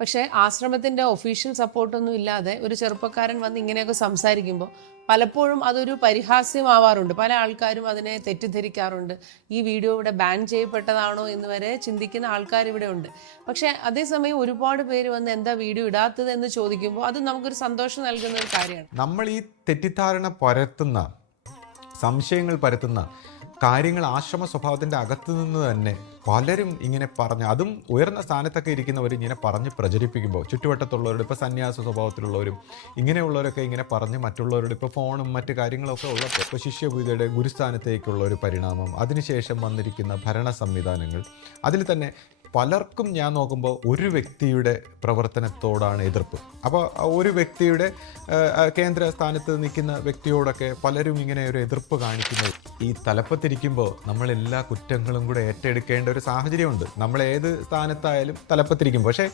പക്ഷേ ആശ്രമത്തിൻ്റെ ഒഫീഷ്യൽ സപ്പോർട്ടൊന്നും ഇല്ലാതെ ഒരു ചെറുപ്പക്കാരൻ വന്ന് ഇങ്ങനെയൊക്കെ സംസാരിക്കുമ്പോൾ പലപ്പോഴും അതൊരു പരിഹാസ്യമാവാറുണ്ട്. പല ആൾക്കാരും അതിനെ തെറ്റിദ്ധരിക്കാറുണ്ട്. ഈ വീഡിയോ ഇവിടെ ബാൻ ചെയ്യപ്പെട്ടതാണോ എന്ന് വരെ ചിന്തിക്കുന്ന ആൾക്കാർ ഇവിടെ ഉണ്ട്. പക്ഷേ അതേസമയം ഒരുപാട് പേര് വന്ന് എന്താ വീഡിയോ ഇടാത്തത് എന്ന് ചോദിക്കുമ്പോൾ അത് നമുക്കൊരു സന്തോഷം നൽകുന്ന ഒരു കാര്യമാണ്. നമ്മൾ ഈ തെറ്റിദ്ധാരണ പരത്തുന്ന, സംശയങ്ങൾ പരത്തുന്ന കാര്യങ്ങൾ ആശ്രമ സ്വഭാവത്തിൻ്റെ അകത്തു നിന്ന് തന്നെ പലരും ഇങ്ങനെ പറഞ്ഞ്, അതും ഉയർന്ന സ്ഥാനത്തൊക്കെ ഇരിക്കുന്നവർ ഇങ്ങനെ പറഞ്ഞ് പ്രചരിപ്പിക്കുമ്പോൾ ചുറ്റുവട്ടത്തുള്ളവരുടെ, ഇപ്പോൾ സന്യാസ സ്വഭാവത്തിലുള്ളവരും ഇങ്ങനെയുള്ളവരൊക്കെ ഇങ്ങനെ പറഞ്ഞ് മറ്റുള്ളവരുടെ, ഇപ്പോൾ ഫോണും മറ്റു കാര്യങ്ങളൊക്കെ ഉള്ളപ്പോൾ ഇപ്പോൾ ശിഷ്യപൂജയുടെ ഗുരുസ്ഥാനത്തേക്കുള്ള ഒരു പരിണാമം, അതിനുശേഷം വന്നിരിക്കുന്ന ഭരണ സംവിധാനങ്ങൾ, അതിൽ തന്നെ പലർക്കും ഞാൻ നോക്കുമ്പോൾ ഒരു വ്യക്തിയുടെ പ്രവർത്തനത്തോടാണ് എതിർപ്പ്. അപ്പോൾ ഒരു വ്യക്തിയുടെ കേന്ദ്ര സ്ഥാനത്ത് നിൽക്കുന്ന വ്യക്തിയോടൊക്കെ പലരും ഇങ്ങനെ ഒരു എതിർപ്പ് കാണിക്കുന്നത്, ഈ തലപ്പത്തിരിക്കുമ്പോൾ നമ്മളെല്ലാ കുറ്റങ്ങളും കൂടെ ഏറ്റെടുക്കേണ്ട ഒരു സാഹചര്യമുണ്ട്. നമ്മൾ ഏത് സ്ഥാനത്തായാലും തലപ്പത്തിരിക്കും. പക്ഷേ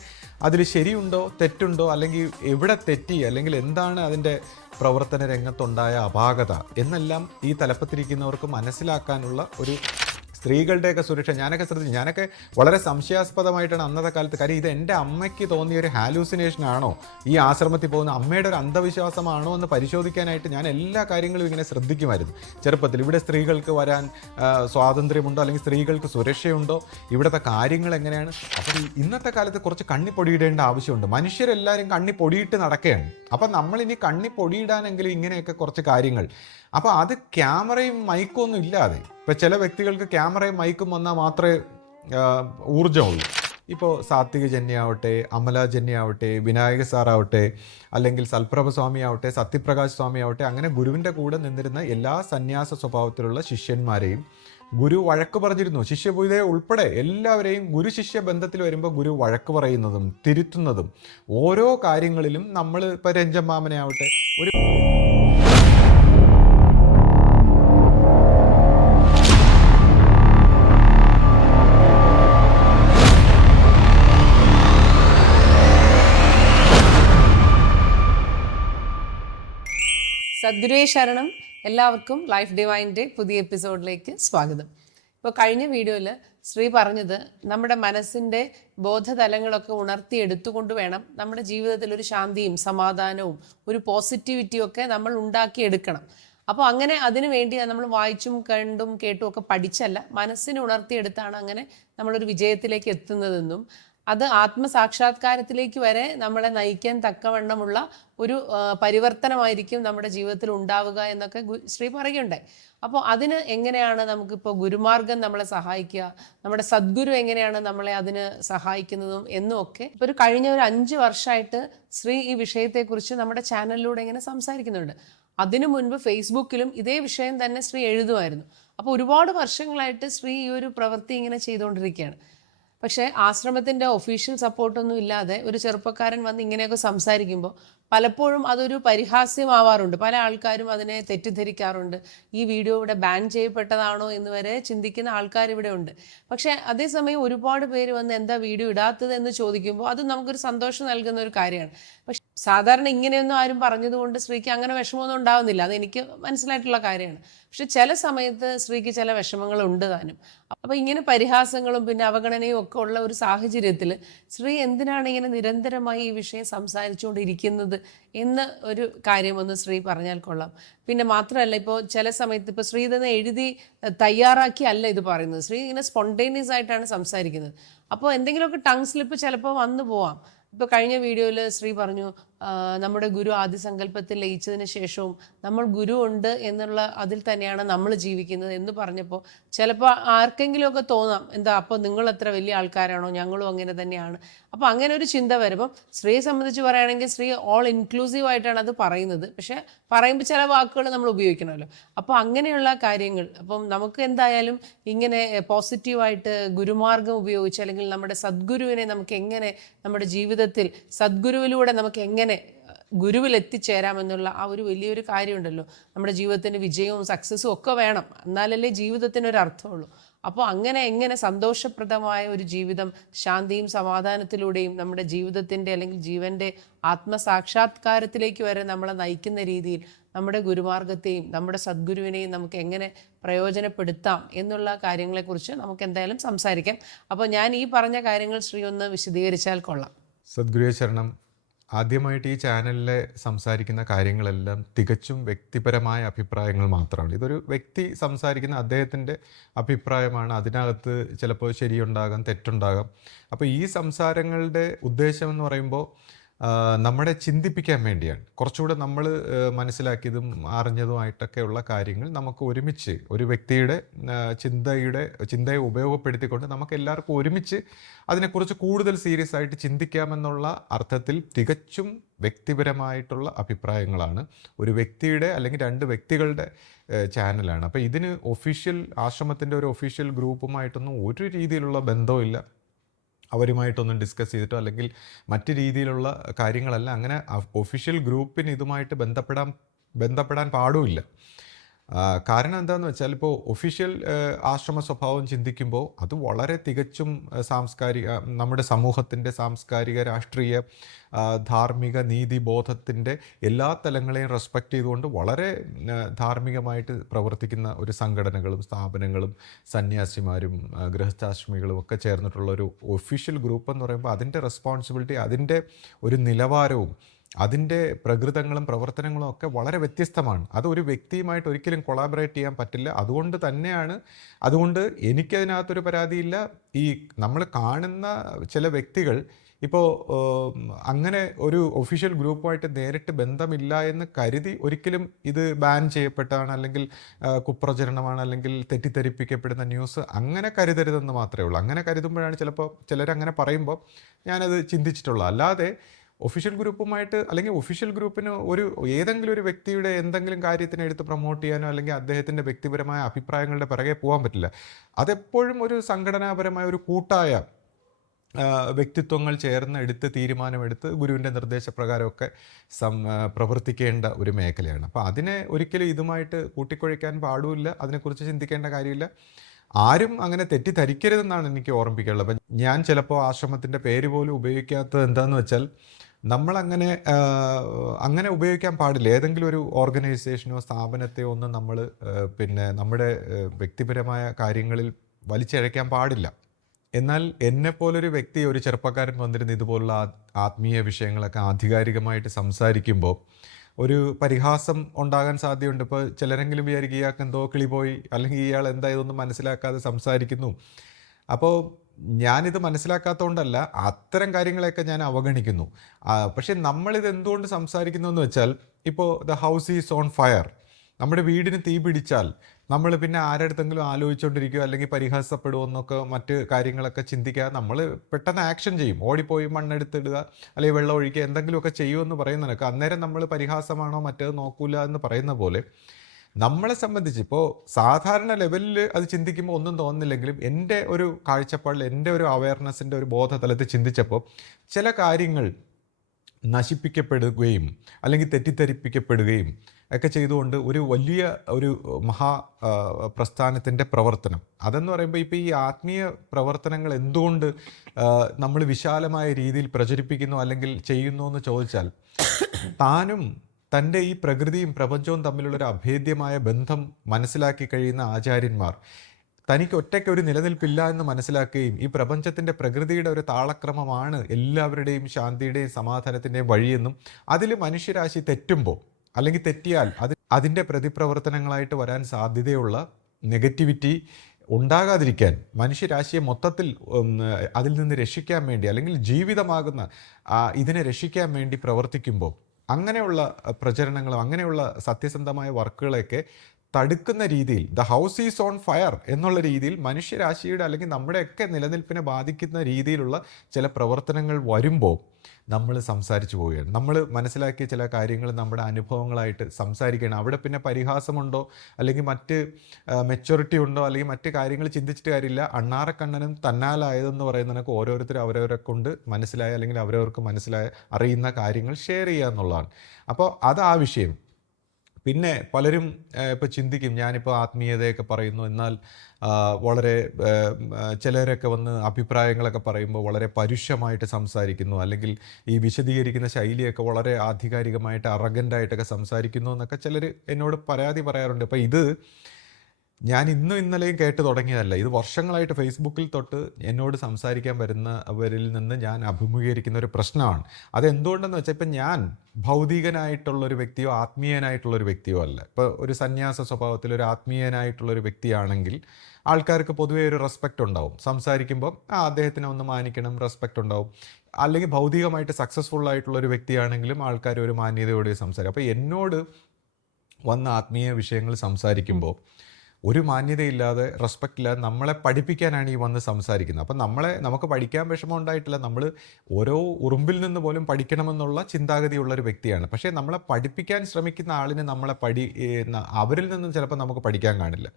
അതിൽ ശരിയുണ്ടോ തെറ്റുണ്ടോ, അല്ലെങ്കിൽ എവിടെ തെറ്റി, അല്ലെങ്കിൽ എന്താണ് അതിൻ്റെ പ്രവർത്തന രംഗത്തുണ്ടായ അപാകത എന്നെല്ലാം ഈ തലപ്പത്തിരിക്കുന്നവർക്ക് മനസ്സിലാക്കാനുള്ള ഒരു സ്ത്രീകളുടെയൊക്കെ സുരക്ഷ ഞാനൊക്കെ ശ്രദ്ധിച്ചു. ഞാനൊക്കെ വളരെ സംശയാസ്പദമായിട്ടാണ് അന്നത്തെ കാലത്ത്, കാര്യം ഇത് എൻ്റെ അമ്മയ്ക്ക് തോന്നിയ ഒരു ഹാലൂസിനേഷൻ ആണോ, ഈ ആശ്രമത്തിൽ പോകുന്ന അമ്മയുടെ ഒരു അന്ധവിശ്വാസമാണോ എന്ന് പരിശോധിക്കാനായിട്ട് ഞാൻ എല്ലാ കാര്യങ്ങളും ഇങ്ങനെ ശ്രദ്ധിക്കുമായിരുന്നു ചെറുപ്പത്തിൽ. ഇവിടെ സ്ത്രീകൾക്ക് വരാൻ സ്വാതന്ത്ര്യമുണ്ടോ, അല്ലെങ്കിൽ സ്ത്രീകൾക്ക് സുരക്ഷയുണ്ടോ, ഇവിടുത്തെ കാര്യങ്ങൾ എങ്ങനെയാണ്. അപ്പോൾ ഇന്നത്തെ കാലത്ത് കുറച്ച് കണ്ണി പൊടിയിടേണ്ട ആവശ്യമുണ്ട്. മനുഷ്യരെല്ലാവരും കണ്ണി പൊടിയിട്ട് നടക്കുകയാണ്. അപ്പം നമ്മളിനി കണ്ണി പൊടിയിടാനെങ്കിലും ഇങ്ങനെയൊക്കെ കുറച്ച് കാര്യങ്ങൾ. അപ്പോൾ അത് ക്യാമറയും മൈക്കും ഒന്നും ഇല്ലാതെ, ഇപ്പോൾ ചില വ്യക്തികൾക്ക് ക്യാമറയും മൈക്കും വന്നാൽ മാത്രമേ ഊർജ്ജമുള്ളൂ. ഇപ്പോൾ സാത്വിക ജന്യാവട്ടെ, അമല ജന്യാവട്ടെ, വിനായക സാറാവട്ടെ, അല്ലെങ്കിൽ സൽപ്രഭ സ്വാമി ആവട്ടെ, സത്യപ്രകാശ് സ്വാമി ആവട്ടെ, അങ്ങനെ ഗുരുവിൻ്റെ കൂടെ നിന്നിരുന്ന എല്ലാ സന്യാസ സ്വഭാവത്തിലുള്ള ശിഷ്യന്മാരെയും ഗുരു വഴക്ക് പറഞ്ഞിരുന്നു. ശിഷ്യപൂജയെ ഉൾപ്പെടെ എല്ലാവരെയും ഗുരു ശിഷ്യ ബന്ധത്തിൽ വരുമ്പോൾ ഗുരു വഴക്ക് പറയുന്നതും തിരുത്തുന്നതും, ഓരോ കാര്യങ്ങളിലും നമ്മൾ ഇപ്പോൾ രഞ്ജമ്മാമനെ ആവട്ടെ, ഒരു സദ്ഗുരുവേ ശരണം. എല്ലാവർക്കും ലൈഫ് ഡിവൈൻ്റെ പുതിയ എപ്പിസോഡിലേക്ക് സ്വാഗതം. ഇപ്പോൾ കഴിഞ്ഞ വീഡിയോയിൽ ശ്രീ പറഞ്ഞത് നമ്മുടെ മനസ്സിൻ്റെ ബോധതലങ്ങളൊക്കെ ഉണർത്തിയെടുത്തുകൊണ്ട് വേണം നമ്മുടെ ജീവിതത്തിൽ ഒരു ശാന്തിയും സമാധാനവും ഒരു പോസിറ്റിവിറ്റിയും ഒക്കെ നമ്മൾ ഉണ്ടാക്കിയെടുക്കണം. അപ്പോൾ അങ്ങനെ അതിനു വേണ്ടി നമ്മൾ വായിച്ചും കണ്ടും കേട്ടും ഒക്കെ പഠിച്ചല്ല, മനസ്സിനെ ഉണർത്തിയെടുത്താണ് അങ്ങനെ നമ്മളൊരു വിജയത്തിലേക്ക് എത്തുന്നതെന്നും അത് ആത്മസാക്ഷാത്കാരത്തിലേക്ക് വരെ നമ്മളെ നയിക്കാൻ തക്കവണ്ണമുള്ള ഒരു പരിവർത്തനമായിരിക്കും നമ്മുടെ ജീവിതത്തിൽ ഉണ്ടാവുക എന്നൊക്കെ ശ്രീ പറയുകയുണ്ടായി. അപ്പോൾ അതിന് എങ്ങനെയാണ് നമുക്കിപ്പോൾ ഗുരുമാർഗം നമ്മളെ സഹായിക്കുക, നമ്മുടെ സദ്ഗുരു എങ്ങനെയാണ് നമ്മളെ അതിന് സഹായിക്കുന്നതും എന്നുമൊക്കെ ഇപ്പോൾ ഒരു കഴിഞ്ഞ ഒരു 5 വർഷമായിട്ട് ശ്രീ ഈ വിഷയത്തെക്കുറിച്ച് നമ്മുടെ ചാനലിലൂടെ ഇങ്ങനെ സംസാരിക്കുന്നുണ്ട്. അതിനു മുൻപ് ഫേസ്ബുക്കിലും ഇതേ വിഷയം തന്നെ ശ്രീ എഴുതുമായിരുന്നു. അപ്പോൾ ഒരുപാട് വർഷങ്ങളായിട്ട് ശ്രീ ഈ ഒരു പ്രവൃത്തി ഇങ്ങനെ ചെയ്തുകൊണ്ടിരിക്കുകയാണ്. പക്ഷേ ആശ്രമത്തിൻ്റെ ഒഫീഷ്യൽ സപ്പോർട്ടൊന്നും ഇല്ലാതെ ഒരു ചെറുപ്പക്കാരൻ വന്ന് ഇങ്ങനെയൊക്കെ സംസാരിക്കുമ്പോൾ പലപ്പോഴും അതൊരു പരിഹാസ്യമാവാറുണ്ട്. പല ആൾക്കാരും അതിനെ തെറ്റിദ്ധരിക്കാറുണ്ട്. ഈ വീഡിയോ ഇവിടെ ബാൻ ചെയ്യപ്പെട്ടതാണോ എന്ന് വരെ ചിന്തിക്കുന്ന ആൾക്കാർ ഇവിടെ ഉണ്ട്. പക്ഷേ അതേസമയം ഒരുപാട് പേര് വന്ന് എന്താ വീഡിയോ ഇടാത്തത് എന്ന് ചോദിക്കുമ്പോൾ അത് നമുക്കൊരു സന്തോഷം നൽകുന്ന ഒരു കാര്യമാണ്. പക്ഷെ സാധാരണ ഇങ്ങനെയൊന്നും ആരും പറഞ്ഞതുകൊണ്ട് ശ്രീക്ക് അങ്ങനെ വിഷമമൊന്നും ഉണ്ടാവുന്നില്ല. അതെനിക്ക് മനസ്സിലായിട്ടുള്ള കാര്യമാണ്. പക്ഷെ ചില സമയത്ത് ശ്രീക്ക് ചില വിഷമങ്ങളുണ്ട് താനും. അപ്പോൾ ഇങ്ങനെ പരിഹാസങ്ങളും പിന്നെ അവഗണനയും ഒക്കെ ഉള്ള ഒരു സാഹചര്യത്തിൽ ശ്രീ എന്തിനാണ് ഇങ്ങനെ നിരന്തരമായി ഈ വിഷയം സംസാരിച്ചുകൊണ്ടിരിക്കുന്നത് എന്ന് ഒരു കാര്യം ഒന്ന് ശ്രീ പറഞ്ഞാൽ കൊള്ളാം. പിന്നെ മാത്രമല്ല, ഇപ്പോൾ ചില സമയത്ത് ഇപ്പോൾ ശ്രീ ഇതെന്ന് എഴുതി തയ്യാറാക്കി അല്ല ഇത് പറയുന്നത്. ശ്രീ ഇങ്ങനെ സ്പോണ്ടേനിയസ് ആയിട്ടാണ് സംസാരിക്കുന്നത്. അപ്പോൾ എന്തെങ്കിലുമൊക്കെ ടങ് സ്ലിപ്പ് ചിലപ്പോൾ വന്നു പോവാം. ഇപ്പോൾ കഴിഞ്ഞ വീഡിയോയിൽ ശ്രീ പറഞ്ഞു നമ്മുടെ ഗുരു ആദിസങ്കല്പത്തിൽ ലയിച്ചതിന് ശേഷവും നമ്മൾ ഗുരു ഉണ്ട് എന്നുള്ള അതിൽ തന്നെയാണ് നമ്മൾ ജീവിക്കുന്നത് എന്ന് പറഞ്ഞപ്പോൾ ചിലപ്പോൾ ആർക്കെങ്കിലുമൊക്കെ തോന്നാം, എന്താ അപ്പോൾ നിങ്ങൾ എത്ര വലിയ ആൾക്കാരാണോ, ഞങ്ങളും അങ്ങനെ തന്നെയാണ്. അപ്പോൾ അങ്ങനെ ഒരു ചിന്ത വരുമ്പം ശ്രീയെ സംബന്ധിച്ച് പറയുകയാണെങ്കിൽ ശ്രീ ഓൾ ഇൻക്ലൂസീവ് ആയിട്ടാണ് അത് പറയുന്നത്. പക്ഷേ പറയുമ്പോൾ ചില വാക്കുകൾ നമ്മൾ ഉപയോഗിക്കണമല്ലോ. അപ്പോൾ അങ്ങനെയുള്ള കാര്യങ്ങൾ, അപ്പം നമുക്ക് എന്തായാലും ഇങ്ങനെ പോസിറ്റീവായിട്ട് ഗുരുമാർഗം ഉപയോഗിച്ച്, അല്ലെങ്കിൽ നമ്മുടെ സദ്ഗുരുവിനെ നമുക്ക് എങ്ങനെ നമ്മുടെ ജീവിതത്തിൽ സദ്ഗുരുവിലൂടെ നമുക്ക് എങ്ങനെ ഗുരുവിൽ എത്തിച്ചേരാമെന്നുള്ള ആ ഒരു വലിയൊരു കാര്യമുണ്ടല്ലോ. നമ്മുടെ ജീവിതത്തിന് വിജയവും സക്സസ്സും ഒക്കെ വേണം, എന്നാലല്ലേ ജീവിതത്തിനൊരു അർത്ഥമുള്ളൂ. അപ്പോൾ അങ്ങനെ എങ്ങനെ സന്തോഷപ്രദമായ ഒരു ജീവിതം ശാന്തിയും സമാധാനത്തിലൂടെയും നമ്മുടെ ജീവിതത്തിൻ്റെ അല്ലെങ്കിൽ ജീവൻ്റെ ആത്മസാക്ഷാത്കാരത്തിലേക്ക് വരെ നമ്മളെ നയിക്കുന്ന രീതിയിൽ നമ്മുടെ ഗുരുമാർഗത്തെയും നമ്മുടെ സദ്ഗുരുവിനെയും നമുക്ക് എങ്ങനെ പ്രയോജനപ്പെടുത്താം എന്നുള്ള കാര്യങ്ങളെക്കുറിച്ച് നമുക്ക് എന്തായാലും സംസാരിക്കാം. അപ്പോൾ ഞാൻ ഈ പറഞ്ഞ കാര്യങ്ങൾ ശ്രീ ഒന്ന് വിശദീകരിച്ചാൽ കൊള്ളാം. സദ്ഗുരുവേ ശരണം. ആദ്യമായിട്ട് ഈ ചാനലിൽ സംസാരിക്കുന്ന കാര്യങ്ങളെല്ലാം തികച്ചും വ്യക്തിപരമായ അഭിപ്രായങ്ങൾ മാത്രമാണ്. ഇതൊരു വ്യക്തി സംസാരിക്കുന്ന അദ്ദേഹത്തിൻ്റെ അഭിപ്രായമാണ്. അതിനകത്ത് ചിലപ്പോൾ ശരിയുണ്ടാകാം, തെറ്റുണ്ടാകാം. അപ്പോൾ ഈ സംസാരങ്ങളുടെ ഉദ്ദേശം എന്ന് പറയുമ്പോൾ നമ്മളെ ചിന്തിപ്പിക്കാൻ വേണ്ടിയാണ്. കുറച്ചുകൂടെ നമ്മൾ മനസ്സിലാക്കിയതും അറിഞ്ഞതുമായിട്ടൊക്കെയുള്ള കാര്യങ്ങൾ നമുക്ക് ഒരുമിച്ച് ഒരു വ്യക്തിയുടെ ചിന്തയെ ഉപയോഗപ്പെടുത്തിക്കൊണ്ട് നമുക്ക് എല്ലാവർക്കും ഒരുമിച്ച് അതിനെക്കുറിച്ച് കൂടുതൽ സീരിയസ് ആയിട്ട് ചിന്തിക്കാമെന്നുള്ള അർത്ഥത്തിൽ തികച്ചും വ്യക്തിപരമായിട്ടുള്ള അഭിപ്രായങ്ങളാണ്. ഒരു വ്യക്തിയുടെ അല്ലെങ്കിൽ രണ്ട് വ്യക്തികളുടെ ചാനലാണ്. അപ്പോൾ ഇതിന് ആശ്രമത്തിൻ്റെ ഒരു ഒഫീഷ്യൽ ഗ്രൂപ്പുമായിട്ടൊന്നും ഒരു രീതിയിലുള്ള ബന്ധവുമില്ല. അവരുമായിട്ടൊന്നും ഡിസ്കസ് ചെയ്തിട്ടോ അല്ലെങ്കിൽ മറ്റ് രീതിയിലുള്ള കാര്യങ്ങളല്ല. അങ്ങനെ ഒഫീഷ്യൽ ഗ്രൂപ്പിന് ഇതുമായിട്ട് ബന്ധപ്പെടാൻ പാടുമില്ല. കാരണം എന്താണെന്ന് വെച്ചാൽ ഇപ്പോൾ ഒഫീഷ്യൽ ആശ്രമ സ്വഭാവം ചിന്തിക്കുമ്പോൾ അത് വളരെ തികച്ചും നമ്മുടെ സമൂഹത്തിൻ്റെ സാംസ്കാരിക, രാഷ്ട്രീയ, ധാർമ്മിക നീതിബോധത്തിൻ്റെ എല്ലാ തലങ്ങളെയും റെസ്പെക്റ്റ് ചെയ്തുകൊണ്ട് വളരെ ധാർമ്മികമായിട്ട് പ്രവർത്തിക്കുന്ന ഒരു സംഘടനകളും സ്ഥാപനങ്ങളും സന്യാസിമാരും ഗൃഹസ്ഥാശ്രമികളും ഒക്കെ ചേർന്നിട്ടുള്ള ഒരു ഒഫീഷ്യൽ ഗ്രൂപ്പ് എന്ന് പറയുമ്പോൾ അതിൻ്റെ റെസ്പോൺസിബിലിറ്റി, അതിൻ്റെ ഒരു നിലവാരവും അതിൻ്റെ പ്രകൃതങ്ങളും പ്രവർത്തനങ്ങളും ഒക്കെ വളരെ വ്യത്യസ്തമാണ്. അത് ഒരു വ്യക്തിയുമായിട്ട് ഒരിക്കലും കൊളാബറേറ്റ് ചെയ്യാൻ പറ്റില്ല. അതുകൊണ്ട് എനിക്കതിനകത്തൊരു പരാതിയില്ല. ഈ നമ്മൾ കാണുന്ന ചില വ്യക്തികൾ ഇപ്പോൾ അങ്ങനെ ഒരു ഒഫീഷ്യൽ ഗ്രൂപ്പുമായിട്ട് നേരിട്ട് ബന്ധമില്ല എന്ന് കരുതി ഒരിക്കലും ഇത് ബാൻ ചെയ്യപ്പെട്ടാണ് അല്ലെങ്കിൽ കുപ്രചരണമാണ് അല്ലെങ്കിൽ തെറ്റിദ്ധരിപ്പിക്കപ്പെടുന്ന ന്യൂസ് അങ്ങനെ കരുതരുതെന്ന് മാത്രമേ ഉള്ളൂ. അങ്ങനെ കരുതുമ്പോഴാണ് ചിലപ്പോൾ ചിലരങ്ങനെ പറയുമ്പോൾ ഞാനത് ചിന്തിച്ചിട്ടുള്ളത്. അല്ലാതെ ഒഫീഷ്യൽ ഗ്രൂപ്പുമായിട്ട് അല്ലെങ്കിൽ ഒഫീഷ്യൽ ഗ്രൂപ്പിന് ഏതെങ്കിലും ഒരു വ്യക്തിയുടെ എന്തെങ്കിലും കാര്യത്തിനെ എടുത്ത് പ്രൊമോട്ട് ചെയ്യാനോ അല്ലെങ്കിൽ അദ്ദേഹത്തിൻ്റെ വ്യക്തിപരമായ അഭിപ്രായങ്ങളുടെ പിറകെ പോകാൻ പറ്റില്ല. അതെപ്പോഴും ഒരു സംഘടനാപരമായ ഒരു കൂട്ടായ വ്യക്തിത്വങ്ങൾ ചേർന്ന് തീരുമാനമെടുത്ത് ഗുരുവിൻ്റെ നിർദ്ദേശപ്രകാരമൊക്കെ പ്രവർത്തിക്കേണ്ട ഒരു മേഖലയാണ്. അപ്പോൾ അതിനെ ഒരിക്കലും ഇതുമായിട്ട് കൂട്ടിക്കൊഴിക്കാൻ പാടില്ല. അതിനെക്കുറിച്ച് ചിന്തിക്കേണ്ട കാര്യമില്ല. ആരും അങ്ങനെ തെറ്റിദ്ധരിക്കരുതെന്നാണ് എനിക്ക് ഓർമ്മിപ്പിക്കാനുള്ളത്. അപ്പം ഞാൻ ചിലപ്പോൾ ആശ്രമത്തിൻ്റെ പേര് പോലും ഉപയോഗിക്കാത്തത് എന്താണെന്ന് വെച്ചാൽ അങ്ങനെ ഉപയോഗിക്കാൻ പാടില്ല. ഏതെങ്കിലും ഒരു ഓർഗനൈസേഷനോ സ്ഥാപനത്തെയോ ഒന്നും നമ്മൾ നമ്മുടെ വ്യക്തിപരമായ കാര്യങ്ങളിൽ വലിച്ചിഴയ്ക്കാൻ പാടില്ല. എന്നാൽ എന്നെപ്പോലൊരു വ്യക്തി, ഒരു ചെറുപ്പക്കാരൻ വന്നിരുന്ന് ഇതുപോലുള്ള ആത്മീയ വിഷയങ്ങളൊക്കെ ആധികാരികമായിട്ട് സംസാരിക്കുമ്പോൾ ഒരു പരിഹാസം ഉണ്ടാകാൻ സാധ്യതയുണ്ട്. ഇപ്പോൾ ചിലരെങ്കിലും വിചാരിക്കും ഇയാൾക്ക് എന്തോ കിളി പോയി, അല്ലെങ്കിൽ ഇയാൾ എന്താ ഇതൊന്നും മനസ്സിലാക്കാതെ സംസാരിക്കുന്നു. അപ്പോൾ ഞാനിത് മനസ്സിലാക്കാത്തതുകൊണ്ടല്ല, അത്തരം കാര്യങ്ങളെയൊക്കെ ഞാൻ അവഗണിക്കുന്നു. പക്ഷെ നമ്മളിത് എന്തുകൊണ്ട് സംസാരിക്കുന്നു എന്ന് വെച്ചാൽ, ഇപ്പോൾ the house is on fire, നമ്മുടെ വീടിന് തീ പിടിച്ചാൽ നമ്മൾ പിന്നെ ആരടുത്തെങ്കിലും ആലോചിച്ചുകൊണ്ടിരിക്കുകയോ അല്ലെങ്കിൽ പരിഹാസപ്പെടുമോ എന്നൊക്കെ മറ്റ് കാര്യങ്ങളൊക്കെ ചിന്തിക്കാതെ നമ്മൾ പെട്ടെന്ന് ആക്ഷൻ ചെയ്യും. ഓടിപ്പോയി മണ്ണെടുത്തിടുക അല്ലെങ്കിൽ വെള്ളം ഒഴിക്കുക, എന്തെങ്കിലുമൊക്കെ ചെയ്യുമെന്ന് പറയുന്നതിനൊക്കെ അന്നേരം നമ്മൾ പരിഹാസമാണോ മറ്റേത് നോക്കൂല എന്ന് പറയുന്ന പോലെ നമ്മളെ സംബന്ധിച്ച് ഇപ്പോൾ സാധാരണ ലെവലിൽ അത് ചിന്തിക്കുമ്പോൾ ഒന്നും തോന്നുന്നില്ലെങ്കിലും എൻ്റെ ഒരു കാഴ്ചപ്പാടിൽ, എൻ്റെ ഒരു അവയർനെസ്സിൻ്റെ ഒരു ബോധതലത്തിൽ ചിന്തിച്ചപ്പോൾ ചില കാര്യങ്ങൾ നശിപ്പിക്കപ്പെടുകയും അല്ലെങ്കിൽ തെറ്റിദ്ധരിപ്പിക്കപ്പെടുകയും ഒക്കെ ചെയ്തുകൊണ്ട് ഒരു വലിയ ഒരു പ്രസ്ഥാനത്തിൻ്റെ പ്രവർത്തനം അതെന്ന് പറയുമ്പോൾ ഇപ്പോൾ ഈ ആത്മീയ പ്രവർത്തനങ്ങൾ എന്തുകൊണ്ട് നമ്മൾ വിശാലമായ രീതിയിൽ പ്രചരിപ്പിക്കുന്നു അല്ലെങ്കിൽ ചെയ്യുന്നു എന്ന് ചോദിച്ചാൽ, താനും തൻ്റെ ഈ പ്രകൃതിയും പ്രപഞ്ചവും തമ്മിലുള്ളൊരു അഭേദ്യമായ ബന്ധം മനസ്സിലാക്കി കഴിയുന്ന ആചാര്യന്മാർ തനിക്ക് ഒറ്റയ്ക്ക് ഒരു നിലനിൽപ്പില്ല എന്ന് മനസ്സിലാക്കുകയും ഈ പ്രപഞ്ചത്തിൻ്റെ പ്രകൃതിയുടെ ഒരു താളക്രമമാണ് എല്ലാവരുടെയും ശാന്തിയുടെയും സമാധാനത്തിൻ്റെയും വഴിയെന്നും അതിൽ മനുഷ്യരാശി തെറ്റുമ്പോൾ അല്ലെങ്കിൽ തെറ്റിയാൽ അതിൻ്റെ പ്രതിപ്രവർത്തനങ്ങളായിട്ട് വരാൻ സാധ്യതയുള്ള നെഗറ്റിവിറ്റി ഉണ്ടാകാതിരിക്കാൻ, മനുഷ്യരാശിയെ മൊത്തത്തിൽ അതിൽ നിന്ന് രക്ഷിക്കാൻ വേണ്ടി അല്ലെങ്കിൽ ജീവിതമാകുന്ന ഇതിനെ രക്ഷിക്കാൻ വേണ്ടി പ്രവർത്തിക്കുമ്പോൾ അങ്ങനെയുള്ള പ്രചരണങ്ങളും അങ്ങനെയുള്ള സത്യസന്ധമായ വർക്കുകളെയൊക്കെ തടുക്കുന്ന രീതിയിൽ the house is on fire എന്നുള്ള രീതിയിൽ മനുഷ്യരാശിയുടെ അല്ലെങ്കിൽ നമ്മുടെയൊക്കെ നിലനിൽപ്പിനെ ബാധിക്കുന്ന രീതിയിലുള്ള ചില പ്രവർത്തനങ്ങൾ വരുമ്പോൾ നമ്മൾ സംസാരിച്ചു പോവുകയാണ്. നമ്മൾ മനസ്സിലാക്കിയ ചില കാര്യങ്ങൾ നമ്മുടെ അനുഭവങ്ങളായിട്ട് സംസാരിക്കുകയാണ്. അവിടെ പിന്നെ പരിഹാസമുണ്ടോ അല്ലെങ്കിൽ മറ്റ് മെച്യൂരിറ്റി ഉണ്ടോ അല്ലെങ്കിൽ മറ്റ് കാര്യങ്ങൾ ചിന്തിച്ചിട്ട് കാര്യമില്ല. അണ്ണാറക്കണ്ണനും തന്നാലായതെന്ന് പറയുന്നതിനൊക്കെ ഓരോരുത്തരും അവരവരെ കൊണ്ട് മനസ്സിലായ അല്ലെങ്കിൽ അവരവർക്ക് അറിയുന്ന കാര്യങ്ങൾ ഷെയർ ചെയ്യുക എന്നുള്ളതാണ്. അപ്പോൾ അത് ആ വിഷയം. പിന്നെ പലരും ഇപ്പോൾ ചിന്തിക്കും, ഞാനിപ്പോൾ ആത്മീയതയൊക്കെ പറയുന്നു, എന്നാൽ വളരെ ചിലരൊക്കെ വന്ന് അഭിപ്രായങ്ങളൊക്കെ പറയുമ്പോൾ വളരെ പരുഷമായിട്ട് സംസാരിക്കുന്നു, അല്ലെങ്കിൽ ഈ വിശദീകരിക്കുന്ന ശൈലിയൊക്കെ വളരെ ആധികാരികമായിട്ട് അറഗൻ്റായിട്ടൊക്കെ സംസാരിക്കുന്നു എന്നൊക്കെ ചിലർ എന്നോട് പരാതി പറയാറുണ്ട്. അപ്പോൾ ഞാൻ ഇന്നും ഇന്നലെയും കേട്ട് തുടങ്ങിയതല്ല. ഇത് വർഷങ്ങളായിട്ട് ഫേസ്ബുക്കിൽ തൊട്ട് എന്നോട് സംസാരിക്കാൻ വരുന്നവരിൽ നിന്ന് ഞാൻ അഭിമുഖീകരിക്കുന്ന ഒരു പ്രശ്നമാണ്. അതെന്തുകൊണ്ടെന്ന് വെച്ചാൽ ഇപ്പം ഞാൻ ഭൗതികനായിട്ടുള്ളൊരു വ്യക്തിയോ ആത്മീയനായിട്ടുള്ളൊരു വ്യക്തിയോ അല്ല. ഇപ്പോൾ ഒരു സന്യാസ സ്വഭാവത്തിൽ ഒരു ആത്മീയനായിട്ടുള്ളൊരു വ്യക്തിയാണെങ്കിൽ ആൾക്കാർക്ക് പൊതുവേ ഒരു റെസ്പെക്റ്റ് ഉണ്ടാവും. സംസാരിക്കുമ്പോൾ അദ്ദേഹത്തിനെ ഒന്ന് മാനിക്കണം, റെസ്പെക്റ്റ് ഉണ്ടാവും. അല്ലെങ്കിൽ ഭൗതികമായിട്ട് സക്സസ്ഫുൾ ആയിട്ടുള്ള ഒരു വ്യക്തിയാണെങ്കിലും ആൾക്കാർ ഒരു മാന്യതയോടെ സംസാരിക്കും. അപ്പോൾ എന്നോട് വന്ന ആത്മീയ വിഷയങ്ങൾ സംസാരിക്കുമ്പോൾ ഒരു മാന്യതയില്ലാതെ, റെസ്പെക്റ്റ് ഇല്ലാതെ നമ്മളെ പഠിപ്പിക്കാനാണ് ഈ വന്ന് സംസാരിക്കുന്നത്. അപ്പം നമുക്ക് പഠിക്കാൻ വിഷമം ഉണ്ടായിട്ടില്ല. നമ്മൾ ഓരോ ഉറുമ്പിൽ നിന്ന് പോലും പഠിക്കണമെന്നുള്ള ചിന്താഗതിയുള്ള ഒരു വ്യക്തിയാണ്. പക്ഷേ നമ്മളെ പഠിപ്പിക്കാൻ ശ്രമിക്കുന്ന ആളിന് അവരിൽ നിന്നും ചിലപ്പോൾ നമുക്ക് പഠിക്കാൻ കാണില്ല.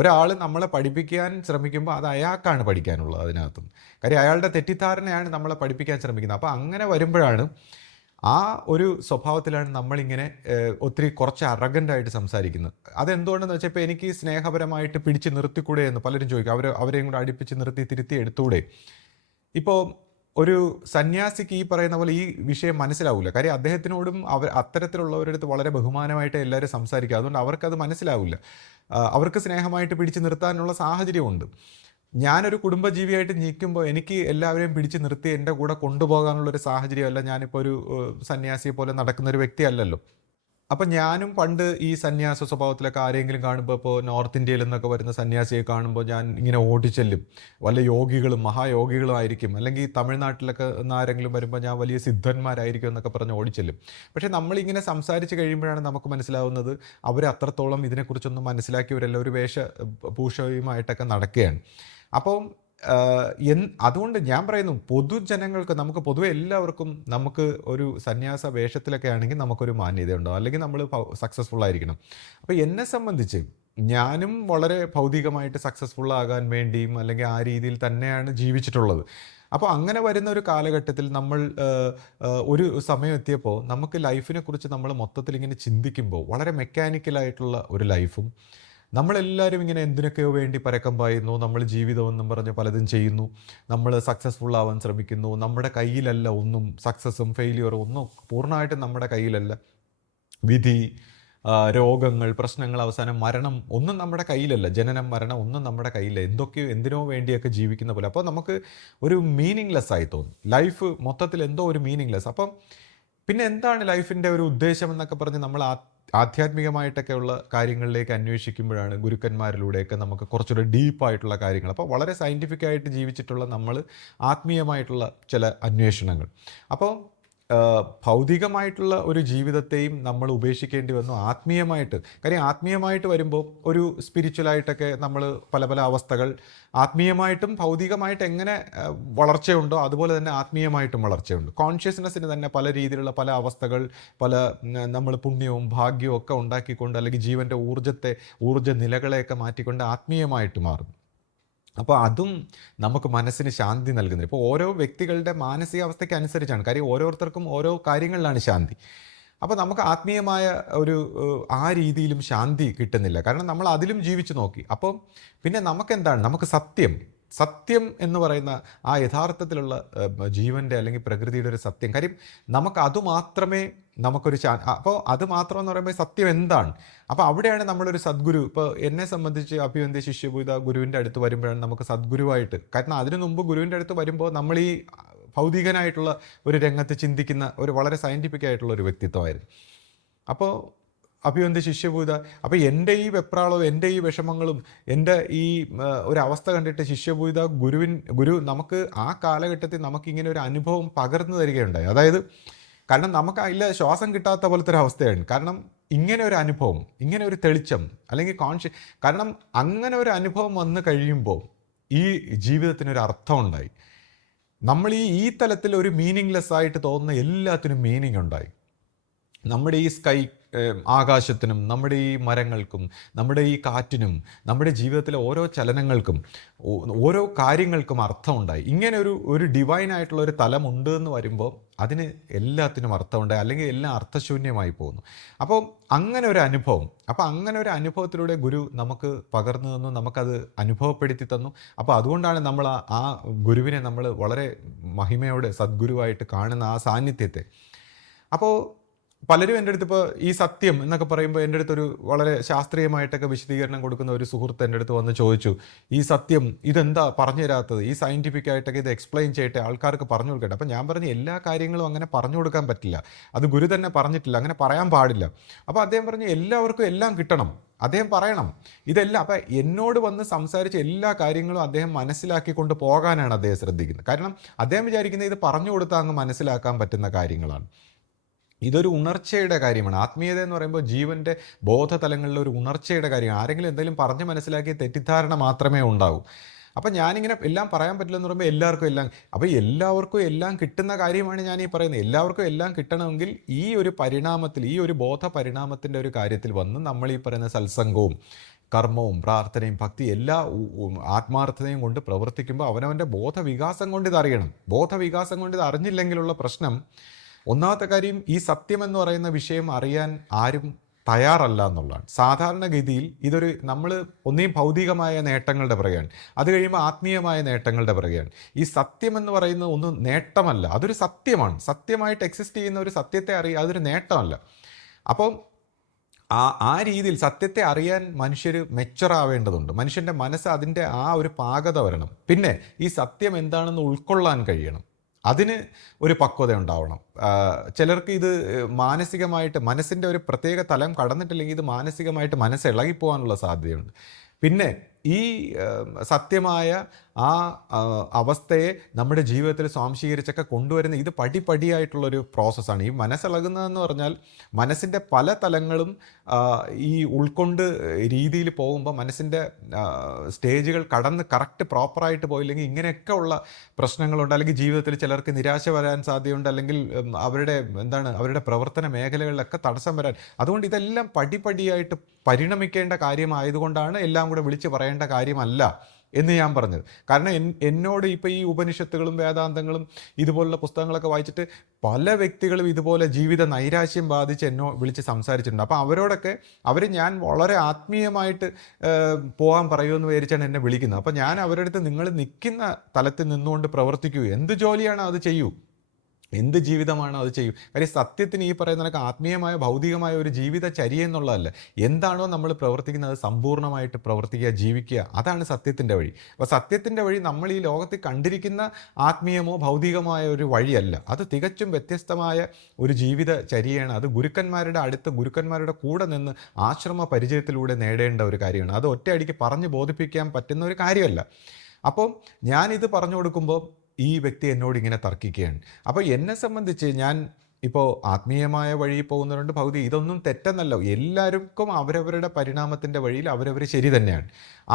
ഒരാൾ നമ്മളെ പഠിപ്പിക്കാൻ ശ്രമിക്കുമ്പോൾ അത് അയാൾക്കാണ് പഠിക്കാനുള്ളത് അതിനകത്തും. കാര്യം അയാളുടെ തെറ്റിദ്ധാരണയാണ് നമ്മളെ പഠിപ്പിക്കാൻ ശ്രമിക്കുന്നത്. അപ്പോൾ അങ്ങനെ വരുമ്പോഴാണ് ആ ഒരു സ്വഭാവത്തിലാണ് നമ്മളിങ്ങനെ കുറച്ച് അറഗൻ്റായിട്ട് സംസാരിക്കുന്നത്. അതെന്തുകൊണ്ടെന്ന് വെച്ചാൽ ഇപ്പോൾ എനിക്ക് സ്നേഹപരമായിട്ട് പിടിച്ച് നിർത്തിക്കൂടെ എന്ന് പലരും ചോദിക്കും. അവരെയും കൂടെ അടുപ്പിച്ച് നിർത്തി തിരുത്തി എടുത്തൂടെ. ഇപ്പോൾ ഒരു സന്യാസിക്ക് ഈ പറയുന്ന പോലെ ഈ വിഷയം മനസ്സിലാവില്ല. കാര്യം അദ്ദേഹത്തിനോടും അത്തരത്തിലുള്ളവരടുത്ത് വളരെ ബഹുമാനമായിട്ട് എല്ലാവരും സംസാരിക്കുക. അതുകൊണ്ട് അവർക്കത് മനസ്സിലാവില്ല. അവർക്ക് സ്നേഹമായിട്ട് പിടിച്ച് നിർത്താനുള്ള സാഹചര്യമുണ്ട്. ഞാനൊരു കുടുംബജീവിയായിട്ട് നിൽക്കുമ്പോൾ എനിക്ക് എല്ലാവരെയും പിടിച്ച് നിർത്തി എൻ്റെ കൂടെ കൊണ്ടുപോകാനുള്ളൊരു സാഹചര്യമല്ല. ഞാനിപ്പോൾ ഒരു സന്യാസിയെ പോലെ നടക്കുന്നൊരു വ്യക്തിയല്ലല്ലോ. അപ്പം ഞാനും പണ്ട് ഈ സന്യാസ സ്വഭാവത്തിലൊക്കെ ആരെങ്കിലും കാണുമ്പോൾ, ഇപ്പോൾ നോർത്ത് ഇന്ത്യയിൽ നിന്നൊക്കെ വരുന്ന സന്യാസിയെ കാണുമ്പോൾ ഞാൻ ഇങ്ങനെ ഓടിച്ചെല്ലും. വല്ല യോഗികളും മഹായോഗികളും ആയിരിക്കും, അല്ലെങ്കിൽ തമിഴ്നാട്ടിലൊക്കെ ആരെങ്കിലും വരുമ്പോൾ ഞാൻ വലിയ സിദ്ധന്മാരായിരിക്കും എന്നൊക്കെ പറഞ്ഞ് ഓടിച്ചെല്ലും. പക്ഷേ നമ്മളിങ്ങനെ സംസാരിച്ച് കഴിയുമ്പോഴാണ് നമുക്ക് മനസ്സിലാവുന്നത് അവർ അത്രത്തോളം ഇതിനെക്കുറിച്ചൊന്നും മനസ്സിലാക്കിയവരല്ല, ഒരു വേഷഭൂഷയുമായിട്ടൊക്കെ നടക്കുകയാണ്. അപ്പം അതുകൊണ്ട് ഞാൻ പറയുന്നു, പൊതുജനങ്ങൾക്ക്, നമുക്ക് പൊതുവെ എല്ലാവർക്കും നമുക്ക് ഒരു സന്യാസ വേഷത്തിലൊക്കെ ആണെങ്കിൽ നമുക്കൊരു മാന്യത ഉണ്ടാവും, അല്ലെങ്കിൽ നമ്മൾ സക്സസ്ഫുൾ ആയിരിക്കണം. അപ്പോൾ എന്നെ സംബന്ധിച്ച് ഞാനും വളരെ ഭൗതികമായിട്ട് സക്സസ്ഫുൾ ആകാൻ വേണ്ടിയും അല്ലെങ്കിൽ ആ രീതിയിൽ തന്നെയാണ് ജീവിച്ചിട്ടുള്ളത്. അപ്പോൾ അങ്ങനെ വരുന്ന ഒരു കാലഘട്ടത്തിൽ നമ്മൾ ഒരു സമയം എത്തിയപ്പോൾ നമുക്ക് ലൈഫിനെ കുറിച്ച് നമ്മൾ മൊത്തത്തിൽ ഇങ്ങനെ ചിന്തിക്കുമ്പോൾ വളരെ മെക്കാനിക്കലായിട്ടുള്ള ഒരു ലൈഫും, നമ്മളെല്ലാവരും ഇങ്ങനെ എന്തിനൊക്കെയോ വേണ്ടി പരക്കം പായുന്നു, നമ്മൾ ജീവിതം എന്നും പറഞ്ഞ് പലതും ചെയ്യുന്നു, നമ്മൾ സക്സസ്ഫുൾ ആവാൻ ശ്രമിക്കുന്നു. നമ്മുടെ കയ്യിലല്ല ഒന്നും, സക്സസ്സും ഫെയിലിയറും ഒന്നും പൂർണ്ണമായിട്ടും നമ്മുടെ കയ്യിലല്ല. വിധി, രോഗങ്ങൾ, പ്രശ്നങ്ങൾ, അവസാനം മരണം ഒന്നും നമ്മുടെ കയ്യിലല്ല. ജനനം, മരണം ഒന്നും നമ്മുടെ കയ്യില്ല. എന്തിനോ വേണ്ടിയൊക്കെ ജീവിക്കുന്ന പോലെ. അപ്പോൾ നമുക്ക് ഒരു മീനിങ്ലെസ് ആയി തോന്നും. ലൈഫ് മൊത്തത്തിൽ എന്തോ ഒരു മീനിങ്ലെസ്. അപ്പം പിന്നെ എന്താണ് ലൈഫിൻ്റെ ഒരു ഉദ്ദേശം എന്നൊക്കെ പറഞ്ഞ് നമ്മൾ ആധ്യാത്മികമായിട്ടൊക്കെയുള്ള കാര്യങ്ങളിലേക്ക് അന്വേഷിക്കുമ്പോഴാണ് ഗുരുക്കന്മാരിലൂടെയൊക്കെ നമുക്ക് കുറച്ചുകൂടെ ഡീപ്പായിട്ടുള്ള കാര്യങ്ങൾ, അപ്പോൾ വളരെ സയൻറ്റിഫിക്കായിട്ട് ജീവിച്ചിട്ടുള്ള നമ്മൾ ആത്മീയമായിട്ടുള്ള ചില അന്വേഷണങ്ങൾ. അപ്പോൾ ഭൗതികമായിട്ടുള്ള ഒരു ജീവിതത്തെയും നമ്മൾ ഉപേക്ഷിക്കേണ്ടി വന്നു ആത്മീയമായിട്ട്. കാര്യം ആത്മീയമായിട്ട് വരുമ്പോൾ ഒരു സ്പിരിച്വലായിട്ടൊക്കെ നമ്മൾ പല പല അവസ്ഥകൾ, ആത്മീയമായിട്ടും ഭൗതികമായിട്ട് എങ്ങനെ വളർച്ചയുണ്ടോ അതുപോലെ തന്നെ ആത്മീയമായിട്ടും വളർച്ചയുണ്ട്. കോൺഷ്യസ്നെസ്സിന് തന്നെ പല രീതിയിലുള്ള പല അവസ്ഥകൾ, നമ്മൾ പുണ്യവും ഭാഗ്യവും ഒക്കെ ഉണ്ടാക്കിക്കൊണ്ട്, അല്ലെങ്കിൽ ജീവൻ്റെ ഊർജ്ജ നിലകളെയൊക്കെ മാറ്റിക്കൊണ്ട് ആത്മീയമായിട്ട് മാറും. അപ്പോൾ അതും നമുക്ക് മനസ്സിന് ശാന്തി നൽകുന്നത്. ഇപ്പോൾ ഓരോ വ്യക്തികളുടെ മാനസികാവസ്ഥയ്ക്ക് അനുസരിച്ചാണ്. കാര്യം ഓരോരുത്തർക്കും ഓരോ കാര്യങ്ങളിലാണ് ശാന്തി. അപ്പോൾ നമുക്ക് ആത്മീയമായ ഒരു ആ രീതിയിലും ശാന്തി കിട്ടുന്നില്ല. കാരണം നമ്മൾ അതിലും ജീവിച്ചു നോക്കി. അപ്പോൾ പിന്നെ നമുക്കെന്താണ്, നമുക്ക് സത്യം എന്ന് പറയുന്ന ആ യഥാർത്ഥത്തിലുള്ള ജീവൻ്റെ അല്ലെങ്കിൽ പ്രകൃതിയുടെ ഒരു സത്യം. കാര്യം നമുക്ക് അതുമാത്രമേ നമുക്കൊരു അപ്പോൾ അത് മാത്രം എന്ന് പറയുമ്പോൾ സത്യം എന്താണ്. അപ്പോൾ അവിടെയാണ് നമ്മളൊരു സദ്ഗുരു, ഇപ്പോൾ എന്നെ സംബന്ധിച്ച് അഭിവന്ദ്യ ശിഷ്യഭൂത ഗുരുവിൻ്റെ അടുത്ത് വരുമ്പോഴാണ് നമുക്ക് സദ്ഗുരുവായിട്ട്. കാരണം അതിനു മുമ്പ് ഗുരുവിൻ്റെ അടുത്ത് വരുമ്പോൾ നമ്മൾ ഈ ഭൗതികനായിട്ടുള്ള ഒരു രംഗത്ത് ചിന്തിക്കുന്ന ഒരു വളരെ സയൻറ്റിഫിക് ആയിട്ടുള്ള ഒരു വ്യക്തിത്വമായിരുന്നു. അപ്പോൾ അഭിവന്ദ്യ ശിഷ്യഭൂത, അപ്പോൾ എൻ്റെ ഈ വെപ്രാളവും എൻ്റെ ഈ വിഷമങ്ങളും എൻ്റെ ഈ ഒരവസ്ഥ കണ്ടിട്ട് ശിഷ്യഭൂത ഗുരു നമുക്ക് ആ കാലഘട്ടത്തിൽ നമുക്കിങ്ങനെ ഒരു അനുഭവം പകർന്നു തരികയുണ്ടായി. അതായത് കാരണം നമുക്ക് അതിൽ ശ്വാസം കിട്ടാത്ത പോലത്തെ ഒരു അവസ്ഥയാണ്. കാരണം ഇങ്ങനെ ഒരു അനുഭവം, ഇങ്ങനെ ഒരു തെളിച്ചം അല്ലെങ്കിൽ കാരണം അങ്ങനെ ഒരു അനുഭവം വന്നു കഴിയുമ്പോൾ ഈ ജീവിതത്തിനൊരു അർത്ഥം ഉണ്ടായി. നമ്മൾ ഈ തലത്തിൽ ഒരു മീനിങ്ലെസ് ആയിട്ട് തോന്നുന്ന എല്ലാത്തിനും മീനിങ് ഉണ്ടായി. നമ്മുടെ ഈ ആകാശത്തിനും, നമ്മുടെ ഈ മരങ്ങൾക്കും, നമ്മുടെ ഈ കാറ്റിനും, നമ്മുടെ ജീവിതത്തിലെ ഓരോ ചലനങ്ങൾക്കും, ഓരോ കാര്യങ്ങൾക്കും അർത്ഥമുണ്ടായി. ഇങ്ങനെ ഒരു ഡിവൈനായിട്ടുള്ള ഒരു തലമുണ്ട് എന്ന് വരുമ്പോൾ അതിന് എല്ലാത്തിനും അർത്ഥമുണ്ടായി, അല്ലെങ്കിൽ എല്ലാം അർത്ഥശൂന്യമായി പോകുന്നു. അപ്പോൾ അങ്ങനെ ഒരു അനുഭവം, അപ്പോൾ അങ്ങനെ ഒരു അനുഭവത്തിലൂടെ ഗുരു നമുക്ക് പകർന്നു തന്നു, നമുക്കത് അനുഭവപ്പെടുത്തി തന്നു. അപ്പോൾ അതുകൊണ്ടാണ് നമ്മൾ ആ ഗുരുവിനെ നമ്മൾ വളരെ മഹിമയോടെ സദ്ഗുരുവായിട്ട് കാണുന്ന ആ സാന്നിധ്യത്തെ. അപ്പോൾ പലരും എൻ്റെ അടുത്ത് ഇപ്പോൾ ഈ സത്യം എന്നൊക്കെ പറയുമ്പോൾ എൻ്റെ അടുത്തൊരു വളരെ ശാസ്ത്രീയമായിട്ടൊക്കെ വിശദീകരണം കൊടുക്കുന്ന ഒരു സുഹൃത്ത് എൻ്റെ അടുത്ത് വന്ന് ചോദിച്ചു, ഈ സത്യം ഇതെന്താ പറഞ്ഞു തരാത്തത്, ഈ സയൻറ്റിഫിക് ആയിട്ടൊക്കെ ഇത് എക്സ്പ്ലെയിൻ ചെയ്യട്ടെ, ആൾക്കാർക്ക് പറഞ്ഞു കൊടുക്കട്ടെ. അപ്പം ഞാൻ പറഞ്ഞു, എല്ലാ കാര്യങ്ങളും അങ്ങനെ പറഞ്ഞു കൊടുക്കാൻ പറ്റില്ല, അത് ഗുരു തന്നെ പറഞ്ഞിട്ടില്ല, അങ്ങനെ പറയാൻ പാടില്ല. അപ്പോൾ അദ്ദേഹം പറഞ്ഞു, എല്ലാവർക്കും എല്ലാം കിട്ടണം, അദ്ദേഹം പറയണം ഇതെല്ലാം. അപ്പം എന്നോട് വന്ന് സംസാരിച്ച എല്ലാ കാര്യങ്ങളും അദ്ദേഹം മനസ്സിലാക്കിക്കൊണ്ട് പോകാനാണ് അദ്ദേഹം ശ്രദ്ധിക്കുന്നത്. കാരണം അദ്ദേഹം വിചാരിക്കുന്നത് ഇത് പറഞ്ഞു കൊടുത്താൽ അങ്ങ് മനസ്സിലാക്കാൻ പറ്റുന്ന കാര്യങ്ങളാണ്. ഇതൊരു ഉണർച്ചയുടെ കാര്യമാണ്. ആത്മീയത എന്ന് പറയുമ്പോൾ ജീവൻ്റെ ബോധതലങ്ങളിലെ ഒരു ഉണർച്ചയുടെ കാര്യമാണ്. ആരെങ്കിലും എന്തെങ്കിലും പറഞ്ഞ് മനസ്സിലാക്കിയ തെറ്റിദ്ധാരണ മാത്രമേ ഉണ്ടാവൂ. അപ്പം ഞാനിങ്ങനെ എല്ലാം പറയാൻ പറ്റില്ലെന്ന് പറയുമ്പോൾ എല്ലാവർക്കും എല്ലാം, അപ്പോൾ എല്ലാവർക്കും എല്ലാം കിട്ടുന്ന കാര്യമാണ് ഞാൻ ഈ പറയുന്നത്. എല്ലാവർക്കും എല്ലാം കിട്ടണമെങ്കിൽ ഈ ഒരു പരിണാമത്തിൽ, ഈ ഒരു ബോധ പരിണാമത്തിൻ്റെ ഒരു കാര്യത്തിൽ വന്ന് നമ്മൾ ഈ പറയുന്ന സത്സംഗവും കർമ്മവും പ്രാർത്ഥനയും ഭക്തി എല്ലാ ആത്മാർത്ഥതയും കൊണ്ട് പ്രവർത്തിക്കുമ്പോൾ അവനവൻ്റെ ബോധവികാസം കൊണ്ട് ഇതറിയണം. ബോധവികാസം കൊണ്ട് ഇത് അറിഞ്ഞില്ലെങ്കിലുള്ള പ്രശ്നം, ഒന്നാമത്തെ കാര്യം, ഈ സത്യം എന്ന് പറയുന്ന വിഷയം അറിയാൻ ആരും തയ്യാറല്ല എന്നുള്ളതാണ്. സാധാരണഗതിയിൽ ഇതൊരു നമ്മൾ ഒന്നേയും ഭൗതികമായ നേട്ടങ്ങളുടെ പിറകെയാണ്, അത് കഴിയുമ്പോൾ ആത്മീയമായ നേട്ടങ്ങളുടെ പിറകെയാണ്. ഈ സത്യം എന്ന് പറയുന്നത് ഒന്നും നേട്ടമല്ല, അതൊരു സത്യമാണ്. സത്യമായിട്ട് എക്സിസ്റ്റ് ചെയ്യുന്ന ഒരു സത്യത്തെ അറിയുക അതൊരു നേട്ടമല്ല. അപ്പം ആ രീതിയിൽ സത്യത്തെ അറിയാൻ മനുഷ്യർ മെച്ചറാവേണ്ടതുണ്ട്. മനുഷ്യൻ്റെ മനസ്സ് അതിൻ്റെ ആ ഒരു പാകത വരണം. പിന്നെ ഈ സത്യം എന്താണെന്ന് ഉൾക്കൊള്ളാൻ കഴിയണം, അതിന് ഒരു പക്വത ഉണ്ടാവണം. ചിലർക്ക് ഇത് മാനസികമായിട്ട് മനസ്സിൻ്റെ ഒരു പ്രത്യേക തലം കടന്നിട്ടില്ലെങ്കിൽ ഇത് മാനസികമായിട്ട് മനസ്സ് ഇളകിപ്പോകാനുള്ള സാധ്യതയുണ്ട്. പിന്നെ ഈ സത്യമായ ആ അവസ്ഥയെ നമ്മുടെ ജീവിതത്തിൽ സ്വാംശീകരിച്ചൊക്കെ കൊണ്ടുവരുന്ന ഇത് പടിപടിയായിട്ടുള്ളൊരു പ്രോസസ്സാണ്. ഈ മനസ്സിളകുന്നതെന്ന് പറഞ്ഞാൽ മനസ്സിൻ്റെ പല തലങ്ങളും ഈ ഉൾക്കൊണ്ട് രീതിയിൽ പോകുമ്പോൾ മനസ്സിൻ്റെ സ്റ്റേജുകൾ കടന്ന് കറക്റ്റ് പ്രോപ്പറായിട്ട് പോയില്ലെങ്കിൽ ഇങ്ങനെയൊക്കെ ഉള്ള പ്രശ്നങ്ങളുണ്ട്. അല്ലെങ്കിൽ ജീവിതത്തിൽ ചിലർക്ക് നിരാശ വരാൻ സാധ്യതയുണ്ട്, അല്ലെങ്കിൽ അവരുടെ പ്രവർത്തന മേഖലകളിലൊക്കെ തടസ്സം വരാൻ. അതുകൊണ്ട് ഇതെല്ലാം പടിപടിയായിട്ട് പരിണമിക്കേണ്ട കാര്യമായതുകൊണ്ടാണ് എല്ലാം കൂടെ വിളിച്ച് പറയേണ്ട കാര്യമല്ല എന്ന് ഞാൻ പറഞ്ഞത്. കാരണം എന്നോട് ഇപ്പോൾ ഈ ഉപനിഷത്തുകളും വേദാന്തങ്ങളും ഇതുപോലുള്ള പുസ്തകങ്ങളൊക്കെ വായിച്ചിട്ട് പല വ്യക്തികളും ഇതുപോലെ ജീവിത നൈരാശ്യം ബാധിച്ച് വിളിച്ച് സംസാരിച്ചിട്ടുണ്ട്. അപ്പോൾ അവരോടൊക്കെ ഞാൻ വളരെ ആത്മീയമായിട്ട് പോകാൻ പറയുമെന്ന് വിചാരിച്ചാണ് എന്നെ വിളിക്കുന്നത്. അപ്പോൾ ഞാൻ അവരുടെ അടുത്ത്, നിങ്ങൾ നിൽക്കുന്ന തലത്തിൽ നിന്നുകൊണ്ട് പ്രവർത്തിക്കൂ, എന്ത് ജോലിയാണോ അത് ചെയ്യൂ, എന്ത് ജീവിതമാണോ അത് ചെയ്യും. കാര്യം സത്യത്തിന് ഈ പറയുന്ന കണക്ക് ആത്മീയമായ ഭൗതികമായ ഒരു ജീവിതചര്യ എന്നുള്ളതല്ല, എന്താണോ നമ്മൾ പ്രവർത്തിക്കുന്നത് അത് സമ്പൂർണ്ണമായിട്ട് പ്രവർത്തിക്കുക, ജീവിക്കുക, അതാണ് സത്യത്തിൻ്റെ വഴി. അപ്പോൾ സത്യത്തിൻ്റെ വഴി നമ്മൾ ഈ ലോകത്തിൽ കണ്ടിരിക്കുന്ന ആത്മീയമോ ഭൗതികമായ ഒരു വഴിയല്ല, അത് തികച്ചും വ്യത്യസ്തമായ ഒരു ജീവിതചര്യയാണ്. അത് ഗുരുക്കന്മാരുടെ കൂടെ നിന്ന് ആശ്രമ പരിചയത്തിലൂടെ നേടേണ്ട ഒരു കാര്യമാണ്. അത് ഒറ്റയടിക്ക് പറഞ്ഞ് ബോധിപ്പിക്കാൻ പറ്റുന്ന ഒരു കാര്യമല്ല. അപ്പം ഞാനിത് പറഞ്ഞു കൊടുക്കുമ്പോൾ ഈ വ്യക്തി എന്നോട് ഇങ്ങനെ തർക്കിക്കുകയാണ്. അപ്പോൾ എന്നെ സംബന്ധിച്ച് ഞാൻ ഇപ്പോൾ ആത്മീയമായ വഴിയിൽ പോകുന്നവരുണ്ട്, ഭൗതിക, ഇതൊന്നും തെറ്റെന്നല്ല. എല്ലാവർക്കും അവരവരുടെ പരിണാമത്തിൻ്റെ വഴിയിൽ അവരവർ ശരി തന്നെയാണ്.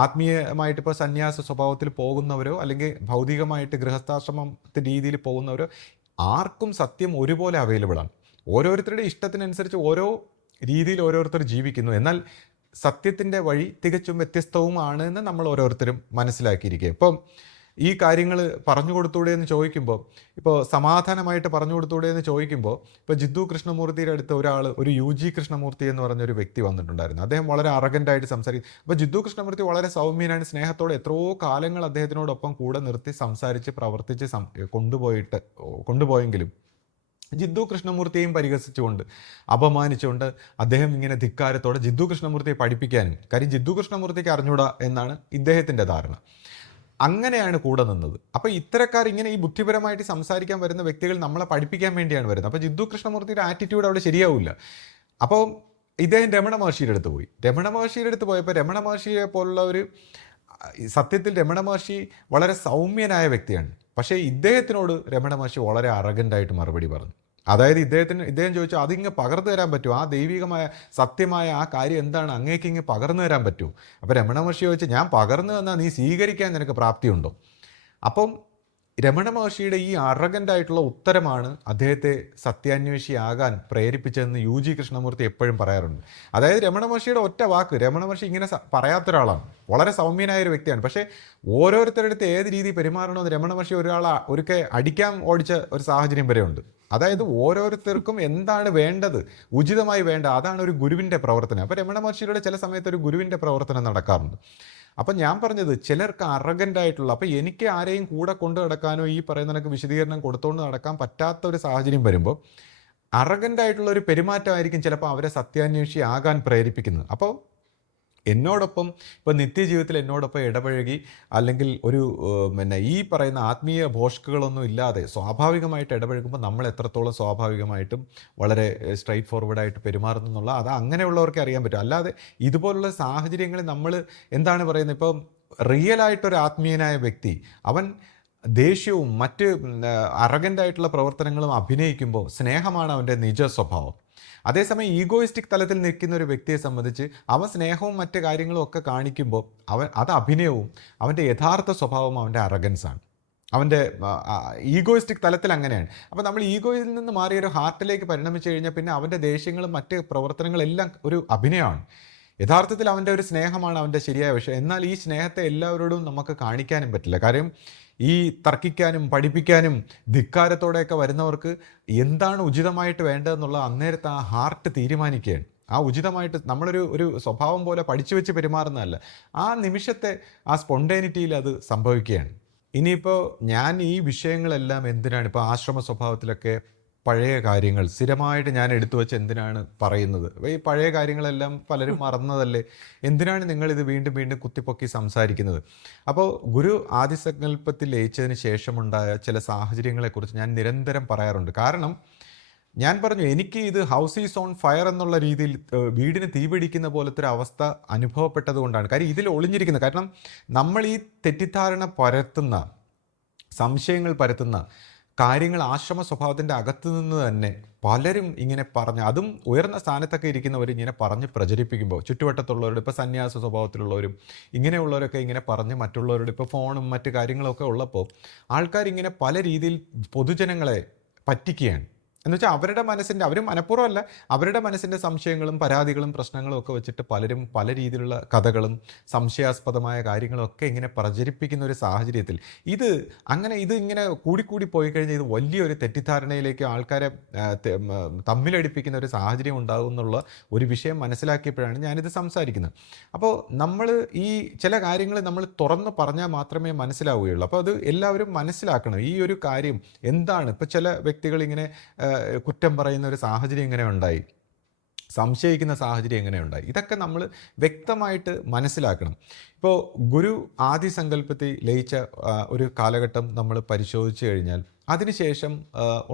ആത്മീയമായിട്ട് ഇപ്പോൾ സന്യാസ സ്വഭാവത്തിൽ പോകുന്നവരോ അല്ലെങ്കിൽ ഭൗതികമായിട്ട് ഗൃഹസ്ഥാശ്രമത്തിൻ്റെ രീതിയിൽ പോകുന്നവരോ ആർക്കും സത്യം ഒരുപോലെ അവൈലബിളാണ്. ഓരോരുത്തരുടെ ഇഷ്ടത്തിനനുസരിച്ച് ഓരോ രീതിയിൽ ഓരോരുത്തർ ജീവിക്കുന്നു. എന്നാൽ സത്യത്തിൻ്റെ വഴി തികച്ചും വ്യത്യസ്തവുമാണ് എന്ന് നമ്മൾ ഓരോരുത്തരും മനസ്സിലാക്കിയിരിക്കുക. ഇപ്പം ഈ കാര്യങ്ങൾ പറഞ്ഞു കൊടുത്തൂടെ എന്ന് ചോദിക്കുമ്പോൾ, ഇപ്പോൾ സമാധാനമായിട്ട് പറഞ്ഞു കൊടുത്തൂടെ എന്ന് ചോദിക്കുമ്പോൾ, ഇപ്പോൾ ജിദ്ദു കൃഷ്ണമൂർത്തിയുടെ അടുത്ത് ഒരു UG കൃഷ്ണമൂർത്തി എന്ന് പറഞ്ഞൊരു വ്യക്തി വന്നിട്ടുണ്ടായിരുന്നു. അദ്ദേഹം വളരെ അറഗൻ്റായിട്ട് സംസാരിക്കും. അപ്പോൾ ജിദ്ദു കൃഷ്ണമൂർത്തി വളരെ സൗമ്യനാണ്, സ്നേഹത്തോടെ എത്രയോ കാലങ്ങൾ അദ്ദേഹത്തിനോടൊപ്പം കൂടെ നിർത്തി സംസാരിച്ച് പ്രവർത്തിച്ച് കൊണ്ടുപോയെങ്കിലും ജിദ്ദു കൃഷ്ണമൂർത്തിയെയും പരിഹസിച്ചുകൊണ്ട് അപമാനിച്ചുകൊണ്ട് അദ്ദേഹം ഇങ്ങനെ ധിക്കാരത്തോടെ ജിദ്ദു കൃഷ്ണമൂർത്തിയെ പഠിപ്പിക്കാനും, കാര്യം ജിദ്ദു കൃഷ്ണമൂർത്തിക്ക് അറിഞ്ഞൂടാ എന്നാണ് ഇദ്ദേഹത്തിൻ്റെ ധാരണ. അങ്ങനെയാണ് കൂടെ നിന്നത്. അപ്പോൾ ഇത്തരക്കാർ ഇങ്ങനെ ഈ ബുദ്ധിപരമായിട്ട് സംസാരിക്കാൻ വരുന്ന വ്യക്തികൾ നമ്മളെ പഠിപ്പിക്കാൻ വേണ്ടിയാണ് വരുന്നത്. അപ്പോൾ ജിദ്ദു കൃഷ്ണമൂർത്തിയുടെ ആറ്റിറ്റ്യൂഡ് അവിടെ ശരിയാവില്ല. അപ്പോൾ ഇദ്ദേഹം രമണ മഹർഷിയുടെ അടുത്ത് പോയി. രമണ മഹർഷിയുടെ അടുത്ത് പോയപ്പോൾ രമണ മഹർഷിയെ പോലുള്ള സത്യത്തിൽ രമണ മഹർഷി വളരെ സൗമ്യനായ വ്യക്തിയാണ്. പക്ഷേ ഇദ്ദേഹത്തിനോട് രമണ മഹർഷി വളരെ അറഗൻ്റായിട്ട് മറുപടി പറഞ്ഞു. അതായത് ഇദ്ദേഹം ചോദിച്ചു, അതിങ്ങ് പകർന്നു തരാൻ പറ്റുമോ, ആ ദൈവികമായ സത്യമായ ആ കാര്യം എന്താണ്, അങ്ങേക്ക് ഇങ്ങ് പകർന്നു തരാൻ പറ്റുമോ? അപ്പോൾ രമണ മഹർഷി ചോദിച്ചു, ഞാൻ പകർന്നു തന്നാൽ നീ സ്വീകരിക്കാൻ നിനക്ക് പ്രാപ്തിയുണ്ടോ? അപ്പം രമണ മഹർഷിയുടെ ഈ അറഗൻ്റായിട്ടുള്ള ഉത്തരമാണ് അദ്ദേഹത്തെ സത്യാന്വേഷിയാകാൻ പ്രേരിപ്പിച്ചതെന്ന് UG കൃഷ്ണമൂർത്തി എപ്പോഴും പറയാറുണ്ട്. അതായത് രമണ മഹർഷിയുടെ ഒറ്റ വാക്ക്, രമണ മഹർഷി ഇങ്ങനെ പറയാത്തൊരാളാണ്, വളരെ സൗമ്യനായ ഒരു വ്യക്തിയാണ്. പക്ഷേ ഓരോരുത്തരുടെ അടുത്ത് ഏത് രീതി പെരുമാറണമെന്ന് രമണ മഹർഷി ഒരിക്കൽ അടിക്കാൻ ഓടിച്ച ഒരു സാഹചര്യം വരെ ഉണ്ട്. അതായത് ഓരോരുത്തർക്കും എന്താണ് വേണ്ടത്, ഉചിതമായി വേണ്ട, അതാണ് ഒരു ഗുരുവിൻ്റെ പ്രവർത്തനം. അപ്പോൾ രമണ മഹർഷിയുടെ ചില സമയത്ത് ഒരു ഗുരുവിൻ്റെ പ്രവർത്തനം നടക്കാറുണ്ട്. അപ്പം ഞാൻ പറഞ്ഞത്, ചിലർക്ക് അറഗൻ്റായിട്ടുള്ള, അപ്പോൾ എനിക്ക് ആരെയും കൂടെ കൊണ്ടു നടക്കാനോ ഈ പറയുന്ന വിശദീകരണം കൊടുത്തുകൊണ്ട് നടക്കാൻ പറ്റാത്ത ഒരു സാഹചര്യം വരുമ്പോൾ അറഗൻ്റ് ആയിട്ടുള്ള ഒരു പെരുമാറ്റമായിരിക്കും ചിലപ്പോൾ അവരെ സത്യാന്വേഷി ആകാൻ പ്രേരിപ്പിക്കുന്നത്. അപ്പോൾ എന്നോടൊപ്പം ഇപ്പോൾ നിത്യജീവിതത്തിൽ എന്നോടൊപ്പം ഇടപഴകി അല്ലെങ്കിൽ ഒരു പിന്നെ ഈ പറയുന്ന ആത്മീയ ഭോഷ്കുകളൊന്നും ഇല്ലാതെ സ്വാഭാവികമായിട്ട് ഇടപഴകുമ്പോൾ നമ്മൾ എത്രത്തോളം സ്വാഭാവികമായിട്ടും വളരെ സ്ട്രൈറ്റ് ഫോർവേഡായിട്ട് പെരുമാറുന്നു എന്നുള്ള അത് അങ്ങനെയുള്ളവർക്കേ അറിയാൻ പറ്റും. അല്ലാതെ ഇതുപോലുള്ള സാഹചര്യങ്ങളിൽ നമ്മൾ എന്താണ് പറയുന്നത്, ഇപ്പം റിയലായിട്ടൊരു ആത്മീയനായ വ്യക്തി അവൻ ദേഷ്യവും മറ്റ് അറഗൻ്റായിട്ടുള്ള പ്രവർത്തനങ്ങളും അഭിനയിക്കുമ്പോൾ സ്നേഹമാണ് അവൻ്റെ നിജ സ്വഭാവം. അതേസമയം ഈഗോയിസ്റ്റിക് തലത്തിൽ നിൽക്കുന്ന ഒരു വ്യക്തിയെ സംബന്ധിച്ച് അവൻ സ്നേഹവും മറ്റ് കാര്യങ്ങളും ഒക്കെ കാണിക്കുമ്പോൾ അത് അഭിനയവും അവൻ്റെ യഥാർത്ഥ സ്വഭാവം അവൻ്റെ അറഗൻസാണ്. അവൻ്റെ ഈഗോയിസ്റ്റിക് തലത്തിൽ അങ്ങനെയാണ്. അപ്പോൾ നമ്മൾ ഈഗോയിൽ നിന്ന് മാറിയ ഒരു ഹാർട്ടിലേക്ക് പരിണമിച്ചു കഴിഞ്ഞാൽ പിന്നെ അവൻ്റെ ദേഷ്യങ്ങളും മറ്റ് പ്രവർത്തനങ്ങളെല്ലാം ഒരു അഭിനയമാണ്. യഥാർത്ഥത്തിൽ അവൻ്റെ ഒരു സ്നേഹമാണ് അവൻ്റെ ശരിയായ വിഷയം. എന്നാൽ ഈ സ്നേഹത്തെ എല്ലാവരോടും നമുക്ക് കാണിക്കാനും പറ്റില്ല. കാര്യം ഈ തർക്കിക്കാനും പഠിപ്പിക്കാനും ധിക്കാരത്തോടെയൊക്കെ വരുന്നവർക്ക് എന്താണ് ഉചിതമായിട്ട് വേണ്ടതെന്നുള്ള അന്നേരത്തെ ആ ഹാർട്ട് തീരുമാനിക്കുകയാണ്. ആ ഉചിതമായിട്ട് നമ്മളൊരു സ്വഭാവം പോലെ പഠിച്ചു വെച്ച് പെരുമാറുന്നതല്ല, ആ നിമിഷത്തെ ആ സ്പോണ്ടേനിറ്റിയിൽ അത് സംഭവിക്കുകയാണ്. ഇനിയിപ്പോൾ ഞാൻ ഈ വിഷയങ്ങളെല്ലാം എന്തിനാണ് ഇപ്പോൾ ആശ്രമ സ്വഭാവത്തിലൊക്കെ പഴയ കാര്യങ്ങൾ സ്ഥിരമായിട്ട് ഞാൻ എടുത്തു വെച്ച് എന്തിനാണ് പറയുന്നത്? ഈ പഴയ കാര്യങ്ങളെല്ലാം പലരും മറന്നതല്ലേ, എന്തിനാണ് നിങ്ങളിത് വീണ്ടും വീണ്ടും കുത്തിപ്പൊക്കി സംസാരിക്കുന്നത്? അപ്പോൾ ഗുരു ആദിസങ്കല്പത്തിൽ ലയിച്ചതിന് ശേഷമുണ്ടായ ചില സാഹചര്യങ്ങളെക്കുറിച്ച് ഞാൻ നിരന്തരം പറയാറുണ്ട്. കാരണം ഞാൻ പറഞ്ഞു, എനിക്ക് ഇത് ഹൗസ് ഈസ് ഓൺ ഫയർ എന്നുള്ള രീതിയിൽ വീടിന് തീപിടിക്കുന്ന പോലത്തെ ഒരു അവസ്ഥ അനുഭവപ്പെട്ടത് കൊണ്ടാണ്. കാര്യം ഇതിൽ ഒളിഞ്ഞിരിക്കുന്നത്, കാരണം നമ്മൾ ഈ തെറ്റിദ്ധാരണ പരത്തുന്ന, സംശയങ്ങൾ പരത്തുന്ന കാര്യങ്ങൾ ആശ്രമ സ്വഭാവത്തിൻ്റെ അകത്തു നിന്ന് തന്നെ പലരും ഇങ്ങനെ പറഞ്ഞ്, അതും ഉയർന്ന സ്ഥാനത്തൊക്കെ ഇരിക്കുന്നവർ ഇങ്ങനെ പറഞ്ഞ് പ്രചരിപ്പിക്കുമ്പോൾ ചുറ്റുവട്ടത്തുള്ളവരുടെ, ഇപ്പോൾ സന്യാസ സ്വഭാവത്തിലുള്ളവരും ഇങ്ങനെയുള്ളവരൊക്കെ ഇങ്ങനെ പറഞ്ഞ് മറ്റുള്ളവരുടെ, ഇപ്പോൾ ഫോണും മറ്റു കാര്യങ്ങളൊക്കെ ഉള്ളപ്പോൾ ആൾക്കാരിങ്ങനെ പല രീതിയിൽ പൊതുജനങ്ങളെ പറ്റിക്കുകയാണ്. എന്നുവെച്ചാൽ അവരുടെ മനസ്സിൻ്റെ, അവർ മനഃപൂർവ്വമല്ല, അവരുടെ മനസ്സിൻ്റെ സംശയങ്ങളും പരാതികളും പ്രശ്നങ്ങളും ഒക്കെ വെച്ചിട്ട് പലരും പല രീതിയിലുള്ള കഥകളും സംശയാസ്പദമായ കാര്യങ്ങളൊക്കെ ഇങ്ങനെ പ്രചരിപ്പിക്കുന്ന ഒരു സാഹചര്യത്തിൽ ഇത് ഇങ്ങനെ കൂടിക്കൂടി പോയി കഴിഞ്ഞാൽ ഇത് വലിയൊരു തെറ്റിദ്ധാരണയിലേക്ക് ആൾക്കാരെ തമ്മിലടിപ്പിക്കുന്ന ഒരു സാഹചര്യം ഉണ്ടാകും എന്നുള്ള ഒരു വിഷയം മനസ്സിലാക്കിയപ്പോഴാണ് ഞാനിത് സംസാരിക്കുന്നത്. അപ്പോൾ നമ്മൾ ഈ ചില കാര്യങ്ങൾ നമ്മൾ തുറന്ന് പറഞ്ഞാൽ മാത്രമേ മനസ്സിലാവുകയുള്ളൂ. അപ്പോൾ അത് എല്ലാവരും മനസ്സിലാക്കണം. ഈ ഒരു കാര്യം എന്താണ്, ഇപ്പോൾ ചില വ്യക്തികൾ ഇങ്ങനെ കുറ്റം പറയുന്ന ഒരു സാഹചര്യം എങ്ങനെ ഉണ്ടായി, സംശയിക്കുന്ന സാഹചര്യം എങ്ങനെ ഉണ്ടായി, ഇതൊക്കെ നമ്മൾ വ്യക്തമായിട്ട് മനസ്സിലാക്കണം. ഇപ്പോൾ ഗുരു ആദിസങ്കല്പത്തിൽ ലയിച്ച ഒരു കാലഘട്ടം നമ്മൾ പരിശോധിച്ചു കഴിഞ്ഞാൽ അതിനുശേഷം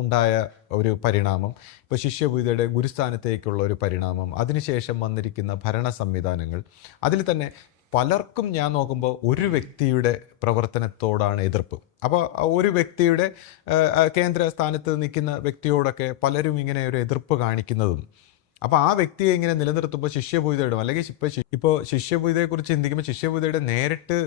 ഉണ്ടായ ഒരു പരിണാമം, ഇപ്പോൾ ശിഷ്യഭൂതയുടെ ഗുരുസ്ഥാനത്തേക്കുള്ള ഒരു പരിണാമം, അതിനുശേഷം വന്നിരിക്കുന്ന ഭരണ സംവിധാനങ്ങൾ, അതിൽ തന്നെ പലർക്കും ഞാൻ നോക്കുമ്പോൾ ഒരു വ്യക്തിയുടെ പ്രവർത്തനത്തോടാണ് എതിർപ്പ്. അപ്പോൾ ഒരു വ്യക്തിയുടെ കേന്ദ്ര സ്ഥാനത്ത് നിൽക്കുന്ന വ്യക്തിയോടൊക്കെ പലരും ഇങ്ങനെ ഒരു എതിർപ്പ് കാണിക്കുന്നതും, അപ്പോൾ ആ വ്യക്തിയെ ഇങ്ങനെ നിലനിർത്തുമ്പോൾ ശിഷ്യഭൂതയുടെ, അല്ലെങ്കിൽ ഇപ്പോൾ ശിഷ്യഭൂതയെക്കുറിച്ച് ചിന്തിക്കുമ്പോൾ ശിഷ്യഭൂതയുടെ നേരിട്ട്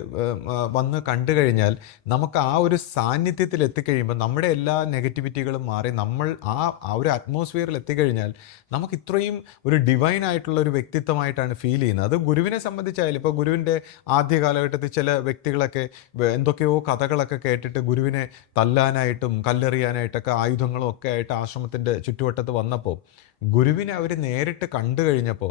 വന്ന് കണ്ടു കഴിഞ്ഞാൽ നമുക്ക് ആ ഒരു സാന്നിധ്യത്തിൽ എത്തിക്കഴിയുമ്പോൾ നമ്മുടെ എല്ലാ നെഗറ്റിവിറ്റികളും മാറി നമ്മൾ ആ ഒരു അറ്റ്മോസ്ഫിയറിൽ എത്തിക്കഴിഞ്ഞാൽ നമുക്ക് ഇത്രയും ഒരു ഡിവൈൻ ആയിട്ടുള്ള ഒരു വ്യക്തിത്വമായിട്ടാണ് ഫീൽ ചെയ്യുന്നത്. അത് ഗുരുവിനെ സംബന്ധിച്ചായാലും, ഇപ്പോൾ ഗുരുവിൻ്റെ ആദ്യ കാലഘട്ടത്തിൽ ചില വ്യക്തികളൊക്കെ എന്തൊക്കെയോ കഥകളൊക്കെ കേട്ടിട്ട് ഗുരുവിനെ തല്ലാനായിട്ടും കല്ലെറിയാനായിട്ടൊക്കെ ആയുധങ്ങളും ഒക്കെ ആയിട്ട് ആശ്രമത്തിൻ്റെ ചുറ്റുവട്ടത്ത് വന്നപ്പോൾ ഗുരുവിനെ അവർ നേരിട്ട് കണ്ടു കഴിഞ്ഞപ്പോൾ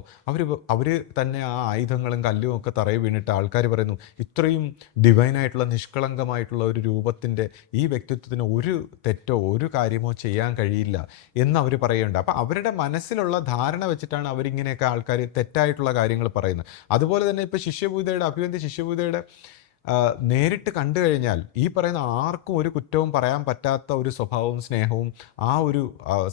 അവർ തന്നെ ആ ആയുധങ്ങളും കല്ലും ഒക്കെ തറയിൽ വീണിട്ട് ആൾക്കാർ പറയുന്നു, ഇത്രയും ഡിവൈനായിട്ടുള്ള നിഷ്കളങ്കമായിട്ടുള്ള ഒരു രൂപത്തിൻ്റെ ഈ വ്യക്തിത്വത്തിന് ഒരു തെറ്റോ ഒരു കാര്യമോ ചെയ്യാൻ കഴിയില്ല എന്ന് അവർ പറയുന്നുണ്ട്. അപ്പോൾ അവരുടെ മനസ്സിലുള്ള ധാരണ വെച്ചിട്ടാണ് അവരിങ്ങനെയൊക്കെ ആൾക്കാർ തെറ്റായിട്ടുള്ള കാര്യങ്ങൾ പറയുന്നത്. അതുപോലെ തന്നെ ഇപ്പോൾ ശിഷ്യഭൂതയുടെ, അഭിവന്ദ്യ ശിഷ്യഭൂതയുടെ നേരിട്ട് കണ്ടു കഴിഞ്ഞാൽ ഈ പറയുന്ന ആർക്കും ഒരു കുറ്റവും പറയാൻ പറ്റാത്ത ഒരു സ്വഭാവവും സ്നേഹവും ആ ഒരു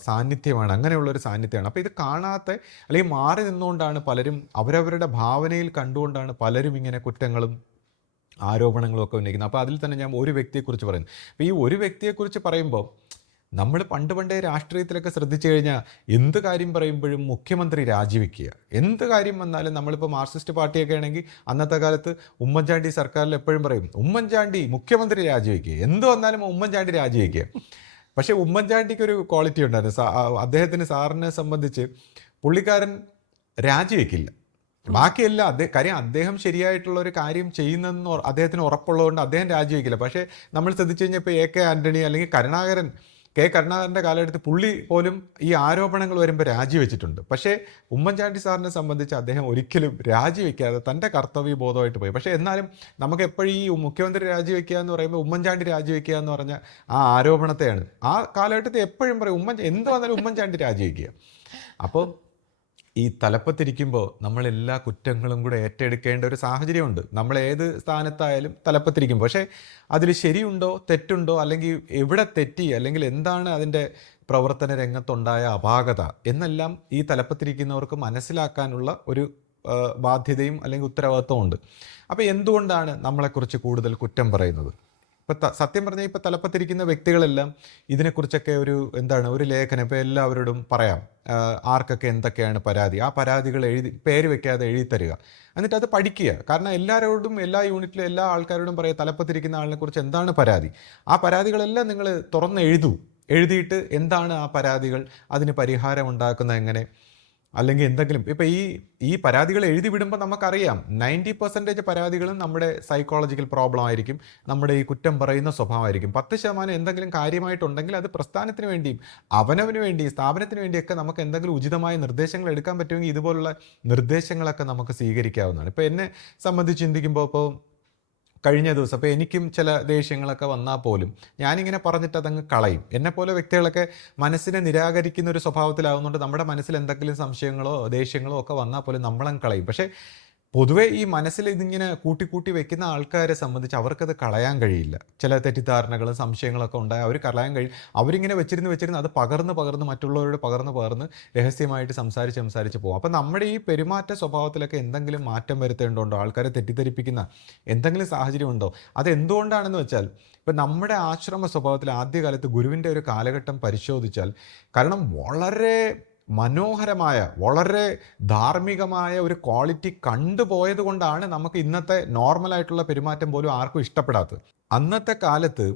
സാന്നിധ്യമാണ്, അങ്ങനെയുള്ളൊരു സാന്നിധ്യമാണ്. അപ്പോൾ ഇത് കാണാത്ത, അല്ലെങ്കിൽ മാറി നിന്നുകൊണ്ടാണ് പലരും അവരവരുടെ ഭാവനയിൽ കണ്ടുകൊണ്ടാണ് പലരും ഇങ്ങനെ കുറ്റങ്ങളും ആരോപണങ്ങളും ഒക്കെ ഉന്നയിക്കുന്നത്. അപ്പോൾ അതിൽ തന്നെ ഞാൻ ഒരു വ്യക്തിയെക്കുറിച്ച് പറയുന്നു. അപ്പോൾ ഈ ഒരു വ്യക്തിയെക്കുറിച്ച് പറയുമ്പോൾ നമ്മൾ പണ്ടേ രാഷ്ട്രീയത്തിലൊക്കെ ശ്രദ്ധിച്ചു കഴിഞ്ഞാൽ എന്ത് കാര്യം പറയുമ്പോഴും മുഖ്യമന്ത്രി രാജിവെക്കുക, എന്ത് കാര്യം വന്നാലും നമ്മളിപ്പോൾ മാർക്സിസ്റ്റ് പാർട്ടിയൊക്കെ ആണെങ്കിൽ അന്നത്തെ കാലത്ത് ഉമ്മൻചാണ്ടി സർക്കാരിൽ എപ്പോഴും പറയും ഉമ്മൻചാണ്ടി മുഖ്യമന്ത്രി രാജിവെക്കുക, എന്ത് വന്നാലും ഉമ്മൻചാണ്ടി രാജിവെക്കുക. പക്ഷേ ഉമ്മൻചാണ്ടിക്ക് ഒരു ക്വാളിറ്റി ഉണ്ടായിരുന്നു, അദ്ദേഹത്തിന്, സാറിനെ സംബന്ധിച്ച് പുള്ളിക്കാരൻ രാജിവെക്കില്ല. ബാക്കിയെല്ലാം കാര്യം അദ്ദേഹം ശരിയായിട്ടുള്ള ഒരു കാര്യം ചെയ്യുന്നതെന്ന് അദ്ദേഹത്തിന് ഉറപ്പുള്ളതുകൊണ്ട് അദ്ദേഹം രാജിവെക്കില്ല. പക്ഷേ നമ്മൾ ശ്രദ്ധിച്ചു കഴിഞ്ഞാൽ ഇപ്പോൾ AK ആൻ്റണി അല്ലെങ്കിൽ കരുണാകരൻ കെ കരുണാകരൻ്റെ കാലഘട്ടത്തിൽ പുള്ളി പോലും ഈ ആരോപണങ്ങൾ വരുമ്പോൾ രാജിവെച്ചിട്ടുണ്ട്. പക്ഷേ ഉമ്മൻചാണ്ടി സാറിനെ സംബന്ധിച്ച് അദ്ദേഹം ഒരിക്കലും രാജിവെക്കാതെ തൻ്റെ കർത്തവ്യ ബോധമായിട്ട് പോയി. പക്ഷേ എന്നാലും നമുക്ക് എപ്പോഴും ഈ മുഖ്യമന്ത്രി രാജിവെക്കുക എന്ന് പറയുമ്പോൾ ഉമ്മൻചാണ്ടി രാജിവെക്കുക എന്ന് പറഞ്ഞ ആ ആരോപണത്തെയാണ് ആ കാലഘട്ടത്തിൽ എപ്പോഴും പറയും, എന്ത് വന്നാലും ഉമ്മൻചാണ്ടി രാജിവെക്കുക. അപ്പോൾ ഈ തലപ്പത്തിരിക്കുമ്പോൾ നമ്മൾ എല്ലാ കുറ്റങ്ങളും കൂടെ ഏറ്റെടുക്കേണ്ട ഒരു സാഹചര്യമുണ്ട്. നമ്മൾ ഏത് സ്ഥാനത്തായാലും തലപ്പത്തിരിക്കുമ്പോൾ. പക്ഷേ അതിൽ ശരിയുണ്ടോ തെറ്റുണ്ടോ, അല്ലെങ്കിൽ എവിടെ തെറ്റി, അല്ലെങ്കിൽ എന്താണ് അതിൻ്റെ പ്രവർത്തന രംഗത്തുണ്ടായ അപാകത എന്നെല്ലാം ഈ തലപ്പത്തിരിക്കുന്നവർക്ക് മനസ്സിലാക്കാനുള്ള ഒരു ബാധ്യതയും അല്ലെങ്കിൽ ഉത്തരവാദിത്വവും ഉണ്ട്. അപ്പോൾ എന്തുകൊണ്ടാണ് നമ്മളെക്കുറിച്ച് കൂടുതൽ കുറ്റം പറയുന്നത്? സത്യം പറഞ്ഞാൽ ഇപ്പോൾ തലപ്പത്തിരിക്കുന്ന വ്യക്തികളെല്ലാം ഇതിനെക്കുറിച്ചൊക്കെ ഒരു ലേഖനം ഇപ്പോൾ എല്ലാവരോടും പറയാം, ആർക്കൊക്കെ എന്തൊക്കെയാണ് പരാതി, ആ പരാതികൾ പേര് വെക്കാതെ എഴുതി തരിക, എന്നിട്ട് അത് പഠിക്കുക. കാരണം എല്ലാവരോടും എല്ലാ യൂണിറ്റിലും എല്ലാ ആൾക്കാരോടും പറയുക, തലപ്പത്തിരിക്കുന്ന ആളിനെ കുറിച്ച് എന്താണ് പരാതി, ആ പരാതികളെല്ലാം നിങ്ങൾ തുറന്ന് എഴുതിയിട്ട് എന്താണ് ആ പരാതികൾ, അതിന് പരിഹാരം ഉണ്ടാക്കുന്നത് എങ്ങനെ, അല്ലെങ്കിൽ എന്തെങ്കിലും ഇപ്പോൾ ഈ പരാതികൾ എഴുതി വിടുമ്പോൾ നമുക്കറിയാം 90% പരാതികളും നമ്മുടെ സൈക്കോളജിക്കൽ പ്രോബ്ലം ആയിരിക്കും, നമ്മുടെ ഈ കുറ്റം പറയുന്ന സ്വഭാവമായിരിക്കും. 10% എന്തെങ്കിലും കാര്യമായിട്ടുണ്ടെങ്കിൽ അത് പ്രസ്ഥാനത്തിന് വേണ്ടിയും അവനവന് വേണ്ടിയും സ്ഥാപനത്തിന് വേണ്ടിയൊക്കെ നമുക്ക് എന്തെങ്കിലും ഉചിതമായ നിർദ്ദേശങ്ങൾ എടുക്കാൻ പറ്റുമെങ്കിൽ ഇതുപോലുള്ള നിർദ്ദേശങ്ങളൊക്കെ നമുക്ക് സ്വീകരിക്കാവുന്നതാണ്. ഇപ്പോൾ എന്നെ സംബന്ധിച്ച് ചിന്തിക്കുമ്പോൾ കഴിഞ്ഞ ദിവസം അപ്പോൾ എനിക്കും ചില ദേഷ്യങ്ങളൊക്കെ വന്നാൽ പോലും ഞാനിങ്ങനെ പറഞ്ഞിട്ട് അതങ്ങ് കളയും. എന്നെപ്പോലെ വ്യക്തികളൊക്കെ മനസ്സിനെ നിരാകരിക്കുന്ന ഒരു സ്വഭാവത്തിലാവുന്നതുകൊണ്ട് നമ്മുടെ മനസ്സിൽ എന്തെങ്കിലും സംശയങ്ങളോ ദേഷ്യങ്ങളോ ഒക്കെ വന്നാൽ പോലും നമ്മളങ്ങ് കളയും. പക്ഷേ പൊതുവേ ഈ മനസ്സിൽ ഇതിങ്ങനെ കൂട്ടി വെക്കുന്ന ആൾക്കാരെ സംബന്ധിച്ച് അവർക്കത് കളയാൻ കഴിയില്ല. ചില തെറ്റിദ്ധാരണകളും സംശയങ്ങളൊക്കെ ഉണ്ടായി അവർ കളയാൻ കഴിയും. അവരിങ്ങനെ വെച്ചിരുന്ന് അത് പകർന്ന് മറ്റുള്ളവരോട് പകർന്ന് രഹസ്യമായിട്ട് സംസാരിച്ച് പോകും. അപ്പം നമ്മുടെ ഈ പെരുമാറ്റ സ്വഭാവത്തിലൊക്കെ എന്തെങ്കിലും മാറ്റം വരുത്തേണ്ടതുണ്ടോ, ആൾക്കാരെ തെറ്റിദ്ധരിപ്പിക്കുന്ന എന്തെങ്കിലും സാഹചര്യം ഉണ്ടോ? അതെന്തുകൊണ്ടാണെന്ന് വെച്ചാൽ ഇപ്പം നമ്മുടെ ആശ്രമ സ്വഭാവത്തിൽ ആദ്യകാലത്ത് ഗുരുവിൻ്റെ ഒരു കാലഘട്ടം പരിശോധിച്ചാൽ, കാരണം വളരെ മനോഹരമായ വളരെ ധാർമ്മികമായ ഒരു ക്വാളിറ്റി കണ്ടുപോയത് കൊണ്ടാണ് നമുക്ക് ഇന്നത്തെ നോർമലായിട്ടുള്ള പെരുമാറ്റം പോലും ആർക്കും ഇഷ്ടപ്പെടാത്തത്. അന്നത്തെ കാലത്ത്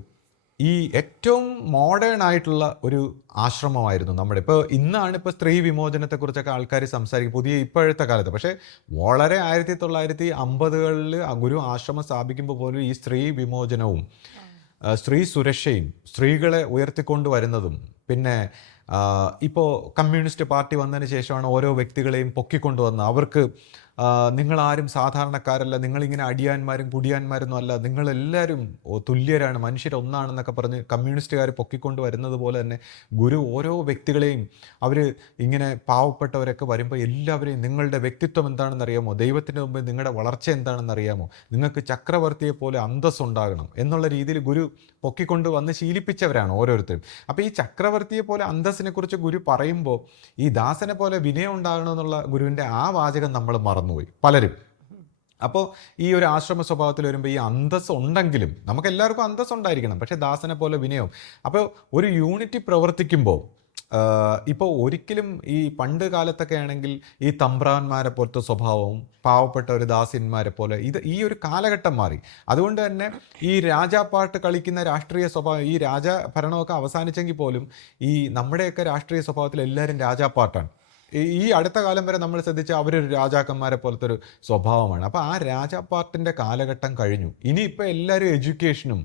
ഈ ഏറ്റവും മോഡേൺ ആയിട്ടുള്ള ഒരു ആശ്രമമായിരുന്നു നമ്മുടെ. ഇന്നാണ് സ്ത്രീ വിമോചനത്തെക്കുറിച്ചൊക്കെ ആൾക്കാർ സംസാരിക്കും ഇപ്പോഴത്തെ കാലത്ത്. പക്ഷേ വളരെ 1950കളിൽ ഗുരു ആശ്രമം സ്ഥാപിക്കുമ്പോൾ പോലും ഈ സ്ത്രീ വിമോചനവും സ്ത്രീ സുരക്ഷയും സ്ത്രീകളെ ഉയർത്തിക്കൊണ്ടുവരുന്നതും പിന്നെ ഇപ്പോൾ കമ്മ്യൂണിസ്റ്റ് പാർട്ടി വന്നതിന് ശേഷമാണ് ഓരോ വ്യക്തികളെയും പൊക്കിക്കൊണ്ടുവന്ന് അവർക്ക് നിങ്ങളാരും സാധാരണക്കാരല്ല, നിങ്ങളിങ്ങനെ അടിയാന്മാരും കുടിയാന്മാരൊന്നും അല്ല, നിങ്ങളെല്ലാവരും തുല്യരാണ്, മനുഷ്യരൊന്നാണെന്നൊക്കെ പറഞ്ഞ് കമ്മ്യൂണിസ്റ്റുകാർ പൊക്കിക്കൊണ്ട് വരുന്നത് പോലെ തന്നെ ഗുരു ഓരോ വ്യക്തികളെയും അവർ ഇങ്ങനെ പാവപ്പെട്ടവരൊക്കെ വരുമ്പോൾ എല്ലാവരെയും നിങ്ങളുടെ വ്യക്തിത്വം എന്താണെന്നറിയാമോ, ദൈവത്തിൻ്റെ മുമ്പിൽ നിങ്ങളുടെ വളർച്ച എന്താണെന്നറിയാമോ, നിങ്ങൾക്ക് ചക്രവർത്തിയെ പോലെ അന്തസ്സുണ്ടാകണം എന്നുള്ള രീതിയിൽ ഗുരു പൊക്കിക്കൊണ്ട് വന്ന് ശീലിപ്പിച്ചവരാണ് ഓരോരുത്തരും. അപ്പോൾ ഈ ചക്രവർത്തിയെ പോലെ അന്തസ്സിനെ കുറിച്ച് ഗുരു പറയുമ്പോൾ ഈ ദാസനെ പോലെ വിനയം ഉണ്ടാകണമെന്നുള്ള ഗുരുവിൻ്റെ ആ വാചകം നമ്മൾ മറന്നുപോയി പലരും. അപ്പോൾ ഈ ഒരു ആശ്രമ സ്വഭാവത്തിൽ വരുമ്പോൾ ഈ അന്തസ് ഉണ്ടെങ്കിലും നമുക്ക് എല്ലാവർക്കും അന്തസ് ഉണ്ടായിരിക്കണം, പക്ഷേ ദാസനെ പോലെ വിനയവും. അപ്പോൾ ഒരു യൂണിറ്റി പ്രവർത്തിക്കുമ്പോൾ ഇപ്പോൾ ഒരിക്കലും ഈ പണ്ട് കാലത്തൊക്കെ ആണെങ്കിൽ ഈ തമ്പ്രാന്മാരെ പോലത്തെ സ്വഭാവവും പാവപ്പെട്ട ഒരു ദാസ്യന്മാരെ പോലെ ഈ ഒരു കാലഘട്ടം മാറി. അതുകൊണ്ട് തന്നെ ഈ രാജാപ്പാട്ട് കളിക്കുന്ന രാഷ്ട്രീയ സ്വഭാവം, ഈ രാജഭരണമൊക്കെ അവസാനിച്ചെങ്കിൽ പോലും ഈ നമ്മുടെയൊക്കെ രാഷ്ട്രീയ സ്വഭാവത്തിൽ എല്ലാവരും രാജാപ്പാട്ടാണ്. ഈ അടുത്ത കാലം വരെ നമ്മൾ ശ്രദ്ധിച്ച അവരൊരു രാജാക്കന്മാരെ പോലത്തെ ഒരു സ്വഭാവമാണ്. അപ്പോൾ ആ രാജാപ്പാർട്ടിൻ്റെ കാലഘട്ടം കഴിഞ്ഞു. ഇനിയിപ്പോൾ എല്ലാവരും എഡ്യൂക്കേഷനും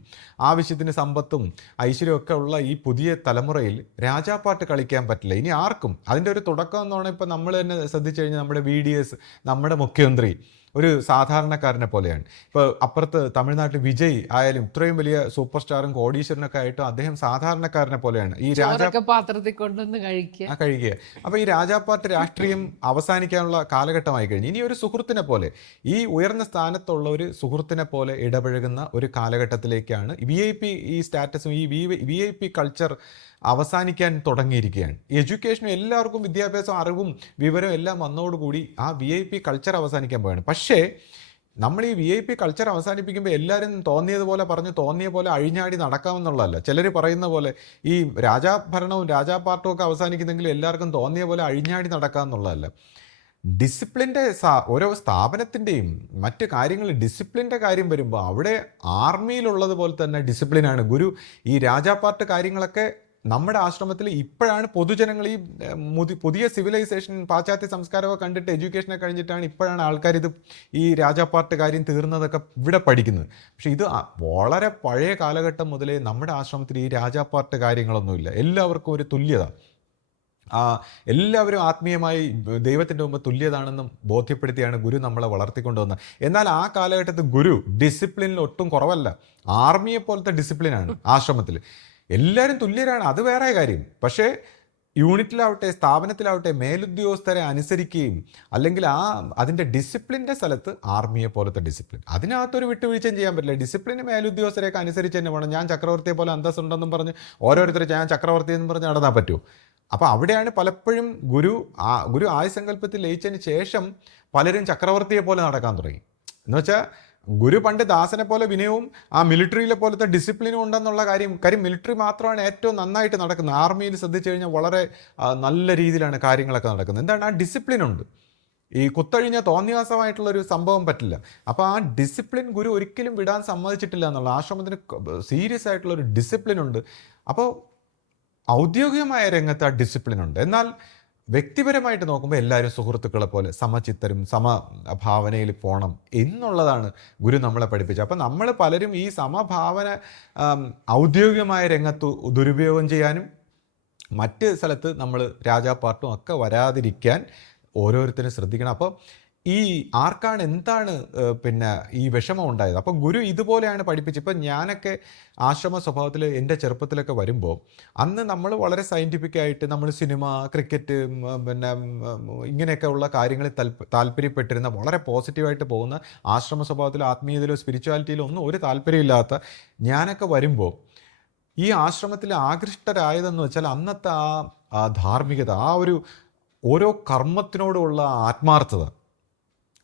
ആവശ്യത്തിന് സമ്പത്തും ഐശ്വര്യമൊക്കെ ഉള്ള ഈ പുതിയ തലമുറയിൽ രാജാപ്പാട്ട് കളിക്കാൻ പറ്റില്ല ഇനി ആർക്കും. അതിൻ്റെ ഒരു തുടക്കം എന്ന് പറഞ്ഞാൽ ഇപ്പോൾ നമ്മൾ തന്നെ ശ്രദ്ധിച്ചു കഴിഞ്ഞാൽ നമ്മുടെ VDS, നമ്മുടെ മുഖ്യമന്ത്രി ഒരു സാധാരണക്കാരനെ പോലെയാണ്. ഇപ്പോൾ അപ്പുറത്ത് തമിഴ്നാട്ടിൽ വിജയ് ആയാലും ഇത്രയും വലിയ സൂപ്പർ സ്റ്റാറും കോടീശ്വരനൊക്കെ ആയിട്ടും അദ്ദേഹം സാധാരണക്കാരനെ പോലെയാണ്. ഈ പാത്രത്തിൽ കൊണ്ടുവന്ന് കഴിക്കുക. അപ്പോൾ ഈ രാജാപ്പാട്ട് രാഷ്ട്രീയം അവസാനിക്കാനുള്ള കാലഘട്ടമായി കഴിഞ്ഞു. ഇനി ഒരു സുഹൃത്തിനെ പോലെ, ഈ ഉയർന്ന സ്ഥാനത്തുള്ള ഒരു സുഹൃത്തിനെ പോലെ ഇടപഴകുന്ന ഒരു കാലഘട്ടത്തിലേക്കാണ് VIP ഈ സ്റ്റാറ്റസും ഈ VIP കൾച്ചർ അവസാനിക്കാൻ തുടങ്ങിയിരിക്കുകയാണ്. എഡ്യൂക്കേഷനും എല്ലാവർക്കും വിദ്യാഭ്യാസം അറിവും വിവരവും എല്ലാം വന്നതോടുകൂടി ആ VIP കൾച്ചർ അവസാനിക്കാൻ പോവുകയാണ്. പക്ഷേ നമ്മൾ ഈ VIP കൾച്ചർ അവസാനിപ്പിക്കുമ്പോൾ എല്ലാവരും തോന്നിയതുപോലെ പറഞ്ഞ് തോന്നിയ പോലെ അഴിഞ്ഞാടി നടക്കാമെന്നുള്ളതല്ല. ചിലർ പറയുന്ന പോലെ ഈ രാജാഭരണവും രാജാപാർട്ടും ഒക്കെ അവസാനിക്കുന്നെങ്കിൽ എല്ലാവർക്കും തോന്നിയ പോലെ അഴിഞ്ഞാടി നടക്കാമെന്നുള്ളതല്ല. ഡിസിപ്ലിൻ്റെ ഓരോ സ്ഥാപനത്തിൻ്റെയും മറ്റ് കാര്യങ്ങൾ ഡിസിപ്ലിൻ്റെ കാര്യം വരുമ്പോൾ അവിടെ ആർമിയിലുള്ളത് പോലെ തന്നെ ഡിസിപ്ലിനാണ്. ഗുരു ഈ രാജാപാർട്ട് കാര്യങ്ങളൊക്കെ നമ്മുടെ ആശ്രമത്തിൽ ഇപ്പോഴാണ് പൊതുജനങ്ങൾ ഈ പുതിയ സിവിലൈസേഷൻ പാശ്ചാത്യ സംസ്കാരമൊക്കെ കണ്ടിട്ട് എഡ്യൂക്കേഷനൊക്കെ കഴിഞ്ഞിട്ടാണ് ഇപ്പോഴാണ് ആൾക്കാർ ഇത് ഈ രാജാപ്പാർട്ട് കാര്യം തീർന്നതൊക്കെ ഇവിടെ പഠിക്കുന്നത്. പക്ഷേ ഇത് വളരെ പഴയ കാലഘട്ടം മുതലേ നമ്മുടെ ആശ്രമത്തിൽ ഈ രാജാപ്പാർട്ട് കാര്യങ്ങളൊന്നുമില്ല. എല്ലാവർക്കും ഒരു തുല്യത, എല്ലാവരും ആത്മീയമായി ദൈവത്തിൻ്റെ മുമ്പ് തുല്യതാണെന്നും ബോധ്യപ്പെടുത്തിയാണ് ഗുരു നമ്മളെ വളർത്തിക്കൊണ്ടുവന്നത്. എന്നാൽ ആ കാലഘട്ടത്തിൽ ഗുരു ഡിസിപ്ലിനിൽ ഒട്ടും കുറവല്ല. ആർമിയെ പോലത്തെ ഡിസിപ്ലിനാണ് ആശ്രമത്തിൽ. എല്ലാവരും തുല്യരാണ്, അത് വേറെ കാര്യം. പക്ഷേ യൂണിറ്റിലാവട്ടെ സ്ഥാപനത്തിലാവട്ടെ മേലുദ്യോഗസ്ഥരെ അനുസരിക്കുകയും അല്ലെങ്കിൽ അതിൻ്റെ ഡിസിപ്ലിൻ്റെ സ്ഥലത്ത് ആർമിയെ പോലത്തെ ഡിസിപ്ലിൻ, അതിനകത്തൊരു വിട്ടുവീഴ്ചയും ചെയ്യാൻ പറ്റില്ല. ഡിസിപ്ലിന് മേലുദ്യോഗസ്ഥരെയൊക്കെ അനുസരിച്ച് തന്നെ വേണം. ഞാൻ ചക്രവർത്തിയെ പോലെ അന്തസ്സുണ്ടെന്നും പറഞ്ഞ് ഓരോരുത്തർ ഞാൻ ചക്രവർത്തി എന്നും പറഞ്ഞ് നടന്നാൽ പറ്റുമോ? അപ്പോൾ അവിടെയാണ് പലപ്പോഴും ഗുരു ആയുസങ്കല്പത്തിൽ ലയിച്ചതിന് ശേഷം പലരും ചക്രവർത്തിയെ പോലെ നടക്കാൻ തുടങ്ങി. എന്നുവെച്ചാൽ ഗുരു പണ്ട് ദാസനെ പോലെ വിനയവും മിലിറ്ററിയിലെ പോലത്തെ ഡിസിപ്ലിനും ഉണ്ടെന്നുള്ള കാര്യം മിലിറ്ററി മാത്രമാണ് ഏറ്റവും നന്നായിട്ട് നടക്കുന്നത്. ആർമിയിൽ ശ്രദ്ധിച്ചു കഴിഞ്ഞാൽ വളരെ നല്ല രീതിയിലാണ് കാര്യങ്ങളൊക്കെ നടക്കുന്നത്. എന്താണ്? ആ ഡിസിപ്ലിൻ ഉണ്ട്. ഈ കുത്തഴിഞ്ഞ തോന്നിയാസമായിട്ടുള്ളൊരു സംഭവം പറ്റില്ല. അപ്പോൾ ആ ഡിസിപ്ലിൻ ഗുരു ഒരിക്കലും വിടാൻ സമ്മതിച്ചിട്ടില്ല എന്നുള്ള, ആശ്രമത്തിന് സീരിയസ് ആയിട്ടുള്ളൊരു ഡിസിപ്ലിൻ ഉണ്ട്. അപ്പോൾ ഔദ്യോഗികമായ രംഗത്ത് ആ ഡിസിപ്ലിൻ ഉണ്ട്. എന്നാൽ വ്യക്തിപരമായിട്ട് നോക്കുമ്പോൾ എല്ലാവരും സുഹൃത്തുക്കളെ പോലെ സമചിത്തരും സമഭാവനയിൽ പോകണം എന്നുള്ളതാണ് ഗുരു നമ്മളെ പഠിപ്പിച്ചത്. അപ്പം നമ്മൾ പലരും ഈ സമഭാവന ഔദ്യോഗികമായ രംഗത്ത് ദുരുപയോഗം ചെയ്യാനും മറ്റ് സ്ഥലത്ത് നമ്മൾ രാജാപ്പാർട്ടും ഒക്കെ വരാതിരിക്കാൻ ഓരോരുത്തരും ശ്രദ്ധിക്കണം. അപ്പോൾ ഈ ആർക്കാണ് എന്താണ് ഈ വിഷമം ഉണ്ടായത്? അപ്പോൾ ഗുരു ഇതുപോലെയാണ് പഠിപ്പിച്ചത്. ഇപ്പം ഞാനൊക്കെ ആശ്രമ സ്വഭാവത്തിൽ എൻ്റെ ചെറുപ്പത്തിലൊക്കെ വരുമ്പോൾ അന്ന് നമ്മൾ വളരെ സയൻറ്റിഫിക്കായിട്ട് നമ്മൾ സിനിമ, ക്രിക്കറ്റ്, ഇങ്ങനെയൊക്കെ ഉള്ള കാര്യങ്ങളിൽ താല്പര്യപ്പെട്ടിരുന്ന, വളരെ പോസിറ്റീവായിട്ട് പോകുന്ന, ആശ്രമ സ്വഭാവത്തിലോ ആത്മീയതയിലോ സ്പിരിച്വാലിറ്റിയിലോ ഒന്നും ഒരു താല്പര്യമില്ലാത്ത ഞാനൊക്കെ വരുമ്പോൾ ഈ ആശ്രമത്തിൽ ആകൃഷ്ടരായതെന്ന് വെച്ചാൽ അന്നത്തെ ആ ധാർമ്മികത, ആ ഒരു ഓരോ കർമ്മത്തിനോടുള്ള ആത്മാർത്ഥത,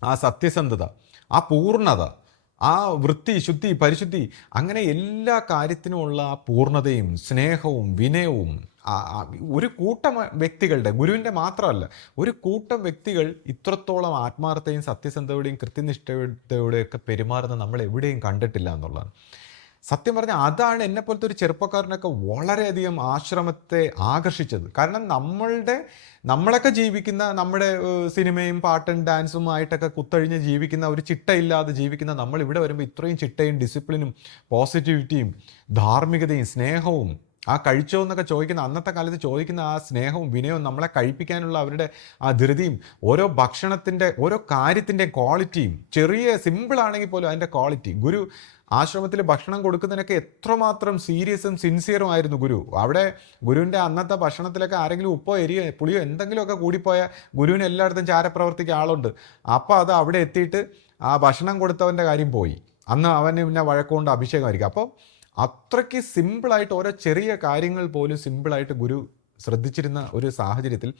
ആ സത്യസന്ധത, ആ പൂർണ്ണത, ആ വൃത്തി, ശുദ്ധി, പരിശുദ്ധി, അങ്ങനെ എല്ലാ കാര്യത്തിനുമുള്ള ആ പൂർണ്ണതയും സ്നേഹവും വിനയവും ഒരു കൂട്ടം വ്യക്തികളുടെ, ഗുരുവിൻ്റെ മാത്രമല്ല, ഒരു കൂട്ടം വ്യക്തികൾ ഇത്രത്തോളം ആത്മാർത്ഥതയും സത്യസന്ധതയോടെയും കൃത്യനിഷ്ഠയോടെയൊക്കെ പെരുമാറുന്ന നമ്മൾ എവിടെയും കണ്ടിട്ടില്ല എന്നുള്ളതാണ്. സത്യം പറഞ്ഞാൽ അതാണ് എന്നെപ്പോലത്തെ ഒരു ചെറുപ്പക്കാരനൊക്കെ വളരെയധികം ആശ്രമത്തെ ആകർഷിച്ചത്. കാരണം നമ്മളൊക്കെ ജീവിക്കുന്ന, നമ്മുടെ സിനിമയും പാട്ടും ഡാൻസും ആയിട്ടൊക്കെ കുത്തഴിഞ്ഞ് ജീവിക്കുന്ന, ഒരു ചിട്ടയില്ലാതെ ജീവിക്കുന്ന നമ്മൾ ഇവിടെ വരുമ്പോൾ ഇത്രയും ചിട്ടയും ഡിസിപ്ലിനും പോസിറ്റിവിറ്റിയും ധാർമ്മികതയും സ്നേഹവും, ആ കഴിച്ചോ എന്നൊക്കെ ചോദിക്കുന്ന, അന്നത്തെ കാലത്ത് ചോദിക്കുന്ന ആ സ്നേഹവും വിനയവും, നമ്മളെ കഴിപ്പിക്കാനുള്ള അവരുടെ ആ ധൃതിയും, ഓരോ ഭക്ഷണത്തിൻ്റെ ഓരോ കാര്യത്തിൻ്റെ ക്വാളിറ്റിയും, ചെറിയ സിമ്പിളാണെങ്കിൽ പോലും അതിൻ്റെ ക്വാളിറ്റി. ഗുരു ആശ്രമത്തിൽ ഭക്ഷണം കൊടുക്കുന്നതിനൊക്കെ എത്രമാത്രം സീരിയസും സിൻസിയറും ആയിരുന്നു ഗുരു. അവിടെ ഗുരുവിൻ്റെ അന്നത്തെ ഭക്ഷണത്തിലൊക്കെ ആരെങ്കിലും ഉപ്പോ എരിയോ പുളിയോ എന്തെങ്കിലുമൊക്കെ കൂടിപ്പോയാൽ ഗുരുവിന് എല്ലായിടത്തും ചാരപ്രവർത്തിക്ക് ആളുണ്ട്. അപ്പോൾ അത് അവിടെ എത്തിയിട്ട് ആ ഭക്ഷണം കൊടുത്തവൻ്റെ കാര്യം പോയി. അന്ന് അവന് പിന്നെ വഴക്കുകൊണ്ട് അഭിഷേകമായിരിക്കും. അപ്പോൾ അത്രയ്ക്ക് സിമ്പിളായിട്ട് ഓരോ ചെറിയ കാര്യങ്ങൾ പോലും സിമ്പിളായിട്ട് ഗുരു ശ്രദ്ധിച്ചിരുന്ന ഒരു സാഹചര്യത്തിൽ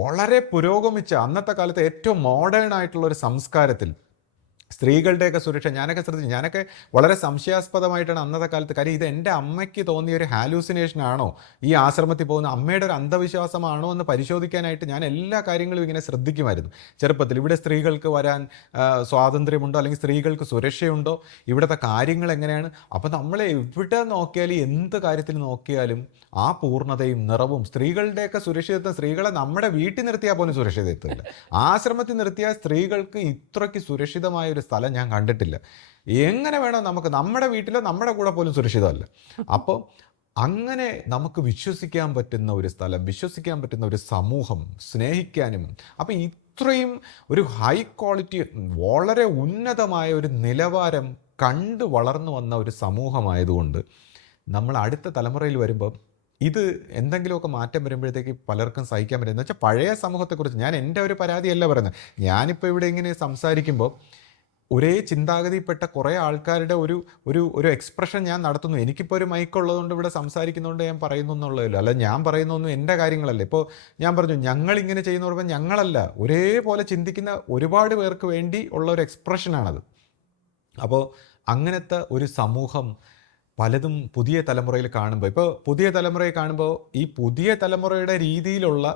വളരെ പുരോഗമിച്ച, അന്നത്തെ കാലത്ത് ഏറ്റവും മോഡേൺ ആയിട്ടുള്ള ഒരു സംസ്കാരത്തിൽ സ്ത്രീകളുടെയൊക്കെ സുരക്ഷ ഞാനൊക്കെ ശ്രദ്ധിച്ചു. ഞാനൊക്കെ വളരെ സംശയാസ്പദമായിട്ടാണ് അന്നത്തെ കാലത്ത്, കാര്യം ഇത് എൻ്റെ അമ്മയ്ക്ക് തോന്നിയ ഒരു ഹാലൂസിനേഷൻ ആണോ, ഈ ആശ്രമത്തിൽ പോകുന്ന അമ്മയുടെ ഒരു അന്ധവിശ്വാസമാണോ എന്ന് പരിശോധിക്കാനായിട്ട് ഞാൻ എല്ലാ കാര്യങ്ങളും ഇങ്ങനെ ശ്രദ്ധിക്കുമായിരുന്നു ചെറുപ്പത്തിൽ. ഇവിടെ സ്ത്രീകൾക്ക് വരാൻ സ്വാതന്ത്ര്യമുണ്ടോ, അല്ലെങ്കിൽ സ്ത്രീകൾക്ക് സുരക്ഷയുണ്ടോ, ഇവിടുത്തെ കാര്യങ്ങൾ എങ്ങനെയാണ്. അപ്പോൾ നമ്മൾ എവിടെ നോക്കിയാലും എന്ത് കാര്യത്തിൽ നോക്കിയാലും ആ പൂർണ്ണതയും നിറവും, സ്ത്രീകളുടെയൊക്കെ സുരക്ഷിതത്വം, സ്ത്രീകളെ നമ്മുടെ വീട്ടിൽ നിർത്തിയാൽ പോലും സുരക്ഷിതത്വമില്ല. ആശ്രമത്തിൽ നിർത്തിയാൽ സ്ത്രീകൾക്ക് ഇത്രയ്ക്ക് സുരക്ഷിതമായ ഒരു സ്ഥലം ഞാൻ കണ്ടിട്ടില്ല. എങ്ങനെ വേണോ നമുക്ക്, നമ്മുടെ വീട്ടിലോ നമ്മുടെ കൂടെ പോലും സുരക്ഷിതമല്ല. അപ്പോൾ അങ്ങനെ നമുക്ക് വിശ്വസിക്കാൻ പറ്റുന്ന ഒരു സ്ഥലം, വിശ്വസിക്കാൻ പറ്റുന്ന ഒരു സമൂഹം, സ്നേഹിക്കാനും, അപ്പോൾ ഇത്രയും ഒരു ഹൈ ക്വാളിറ്റി, വളരെ ഉന്നതമായ ഒരു നിലവാരം കണ്ട് വളർന്നു വന്ന ഒരു സമൂഹമായതുകൊണ്ട് നമ്മൾ അടുത്ത തലമുറയിൽ വരുമ്പോൾ ഇത് എന്തെങ്കിലുമൊക്കെ മാറ്റം വരുമ്പോഴത്തേക്ക് പലർക്കും സഹിക്കാൻ പറ്റും. എന്ന് വെച്ചാൽ പഴയ സമൂഹത്തെക്കുറിച്ച് ഞാൻ എൻ്റെ ഒരു പരാതിയല്ല പറയുന്നത്. ഞാനിപ്പോൾ ഇവിടെ ഇങ്ങനെ സംസാരിക്കുമ്പോൾ ഒരേ ചിന്താഗതിയിൽപ്പെട്ട കുറേ ആൾക്കാരുടെ ഒരു എക്സ്പ്രഷൻ ഞാൻ നടത്തുന്നു. എനിക്കിപ്പോൾ ഒരു മൈക്കുള്ളതുകൊണ്ട് ഇവിടെ സംസാരിക്കുന്നതുകൊണ്ട് ഞാൻ പറയുന്നു എന്നുള്ളതല്ലോ, അല്ല ഞാൻ പറയുന്നൊന്നും എൻ്റെ കാര്യങ്ങളല്ല. ഇപ്പോൾ ഞാൻ പറഞ്ഞു ഞങ്ങളിങ്ങനെ ചെയ്യുന്ന പറയുമ്പോൾ ഞങ്ങളല്ല, ഒരേപോലെ ചിന്തിക്കുന്ന ഒരുപാട് പേർക്ക് വേണ്ടി ഉള്ള ഒരു എക്സ്പ്രഷനാണത്. അപ്പോൾ അങ്ങനത്തെ ഒരു സമൂഹം പലതും പുതിയ തലമുറയിൽ കാണുമ്പോൾ, ഇപ്പോൾ പുതിയ തലമുറയെ കാണുമ്പോൾ ഈ പുതിയ തലമുറയുടെ രീതിയിലുള്ള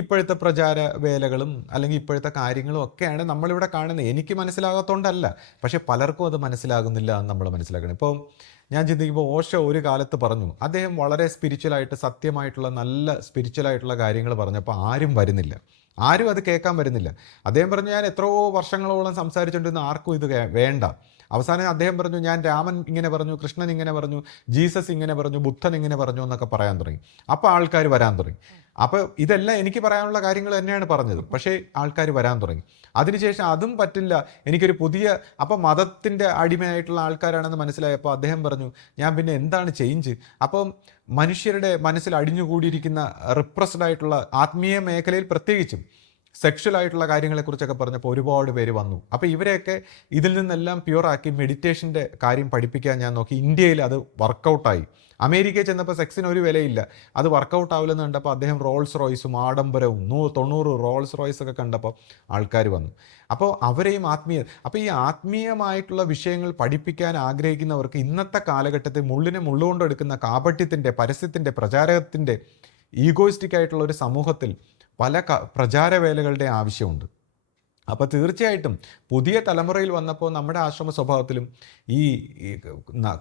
ഇപ്പോഴത്തെ പ്രചാര വേലകളും അല്ലെങ്കിൽ ഇപ്പോഴത്തെ കാര്യങ്ങളും ഒക്കെയാണ് നമ്മളിവിടെ കാണുന്നത്. എനിക്ക് മനസ്സിലാകാത്തതുകൊണ്ടല്ല, പക്ഷെ പലർക്കും അത് മനസ്സിലാകുന്നില്ല എന്ന് നമ്മൾ മനസ്സിലാക്കണം. ഇപ്പോൾ ഞാൻ ചിന്തിക്കുമ്പോൾ ഓഷോ ഒരു കാലത്ത് പറഞ്ഞു, അദ്ദേഹം വളരെ സ്പിരിച്വലായിട്ട് സത്യമായിട്ടുള്ള നല്ല സ്പിരിച്വലായിട്ടുള്ള കാര്യങ്ങൾ പറഞ്ഞപ്പോൾ ആരും വരുന്നില്ല, ആരും അത് കേൾക്കാൻ വരുന്നില്ല. അദ്ദേഹം പറഞ്ഞു, ഞാൻ എത്രയോ വർഷങ്ങളോളം സംസാരിച്ചുകൊണ്ടിരുന്ന ആർക്കും ഇത് വേണ്ട. അവസാനം അദ്ദേഹം പറഞ്ഞു, ഞാൻ രാമൻ ഇങ്ങനെ പറഞ്ഞു, കൃഷ്ണൻ ഇങ്ങനെ പറഞ്ഞു, ജീസസ് ഇങ്ങനെ പറഞ്ഞു, ബുദ്ധൻ ഇങ്ങനെ പറഞ്ഞു എന്നൊക്കെ പറയാൻ തുടങ്ങി. അപ്പോൾ ആൾക്കാർ വരാൻ തുടങ്ങി. അപ്പോൾ ഇതെല്ലാം എനിക്ക് പറയാനുള്ള കാര്യങ്ങൾ തന്നെയാണ് പറഞ്ഞത്, പക്ഷേ ആൾക്കാർ വരാൻ തുടങ്ങി. അതിനുശേഷം അതും പറ്റില്ല, എനിക്കൊരു പുതിയ, അപ്പോൾ മതത്തിൻ്റെ അടിമയായിട്ടുള്ള ആൾക്കാരാണെന്ന് മനസ്സിലായപ്പോൾ അദ്ദേഹം പറഞ്ഞു, ഞാൻ പിന്നെ എന്താണ് ചേഞ്ച്? അപ്പം മനുഷ്യരുടെ മനസ്സിൽ അടിഞ്ഞുകൂടിയിരിക്കുന്ന റിപ്രസ്ഡ് ആയിട്ടുള്ള ആത്മീയ മേഖലയിൽ പ്രത്യേകിച്ചും സെക്ഷൽ ആയിട്ടുള്ള കാര്യങ്ങളെക്കുറിച്ചൊക്കെ പറഞ്ഞപ്പോൾ ഒരുപാട് പേര് വന്നു. അപ്പോൾ ഇവരെയൊക്കെ ഇതിൽ നിന്നെല്ലാം പ്യുവറാക്കി മെഡിറ്റേഷൻ്റെ കാര്യം പഠിപ്പിക്കാൻ ഞാൻ നോക്കി. ഇന്ത്യയിൽ അത് വർക്കൗട്ടായി. അമേരിക്കയിൽ ചെന്നപ്പോൾ സെക്സിന് ഒരു വിലയില്ല, അത് വർക്കൗട്ട് ആവില്ലെന്ന് കണ്ടപ്പോൾ അദ്ദേഹം റോൾസ് റോയ്സും ആഡംബരവും 90 റോൾസ് റോയ്സ് ഒക്കെ കണ്ടപ്പോൾ ആൾക്കാർ വന്നു. അപ്പോൾ അവരെയും അപ്പോൾ ഈ ആത്മീയമായിട്ടുള്ള വിഷയങ്ങൾ പഠിപ്പിക്കാൻ ആഗ്രഹിക്കുന്നവർക്ക് ഇന്നത്തെ കാലഘട്ടത്തിൽ മുള്ളിനെ മുള്ളുകൊണ്ടെടുക്കുന്ന കാപട്യത്തിൻ്റെ, പരസ്യത്തിൻ്റെ, പ്രചാരകത്തിൻ്റെ, ഈഗോയിസ്റ്റിക് ആയിട്ടുള്ള ഒരു സമൂഹത്തിൽ പല പ്രചാരവേലകളുടെ ആവശ്യമുണ്ട്. അപ്പോൾ തീർച്ചയായിട്ടും പുതിയ തലമുറയിൽ വന്നപ്പോൾ നമ്മുടെ ആശ്രമ സ്വഭാവത്തിലും ഈ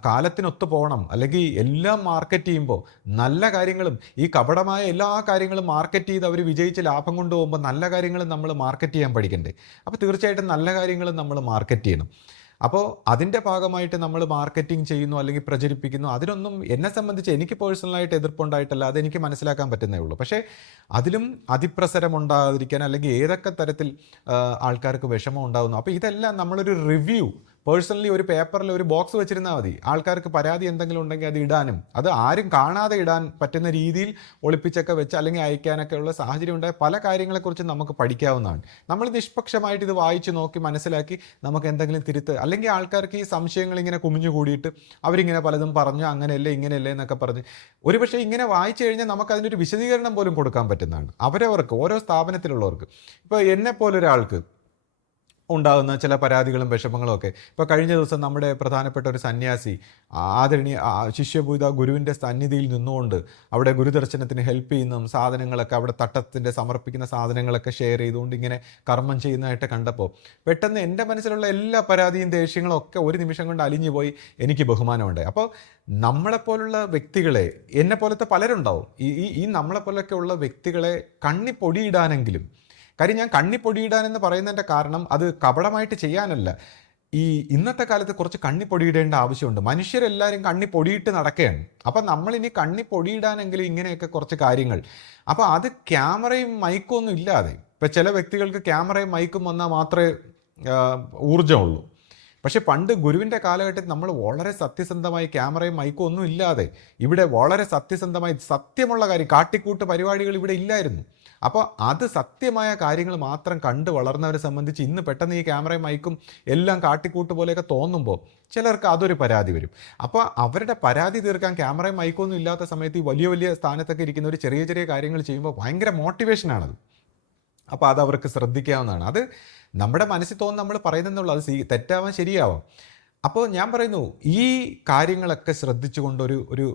കാലത്തിനൊത്തു പോകണം, അല്ലെങ്കിൽ എല്ലാം മാർക്കറ്റ് ചെയ്യുമ്പോൾ നല്ല കാര്യങ്ങളും ഈ കപടമായ എല്ലാ കാര്യങ്ങളും മാർക്കറ്റ് ചെയ്ത് അവർ വിജയിച്ച് ലാഭം കൊണ്ടുപോകുമ്പോൾ നല്ല കാര്യങ്ങളും നമ്മൾ മാർക്കറ്റ് ചെയ്യാൻ പഠിക്കണ്ടേ? അപ്പോൾ തീർച്ചയായിട്ടും നല്ല കാര്യങ്ങളും നമ്മൾ മാർക്കറ്റ് ചെയ്യണം. അപ്പോൾ അതിൻ്റെ ഭാഗമായിട്ട് നമ്മൾ മാർക്കറ്റിംഗ് ചെയ്യുന്നു അല്ലെങ്കിൽ പ്രചരിപ്പിക്കുന്നു, അതിനൊന്നും എന്നെ സംബന്ധിച്ച് എനിക്ക് പേഴ്സണലായിട്ട് എതിർപ്പുണ്ടായിട്ടല്ല, അതെനിക്ക് മനസ്സിലാക്കാൻ പറ്റുന്നേ ഉള്ളൂ. പക്ഷേ അതിലും അതിപ്രസരം ഉണ്ടാകാതിരിക്കാൻ അല്ലെങ്കിൽ ഏതൊക്കെ തരത്തിൽ ആൾക്കാർക്ക് വിഷമം ഉണ്ടാകുന്നു, അപ്പോൾ ഇതെല്ലാം നമ്മളൊരു റിവ്യൂ പേഴ്സണലി ഒരു പേപ്പറിൽ ഒരു ബോക്സ് വെച്ചിരുന്നാൽ മതി. ആൾക്കാർക്ക് പരാതി എന്തെങ്കിലും ഉണ്ടെങ്കിൽ അത് ഇടാനും, അത് ആരും കാണാതെ ഇടാൻ പറ്റുന്ന രീതിയിൽ ഒളിപ്പിച്ചൊക്കെ വെച്ച് അല്ലെങ്കിൽ അയക്കാനൊക്കെ ഉള്ള സാഹചര്യം ഉണ്ടായ പല കാര്യങ്ങളെക്കുറിച്ച് നമുക്ക് പഠിക്കാവുന്നതാണ്. നമ്മൾ നിഷ്പക്ഷമായിട്ട് ഇത് വായിച്ച് നോക്കി മനസ്സിലാക്കി നമുക്ക് എന്തെങ്കിലും അല്ലെങ്കിൽ ആൾക്കാർക്ക് ഈ സംശയങ്ങൾ ഇങ്ങനെ കുമിഞ്ഞു കൂടിയിട്ട് അവരിങ്ങനെ പലതും പറഞ്ഞു, അങ്ങനെയല്ലേ ഇങ്ങനെയല്ലേ എന്നൊക്കെ പറഞ്ഞ് ഒരുപക്ഷെ ഇങ്ങനെ വായിച്ചു കഴിഞ്ഞാൽ നമുക്ക് അതിനൊരു വിശദീകരണം പോലും കൊടുക്കാൻ പറ്റുന്നതാണ് അവരവർക്ക്, ഓരോ സ്ഥാപനത്തിലുള്ളവർക്ക്. ഇപ്പോൾ എന്നെപ്പോലൊരാൾക്ക് ഉണ്ടാകുന്ന ചില പരാതികളും വിഷമങ്ങളും ഒക്കെ. ഇപ്പോൾ കഴിഞ്ഞ ദിവസം നമ്മുടെ പ്രധാനപ്പെട്ട ഒരു സന്യാസി ആദരണീയ ശിഷ്യഭൂത ഗുരുവിൻ്റെ സന്നിധിയിൽ നിന്നുകൊണ്ട് അവിടെ ഗുരുദർശനത്തിന് ഹെൽപ്പ് ചെയ്യുന്നതും സാധനങ്ങളൊക്കെ അവിടെ തട്ടത്തിൻ്റെ സമർപ്പിക്കുന്ന സാധനങ്ങളൊക്കെ ഷെയർ ചെയ്തുകൊണ്ട് ഇങ്ങനെ കർമ്മം ചെയ്യുന്നതായിട്ട് കണ്ടപ്പോൾ പെട്ടെന്ന് എൻ്റെ മനസ്സിലുള്ള എല്ലാ പരാതിയും ദേഷ്യങ്ങളും ഒക്കെ ഒരു നിമിഷം കൊണ്ട് അലിഞ്ഞു പോയി. എനിക്ക് ബഹുമാനമുണ്ടായി. അപ്പോൾ നമ്മളെപ്പോലുള്ള വ്യക്തികളെ, എന്നെപ്പോലത്തെ പലരുണ്ടാവും, ഈ നമ്മളെപ്പോലൊക്കെ ഉള്ള വ്യക്തികളെ കണ്ണി പൊടിയിടാനെങ്കിലും, കാര്യം ഞാൻ കണ്ണിപ്പൊടിയിടാനെന്ന് പറയുന്നതിൻ്റെ കാരണം അത് കപടമായിട്ട് ചെയ്യാനല്ല. ഈ ഇന്നത്തെ കാലത്ത് കുറച്ച് കണ്ണിപ്പൊടിയിടേണ്ട ആവശ്യമുണ്ട്. മനുഷ്യരെല്ലാവരും കണ്ണിപ്പൊടിയിട്ട് നടക്കുകയാണ്. അപ്പം നമ്മളിനി കണ്ണിപ്പൊടിയിടാനെങ്കിലും ഇങ്ങനെയൊക്കെ കുറച്ച് കാര്യങ്ങൾ. അപ്പോൾ അത് ക്യാമറയും മൈക്കും ഒന്നും ഇല്ലാതെ, ഇപ്പം ചില വ്യക്തികൾക്ക് ക്യാമറയും മൈക്കും വന്നാൽ മാത്രമേ ഊർജ്ജമുള്ളൂ. പക്ഷെ പണ്ട് ഗുരുവിൻ്റെ കാലഘട്ടത്തിൽ നമ്മൾ വളരെ സത്യസന്ധമായി ക്യാമറയും മൈക്കും ഒന്നും ഇല്ലാതെ ഇവിടെ വളരെ സത്യസന്ധമായി സത്യമുള്ള കാര്യം, കാട്ടിക്കൂട്ട് പരിപാടികൾ ഇവിടെ ഇല്ലായിരുന്നു. അപ്പോൾ അത് സത്യമായ കാര്യങ്ങൾ മാത്രം കണ്ട് വളർന്നവരെ സംബന്ധിച്ച് ഇന്ന് പെട്ടെന്ന് ഈ ക്യാമറയും മൈക്കും എല്ലാം കാട്ടിക്കൂട്ട് പോലെയൊക്കെ തോന്നുമ്പോൾ ചിലർക്ക് അതൊരു പരാതി വരും. അപ്പോൾ അവരുടെ പരാതി തീർക്കാൻ ക്യാമറയും മൈക്കൊന്നും ഇല്ലാത്ത സമയത്ത് ഈ വലിയ വലിയ സ്ഥാനത്തൊക്കെ ഇരിക്കുന്നവർ ചെറിയ ചെറിയ കാര്യങ്ങൾ ചെയ്യുമ്പോൾ ഭയങ്കര മോട്ടിവേഷനാണത്. അപ്പോൾ അത് അവർക്ക് ശ്രദ്ധിക്കാവുന്നതാണ്. അത് നമ്മുടെ മനസ്സിൽ തോന്നുന്നു നമ്മൾ പറയുന്നതെന്നുള്ളൂ, അത് തെറ്റാവാൻ ശരിയാവാം. അപ്പോൾ ഞാൻ പറയുന്നു, ഈ കാര്യങ്ങളൊക്കെ ശ്രദ്ധിച്ചുകൊണ്ട് ഒരു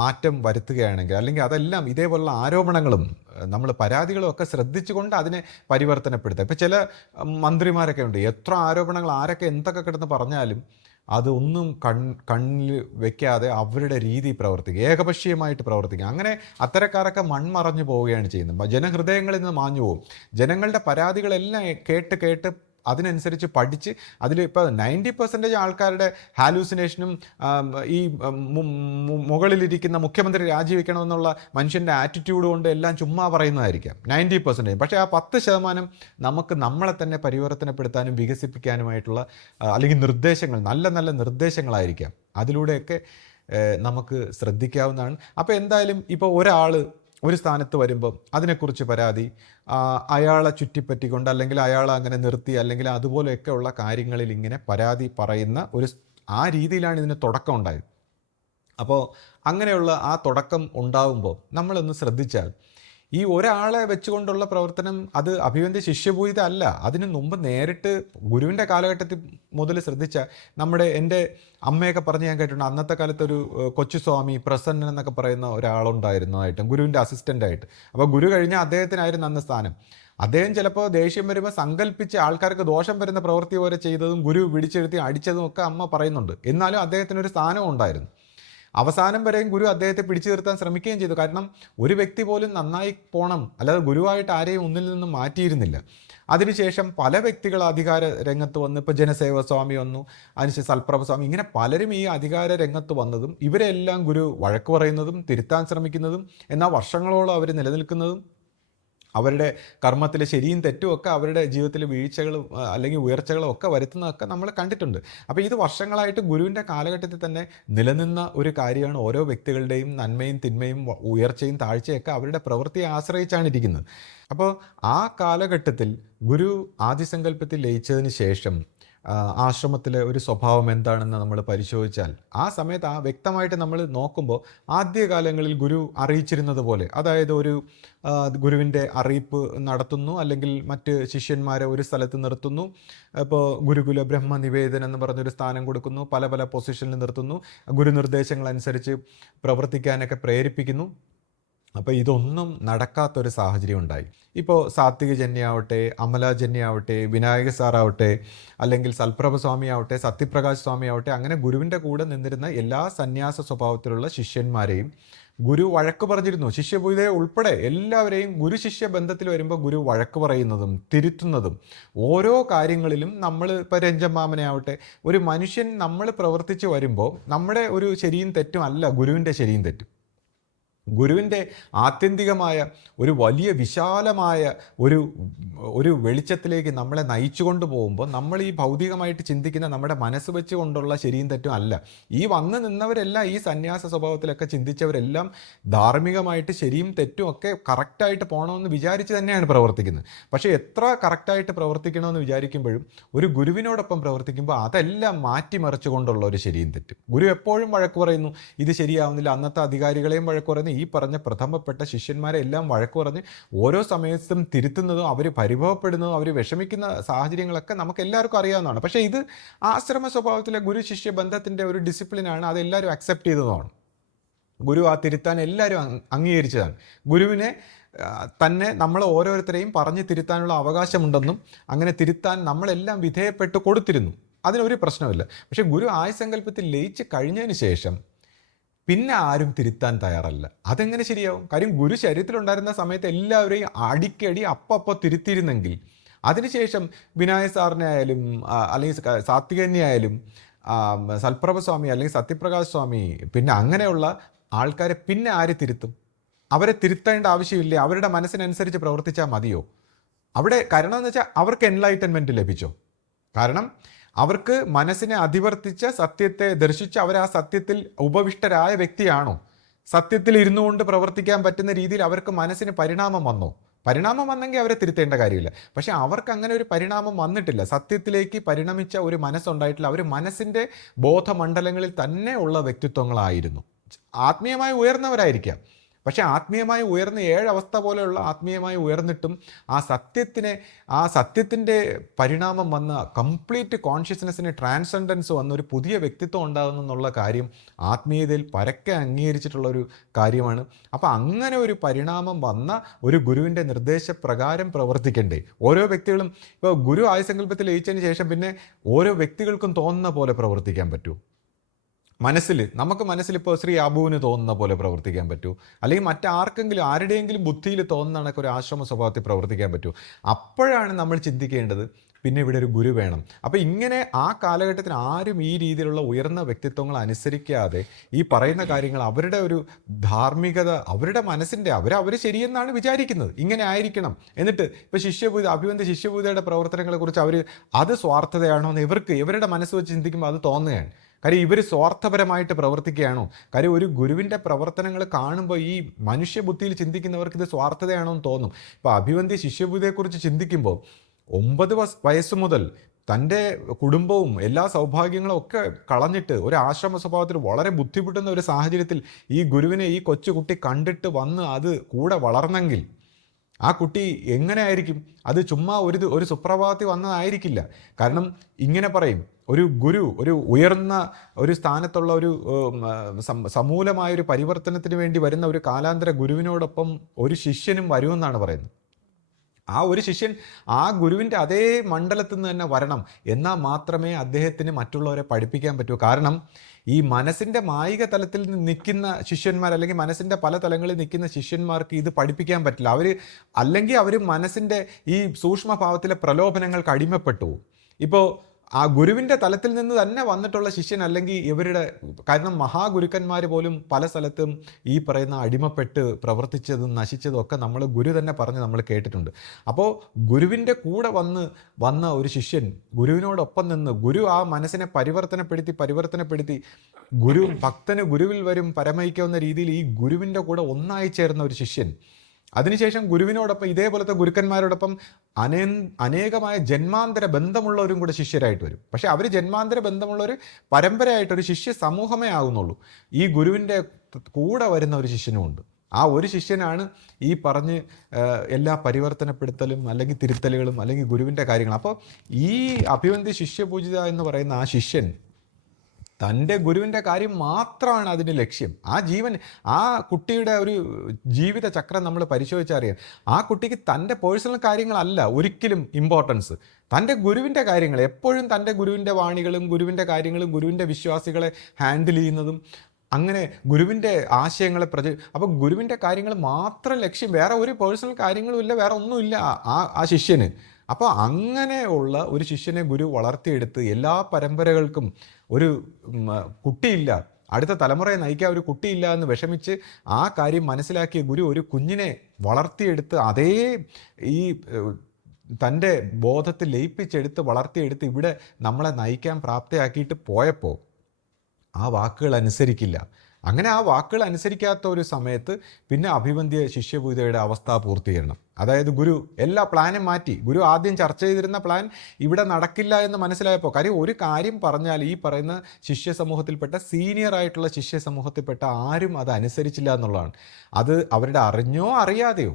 മാറ്റം വരുത്തുകയാണെങ്കിൽ, അല്ലെങ്കിൽ അതെല്ലാം ഇതേപോലുള്ള ആരോപണങ്ങളും നമ്മൾ പരാതികളും ഒക്കെ ശ്രദ്ധിച്ചുകൊണ്ട് അതിനെ പരിവർത്തനപ്പെടുത്തുക. ഇപ്പോൾ ചില മന്ത്രിമാരൊക്കെ ഉണ്ട്, എത്ര ആരോപണങ്ങൾ ആരൊക്കെ എന്തൊക്കെ കിടന്ന് പറഞ്ഞാലും അതൊന്നും കണ്ണിൽ വെക്കാതെ അവരുടെ രീതി പ്രവർത്തിക്കുക, ഏകപക്ഷീയമായിട്ട് പ്രവർത്തിക്കുക. അങ്ങനെ അത്തരക്കാരൊക്കെ മൺമറഞ്ഞു പോവുകയാണ് ചെയ്യുന്നത്. ജനഹൃദയങ്ങളിൽ നിന്ന് മാഞ്ഞു പോകും. ജനങ്ങളുടെ പരാതികളെല്ലാം കേട്ട് അതിനനുസരിച്ച് പഠിച്ച് അതിലിപ്പോൾ 90% ആൾക്കാരുടെ ഹാലൂസിനേഷനും ഈ മുകളിലിരിക്കുന്ന മുഖ്യമന്ത്രി രാജിവെക്കണമെന്നുള്ള മനുഷ്യൻ്റെ ആറ്റിറ്റ്യൂഡ് കൊണ്ട് എല്ലാം ചുമ്മാ പറയുന്നതായിരിക്കാം 90%. പക്ഷേ ആ 10% നമുക്ക് നമ്മളെ തന്നെ പരിവർത്തനപ്പെടുത്താനും വികസിപ്പിക്കാനുമായിട്ടുള്ള അല്ലെങ്കിൽ നിർദ്ദേശങ്ങൾ, നല്ല നല്ല നിർദ്ദേശങ്ങളായിരിക്കാം. അതിലൂടെയൊക്കെ നമുക്ക് ശ്രദ്ധിക്കാവുന്നതാണ്. അപ്പോൾ എന്തായാലും ഇപ്പോൾ ഒരാൾ ഒരു സ്ഥാനത്ത് വരുമ്പം അതിനെക്കുറിച്ച് പരാതി, അയാളെ ചുറ്റിപ്പറ്റിക്കൊണ്ട് അല്ലെങ്കിൽ അയാളെ അങ്ങനെ നിർത്തി അല്ലെങ്കിൽ അതുപോലെയൊക്കെ ഉള്ള കാര്യങ്ങളിൽ ഇങ്ങനെ പരാതി പറയുന്ന ആ രീതിയിലാണ് ഇതിന് തുടക്കം ഉണ്ടായത്. അപ്പോൾ അങ്ങനെയുള്ള ആ തുടക്കം ഉണ്ടാകുമ്പോൾ നമ്മളൊന്ന് ശ്രദ്ധിച്ചാൽ ഈ ഒരാളെ വെച്ചുകൊണ്ടുള്ള പ്രവർത്തനം അത് അഭിവന്ദ്യ ശിഷ്യഭൂത അല്ല. അതിന് മുമ്പ് നേരിട്ട് ഗുരുവിൻ്റെ കാലഘട്ടത്തിൽ മുതൽ ശ്രദ്ധിച്ചാൽ എൻ്റെ അമ്മയൊക്കെ പറഞ്ഞ് ഞാൻ കേട്ടിട്ടുണ്ട്, അന്നത്തെ കാലത്ത് ഒരു കൊച്ചുസ്വാമി പ്രസന്നൻ എന്നൊക്കെ പറയുന്ന ഒരാളുണ്ടായിരുന്നതായിട്ടും ഗുരുവിൻ്റെ അസിസ്റ്റൻ്റായിട്ട്. അപ്പോൾ ഗുരു കഴിഞ്ഞാൽ അദ്ദേഹത്തിനായിരുന്നു അന്ന് സ്ഥാനം. അദ്ദേഹം ചിലപ്പോൾ ദേഷ്യം വരുമ്പോൾ സങ്കല്പിച്ച് ആൾക്കാർക്ക് ദോഷം വരുന്ന പ്രവൃത്തി പോലെ ചെയ്തതും ഗുരു പിടിച്ചെഴുത്തി അടിച്ചതും ഒക്കെ അമ്മ പറയുന്നുണ്ട്. എന്നാലും അദ്ദേഹത്തിനൊരു സ്ഥാനം ഉണ്ടായിരുന്നു. അവസാനം വരെയും ഗുരു അദ്ദേഹത്തെ പിടിച്ചു നിർത്താൻ ശ്രമിക്കുകയും ചെയ്തു. കാരണം ഒരു വ്യക്തി പോലും നന്നായി പോകണം, അല്ലാതെ ഗുരുവായിട്ട് ആരെയും ഒന്നിൽ നിന്നും മാറ്റിയിരുന്നില്ല. അതിനുശേഷം പല വ്യക്തികൾ അധികാര രംഗത്ത് വന്ന്, ഇപ്പോൾ ജനസേവ സ്വാമി വന്നു, അതിനുശേഷം സൽപ്രഭ സ്വാമി, ഇങ്ങനെ പലരും ഈ അധികാര രംഗത്ത് വന്നതും ഇവരെല്ലാം ഗുരു വഴക്ക് പറയുന്നതും തിരുത്താൻ ശ്രമിക്കുന്നതും, എന്നാൽ വർഷങ്ങളോളം അവർ നിലനിൽക്കുന്നതും, അവരുടെ കർമ്മത്തിലെ ശരിയും തെറ്റും ഒക്കെ അവരുടെ ജീവിതത്തിൽ വീഴ്ചകളും അല്ലെങ്കിൽ ഉയർച്ചകളും ഒക്കെ വരുത്തുന്നതൊക്കെ നമ്മൾ കണ്ടിട്ടുണ്ട്. അപ്പോൾ ഇത് വർഷങ്ങളായിട്ട് ഗുരുവിൻ്റെ കാലഘട്ടത്തിൽ തന്നെ നിലനിന്ന ഒരു കാര്യമാണ്. ഓരോ വ്യക്തികളുടെയും നന്മയും തിന്മയും ഉയർച്ചയും താഴ്ചയൊക്കെ അവരുടെ പ്രവൃത്തിയെ ആശ്രയിച്ചാണ് ഇരിക്കുന്നത്. അപ്പോൾ ആ കാലഘട്ടത്തിൽ ഗുരു ആദിസങ്കല്പത്തിൽ ലയിച്ചതിന് ശേഷം ആശ്രമത്തിലെ ഒരു സ്വഭാവം എന്താണെന്ന് നമ്മൾ പരിശോധിച്ചാൽ, ആ സമയത്ത് വ്യക്തമായിട്ട് നമ്മൾ നോക്കുമ്പോൾ ആദ്യകാലങ്ങളിൽ ഗുരു അറിയിച്ചിരുന്നത് പോലെ, അതായത് ഒരു ഗുരുവിൻ്റെ അറിയിപ്പ് നടത്തുന്നു, അല്ലെങ്കിൽ മറ്റ് ശിഷ്യന്മാരെ ഒരു സ്ഥലത്ത് നിർത്തുന്നു, ഇപ്പോൾ ഗുരുകുല ബ്രഹ്മ നിവേദനം എന്ന് പറഞ്ഞൊരു സ്ഥാനം കൊടുക്കുന്നു, പല പല പൊസിഷനിൽ നിർത്തുന്നു, ഗുരുനിർദ്ദേശങ്ങൾ അനുസരിച്ച് പ്രവർത്തിക്കാനൊക്കെ പ്രേരിപ്പിക്കുന്നു. അപ്പോൾ ഇതൊന്നും നടക്കാത്തൊരു സാഹചര്യം ഉണ്ടായി. ഇപ്പോൾ സാത്വികജന്യാവട്ടെ, അമലാജന്യാവട്ടെ, വിനായക സാറാവട്ടെ, അല്ലെങ്കിൽ സൽപ്രഭ സ്വാമി ആവട്ടെ, സത്യപ്രകാശ് സ്വാമി ആവട്ടെ, അങ്ങനെ ഗുരുവിൻ്റെ കൂടെ നിന്നിരുന്ന എല്ലാ സന്യാസ സ്വഭാവത്തിലുള്ള ശിഷ്യന്മാരെയും ഗുരു വഴക്ക് പറഞ്ഞിരുന്നു. ശിഷ്യപൂജയെ ഉൾപ്പെടെ എല്ലാവരെയും ഗുരു ശിഷ്യ ബന്ധത്തിൽ വരുമ്പോൾ ഗുരു വഴക്ക് പറയുന്നതും തിരുത്തുന്നതും, ഓരോ കാര്യങ്ങളിലും നമ്മൾ ഇപ്പോൾ രഞ്ജമ്മാമനെ ആവട്ടെ, ഒരു മനുഷ്യൻ നമ്മൾ പ്രവർത്തിച്ച് വരുമ്പോൾ നമ്മുടെ ഒരു ശരിയും തെറ്റും അല്ല ഗുരുവിൻ്റെ ശരിയും തെറ്റും. ഗുരുവിൻ്റെ ആത്യന്തികമായ ഒരു വലിയ വിശാലമായ ഒരു വെളിച്ചത്തിലേക്ക് നമ്മളെ നയിച്ചു കൊണ്ടു പോകുമ്പോൾ നമ്മൾ ഈ ഭൗതികമായിട്ട് ചിന്തിക്കുന്ന നമ്മുടെ മനസ്സ് വെച്ചുകൊണ്ടുള്ള ശരിയും തെറ്റും അല്ല. ഈ വന്ന് നിന്നവരെല്ലാം, ഈ സന്യാസ സ്വഭാവത്തിലൊക്കെ ചിന്തിച്ചവരെല്ലാം ധാർമ്മികമായിട്ട് ശരിയും തെറ്റും ഒക്കെ കറക്റ്റായിട്ട് പോകണമെന്ന് വിചാരിച്ച് തന്നെയാണ് പ്രവർത്തിക്കുന്നത്. പക്ഷേ എത്ര കറക്റ്റായിട്ട് പ്രവർത്തിക്കണമെന്ന് വിചാരിക്കുമ്പോഴും ഒരു ഗുരുവിനോടൊപ്പം പ്രവർത്തിക്കുമ്പോൾ അതെല്ലാം മാറ്റിമറിച്ചുകൊണ്ടുള്ള ഒരു ശരിയും തെറ്റും. ഗുരു എപ്പോഴും വഴക്ക് പറയുന്നു, ഇത് ശരിയാവുന്നില്ല. അന്നത്തെ അധികാരികളെയും വഴക്ക് പറയുന്നു, ഈ പറഞ്ഞ പ്രഥമപ്പെട്ട ശിഷ്യന്മാരെ എല്ലാം വഴക്ക് പറഞ്ഞ് ഓരോ സമയത്തും തിരുത്തുന്നതും അവർ പരിഭവപ്പെടുന്നതും അവർ വിഷമിക്കുന്ന സാഹചര്യങ്ങളൊക്കെ നമുക്ക് എല്ലാവർക്കും അറിയാവുന്നതാണ്. പക്ഷേ ഇത് ആശ്രമ സ്വഭാവത്തിലെ ഗുരു ശിഷ്യ ബന്ധത്തിൻ്റെ ഒരു ഡിസിപ്ലിനാണ്. അതെല്ലാവരും അക്സെപ്റ്റ് ചെയ്തതുമാണ്. ഗുരു ആ തിരുത്താൻ എല്ലാവരും അംഗീകരിച്ചതാണ്. ഗുരുവിനെ തന്നെ നമ്മൾ ഓരോരുത്തരെയും പറഞ്ഞ് തിരുത്താനുള്ള അവകാശമുണ്ടെന്നും അങ്ങനെ തിരുത്താൻ നമ്മളെല്ലാം വിധേയപ്പെട്ട് കൊടുത്തിരുന്നു. അതിനൊരു പ്രശ്നമില്ല. പക്ഷേ ഗുരു ആയുസങ്കല്പത്തിൽ ലയിച്ച് കഴിഞ്ഞതിന് ശേഷം പിന്നെ ആരും തിരുത്താൻ തയ്യാറല്ല. അതെങ്ങനെ ശരിയാവും? കാര്യം ഗുരു ശരീരത്തിലുണ്ടായിരുന്ന സമയത്ത് എല്ലാവരെയും അടിക്കടി അപ്പപ്പോൾ തിരുത്തിയിരുന്നെങ്കിൽ, അതിനുശേഷം വിനായക സാറിനെ ആയാലും അല്ലെങ്കിൽ സാത്വികനെ ആയാലും സൽപ്രഭ സ്വാമി അല്ലെങ്കിൽ സത്യപ്രകാശ് സ്വാമി, പിന്നെ അങ്ങനെയുള്ള ആൾക്കാരെ പിന്നെ ആര് തിരുത്തും? അവരെ തിരുത്തേണ്ട ആവശ്യമില്ല. അവരുടെ മനസ്സിനനുസരിച്ച് പ്രവർത്തിച്ചാൽ മതിയോ? അവിടെ കാരണം എന്ന് വെച്ചാൽ അവർക്ക് എൻലൈറ്റൻമെൻറ്റ് ലഭിച്ചോ? കാരണം അവർക്ക് മനസ്സിനെ അതിവർത്തിച്ച സത്യത്തെ ദർശിച്ച് അവർ ആ സത്യത്തിൽ ഉപവിഷ്ടരായ വ്യക്തിയാണോ? സത്യത്തിൽ ഇരുന്നു കൊണ്ട് പ്രവർത്തിക്കാൻ പറ്റുന്ന രീതിയിൽ അവർക്ക് മനസ്സിന് പരിണാമം വന്നോ? പരിണാമം വന്നെങ്കിൽ അവരെ തിരുത്തേണ്ട കാര്യമില്ല. പക്ഷെ അവർക്ക് അങ്ങനെ ഒരു പരിണാമം വന്നിട്ടില്ല. സത്യത്തിലേക്ക് പരിണമിച്ച ഒരു മനസ്സുണ്ടായിട്ടില്ല. അവർ മനസ്സിൻ്റെ ബോധമണ്ഡലങ്ങളിൽ തന്നെ ഉള്ള വ്യക്തിത്വങ്ങളായിരുന്നു. ആത്മീയമായി ഉയർന്നവരായിരിക്കാം. പക്ഷേ ആത്മീയമായി ഉയർന്ന 7 അവസ്ഥ പോലെയുള്ള ആത്മീയമായി ഉയർന്നിട്ടും ആ സത്യത്തിൻ്റെ പരിണാമം വന്ന കംപ്ലീറ്റ് കോൺഷ്യസ്നെസ്സിന് ട്രാൻസെൻഡൻസ് വന്ന ഒരു പുതിയ വ്യക്തിത്വം ഉണ്ടാകുന്നു എന്നുള്ള കാര്യം ആത്മീയതയിൽ പരക്കെ അംഗീകരിച്ചിട്ടുള്ളൊരു കാര്യമാണ്. അപ്പോൾ അങ്ങനെ ഒരു പരിണാമം വന്ന ഒരു ഗുരുവിൻ്റെ നിർദ്ദേശപ്രകാരം പ്രവർത്തിക്കണ്ടേ? ഓരോ വ്യക്തികളും ഇപ്പോൾ ഗുരു ആയുസങ്കല്പത്തിൽ ലയിച്ചതിന് ശേഷം പിന്നെ ഓരോ വ്യക്തികൾക്കും തോന്നുന്ന പോലെ പ്രവർത്തിക്കാൻ പറ്റുമോ? നമുക്ക് മനസ്സിലിപ്പോൾ ശ്രീ അബുവിന് തോന്നുന്ന പോലെ പ്രവർത്തിക്കാൻ പറ്റൂ, അല്ലെങ്കിൽ മറ്റാർക്കെങ്കിലും ആരുടെയെങ്കിലും ബുദ്ധിയിൽ തോന്നുന്ന കണക്ക് ഒരു ആശ്രമ സ്വഭാവത്തിൽ പ്രവർത്തിക്കാൻ പറ്റൂ. അപ്പോഴാണ് നമ്മൾ ചിന്തിക്കേണ്ടത് പിന്നെ ഇവിടെ ഒരു ഗുരു വേണം. അപ്പോൾ ഇങ്ങനെ ആ കാലഘട്ടത്തിൽ ആരും ഈ രീതിയിലുള്ള ഉയർന്ന വ്യക്തിത്വങ്ങൾ അനുസരിക്കാതെ ഈ പറയുന്ന കാര്യങ്ങൾ അവരുടെ ഒരു ധാർമ്മികത, അവരുടെ മനസ്സിൻ്റെ അവർ ശരിയെന്നാണ് വിചാരിക്കുന്നത്, ഇങ്ങനെ ആയിരിക്കണം. എന്നിട്ട് ഇപ്പോൾ അഭിവന്ധ്യ ശിഷ്യപൂജയുടെ പ്രവർത്തനങ്ങളെക്കുറിച്ച് അത് സ്വാർത്ഥതയാണോ എന്ന് ഇവരുടെ മനസ്സ് വെച്ച് ചിന്തിക്കുമ്പോൾ അത് തോന്നുകയാണ്. കാര്യം ഇവർ സ്വാർത്ഥപരമായിട്ട് പ്രവർത്തിക്കുകയാണോ? കാര്യം ഒരു ഗുരുവിൻ്റെ പ്രവർത്തനങ്ങൾ കാണുമ്പോൾ ഈ മനുഷ്യബുദ്ധിയിൽ ചിന്തിക്കുന്നവർക്ക് ഇത് സ്വാർത്ഥതയാണോ എന്ന് തോന്നും. ഇപ്പോൾ അഭിവന്ധ്യ ശിഷ്യപൂജയെക്കുറിച്ച് ചിന്തിക്കുമ്പോൾ 9 വയസ്സ് മുതൽ തൻ്റെ കുടുംബവും എല്ലാ സൗഭാഗ്യങ്ങളും ഒക്കെ കളഞ്ഞിട്ട് ഒരു ആശ്രമ സ്വഭാവത്തിൽ വളരെ ബുദ്ധിമുട്ടുന്ന ഒരു സാഹചര്യത്തിൽ ഈ ഗുരുവിനെ ഈ കൊച്ചുകുട്ടി കണ്ടിട്ട് വന്ന് അത് കൂടെ വളർന്നെങ്കിൽ ആ കുട്ടി എങ്ങനെ ആയിരിക്കും? അത് ചുമ്മാ ഒരു സുപ്രഭാതത്തിൽ വന്നതായിരിക്കില്ല. കാരണം ഇങ്ങനെ പറയും, ഒരു ഗുരു ഒരു ഉയർന്ന ഒരു സ്ഥാനത്തുള്ള ഒരു സമൂലമായൊരു പരിവർത്തനത്തിന് വേണ്ടി വരുന്ന ഒരു കാലാന്തര ഗുരുവിനോടൊപ്പം ഒരു ശിഷ്യനും വരുമെന്നാണ് പറയുന്നത്. ആ ഒരു ശിഷ്യൻ ആ ഗുരുവിൻ്റെ അതേ മണ്ഡലത്തിൽ നിന്ന് തന്നെ വരണം, എന്നാൽ മാത്രമേ അദ്ദേഹത്തിന് മറ്റുള്ളവരെ പഠിപ്പിക്കാൻ പറ്റൂ. കാരണം ഈ മനസ്സിൻ്റെ മായിക തലത്തിൽ നിൽക്കുന്ന ശിഷ്യന്മാർ, അല്ലെങ്കിൽ മനസ്സിൻ്റെ പല തലങ്ങളിൽ നിൽക്കുന്ന ശിഷ്യന്മാർക്ക് ഇത് പഠിപ്പിക്കാൻ പറ്റില്ല. അല്ലെങ്കിൽ അവർ മനസ്സിൻ്റെ ഈ സൂക്ഷ്മഭാവത്തിലെ പ്രലോഭനങ്ങൾക്ക് അടിമപ്പെട്ടു. ഇപ്പോൾ ആ ഗുരുവിൻ്റെ തലത്തിൽ നിന്ന് തന്നെ വന്നിട്ടുള്ള ശിഷ്യൻ, അല്ലെങ്കിൽ ഇവരുടെ, കാരണം മഹാഗുരുക്കന്മാർ പോലും പല സ്ഥലത്തും ഈ പറയുന്ന അടിമപ്പെട്ട് പ്രവർത്തിച്ചതും നശിച്ചതും ഒക്കെ ഗുരു തന്നെ പറഞ്ഞ് നമ്മൾ കേട്ടിട്ടുണ്ട്. അപ്പോൾ ഗുരുവിൻ്റെ കൂടെ വന്ന ഒരു ശിഷ്യൻ, ഗുരുവിനോടൊപ്പം നിന്ന് ഗുരു ആ മനസ്സിനെ പരിവർത്തനപ്പെടുത്തി ഭക്തന് ഗുരുവിൽ വരും പരമയിക്കാവുന്ന രീതിയിൽ ഈ ഗുരുവിൻ്റെ കൂടെ ഒന്നായി ചേർന്ന ഒരു ശിഷ്യൻ, അതിനുശേഷം ഗുരുവിനോടൊപ്പം ഇതേപോലത്തെ ഗുരുക്കന്മാരോടൊപ്പം അനേകമായ ജന്മാന്തര ബന്ധമുള്ളവരും കൂടെ ശിഷ്യരായിട്ട് വരും. പക്ഷെ അവർ ജന്മാന്തര ബന്ധമുള്ളൊരു പരമ്പരയായിട്ടൊരു ശിഷ്യ സമൂഹമേ ആകുന്നുള്ളൂ. ഈ ഗുരുവിൻ്റെ കൂടെ വരുന്ന ഒരു ശിഷ്യനുമുണ്ട്. ആ ഒരു ശിഷ്യനാണ് ഈ പറഞ്ഞ് എല്ലാ പരിവർത്തനപ്പെടുത്തലും അല്ലെങ്കിൽ തിരുത്തലുകളും അല്ലെങ്കിൽ ഗുരുവിൻ്റെ കാര്യങ്ങൾ. അപ്പോൾ ഈ അഭിവന്ദ്യ ശിഷ്യപൂജിത എന്ന് പറയുന്ന ആ ശിഷ്യൻ തൻ്റെ ഗുരുവിൻ്റെ കാര്യം മാത്രമാണ് അതിൻ്റെ ലക്ഷ്യം. ആ കുട്ടിയുടെ ഒരു ജീവിത ചക്രം നമ്മൾ പരിശോധിച്ചറിയാം. ആ കുട്ടിക്ക് തൻ്റെ പേഴ്സണൽ കാര്യങ്ങളല്ല ഒരിക്കലും ഇമ്പോർട്ടൻസ്. തൻ്റെ ഗുരുവിൻ്റെ കാര്യങ്ങൾ, എപ്പോഴും തൻ്റെ ഗുരുവിൻ്റെ വാണികളും ഗുരുവിൻ്റെ കാര്യങ്ങളും ഗുരുവിൻ്റെ വിശ്വാസികളെ ഹാൻഡിൽ ചെയ്യുന്നതും, അങ്ങനെ ഗുരുവിൻ്റെ ആശയങ്ങളെ അപ്പോൾ ഗുരുവിൻ്റെ കാര്യങ്ങൾ മാത്രം ലക്ഷ്യം, വേറെ ഒരു പേഴ്സണൽ കാര്യങ്ങളും ഇല്ല, വേറെ ഒന്നുമില്ല ആ ശിഷ്യന്. അപ്പോൾ അങ്ങനെയുള്ള ഒരു ശിഷ്യനെ ഗുരു വളർത്തിയെടുത്ത് എല്ലാ പരമ്പരകൾക്കും ഒരു കുട്ടിയില്ല, അടുത്ത തലമുറയെ നയിക്കാൻ ഒരു കുട്ടിയില്ല എന്ന് വിഷമിച്ച് ആ കാര്യം മനസ്സിലാക്കിയ ഗുരു ഒരു കുഞ്ഞിനെ വളർത്തിയെടുത്ത് അതേ ഈ തൻ്റെ ബോധത്തിൽ ലയിപ്പിച്ചെടുത്ത് വളർത്തിയെടുത്ത് ഇവിടെ നമ്മളെ നയിക്കാൻ പ്രാപ്തയാക്കിയിട്ട് പോയപ്പോൾ ആ വാക്കുകൾ അനുസരിക്കില്ല. അങ്ങനെ ആ വാക്കുകൾ അനുസരിക്കാത്ത ഒരു സമയത്ത് പിന്നെ അഭിവന്ദ്യ ശിഷ്യപൂജയുടെ അവസ്ഥ പൂർത്തീകരണം. അതായത് ഗുരു എല്ലാ പ്ലാനും മാറ്റി. ഗുരു ആദ്യം ചർച്ച ചെയ്തിരുന്ന പ്ലാൻ ഇവിടെ നടക്കില്ല എന്ന് മനസ്സിലായപ്പോൾ, കാര്യം ഒരു കാര്യം പറഞ്ഞാൽ ഈ പറയുന്ന ശിഷ്യ സമൂഹത്തിൽപ്പെട്ട സീനിയർ ആയിട്ടുള്ള ശിഷ്യ സമൂഹത്തിൽപ്പെട്ട ആരും അത് അനുസരിച്ചില്ല എന്നുള്ളതാണ്. അത് അവരുടെ അറിഞ്ഞോ അറിയാതെയോ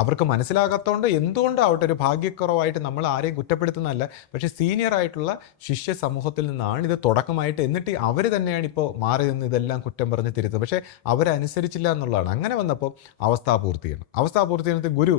അവർക്ക് മനസ്സിലാകാത്തതുകൊണ്ട് എന്തുകൊണ്ടാവട്ടെ, ഒരു ഭാഗ്യക്കുറവായിട്ട് നമ്മൾ ആരെയും കുറ്റപ്പെടുത്തുന്നതല്ല, പക്ഷേ സീനിയർ ആയിട്ടുള്ള ശിഷ്യ സമൂഹത്തിൽ നിന്നാണ് ഇത് തുടക്കമായിട്ട്, എന്നിട്ട് അവർ തന്നെയാണ് ഇപ്പോൾ മാറി നിന്ന് ഇതെല്ലാം കുറ്റം പറഞ്ഞ് തിരുത്തുന്നത്. പക്ഷേ അവരനുസരിച്ചില്ല എന്നുള്ളതാണ്. അങ്ങനെ വന്നപ്പോൾ അവസ്ഥാപൂർത്തീകരണത്തിൽ ഗുരു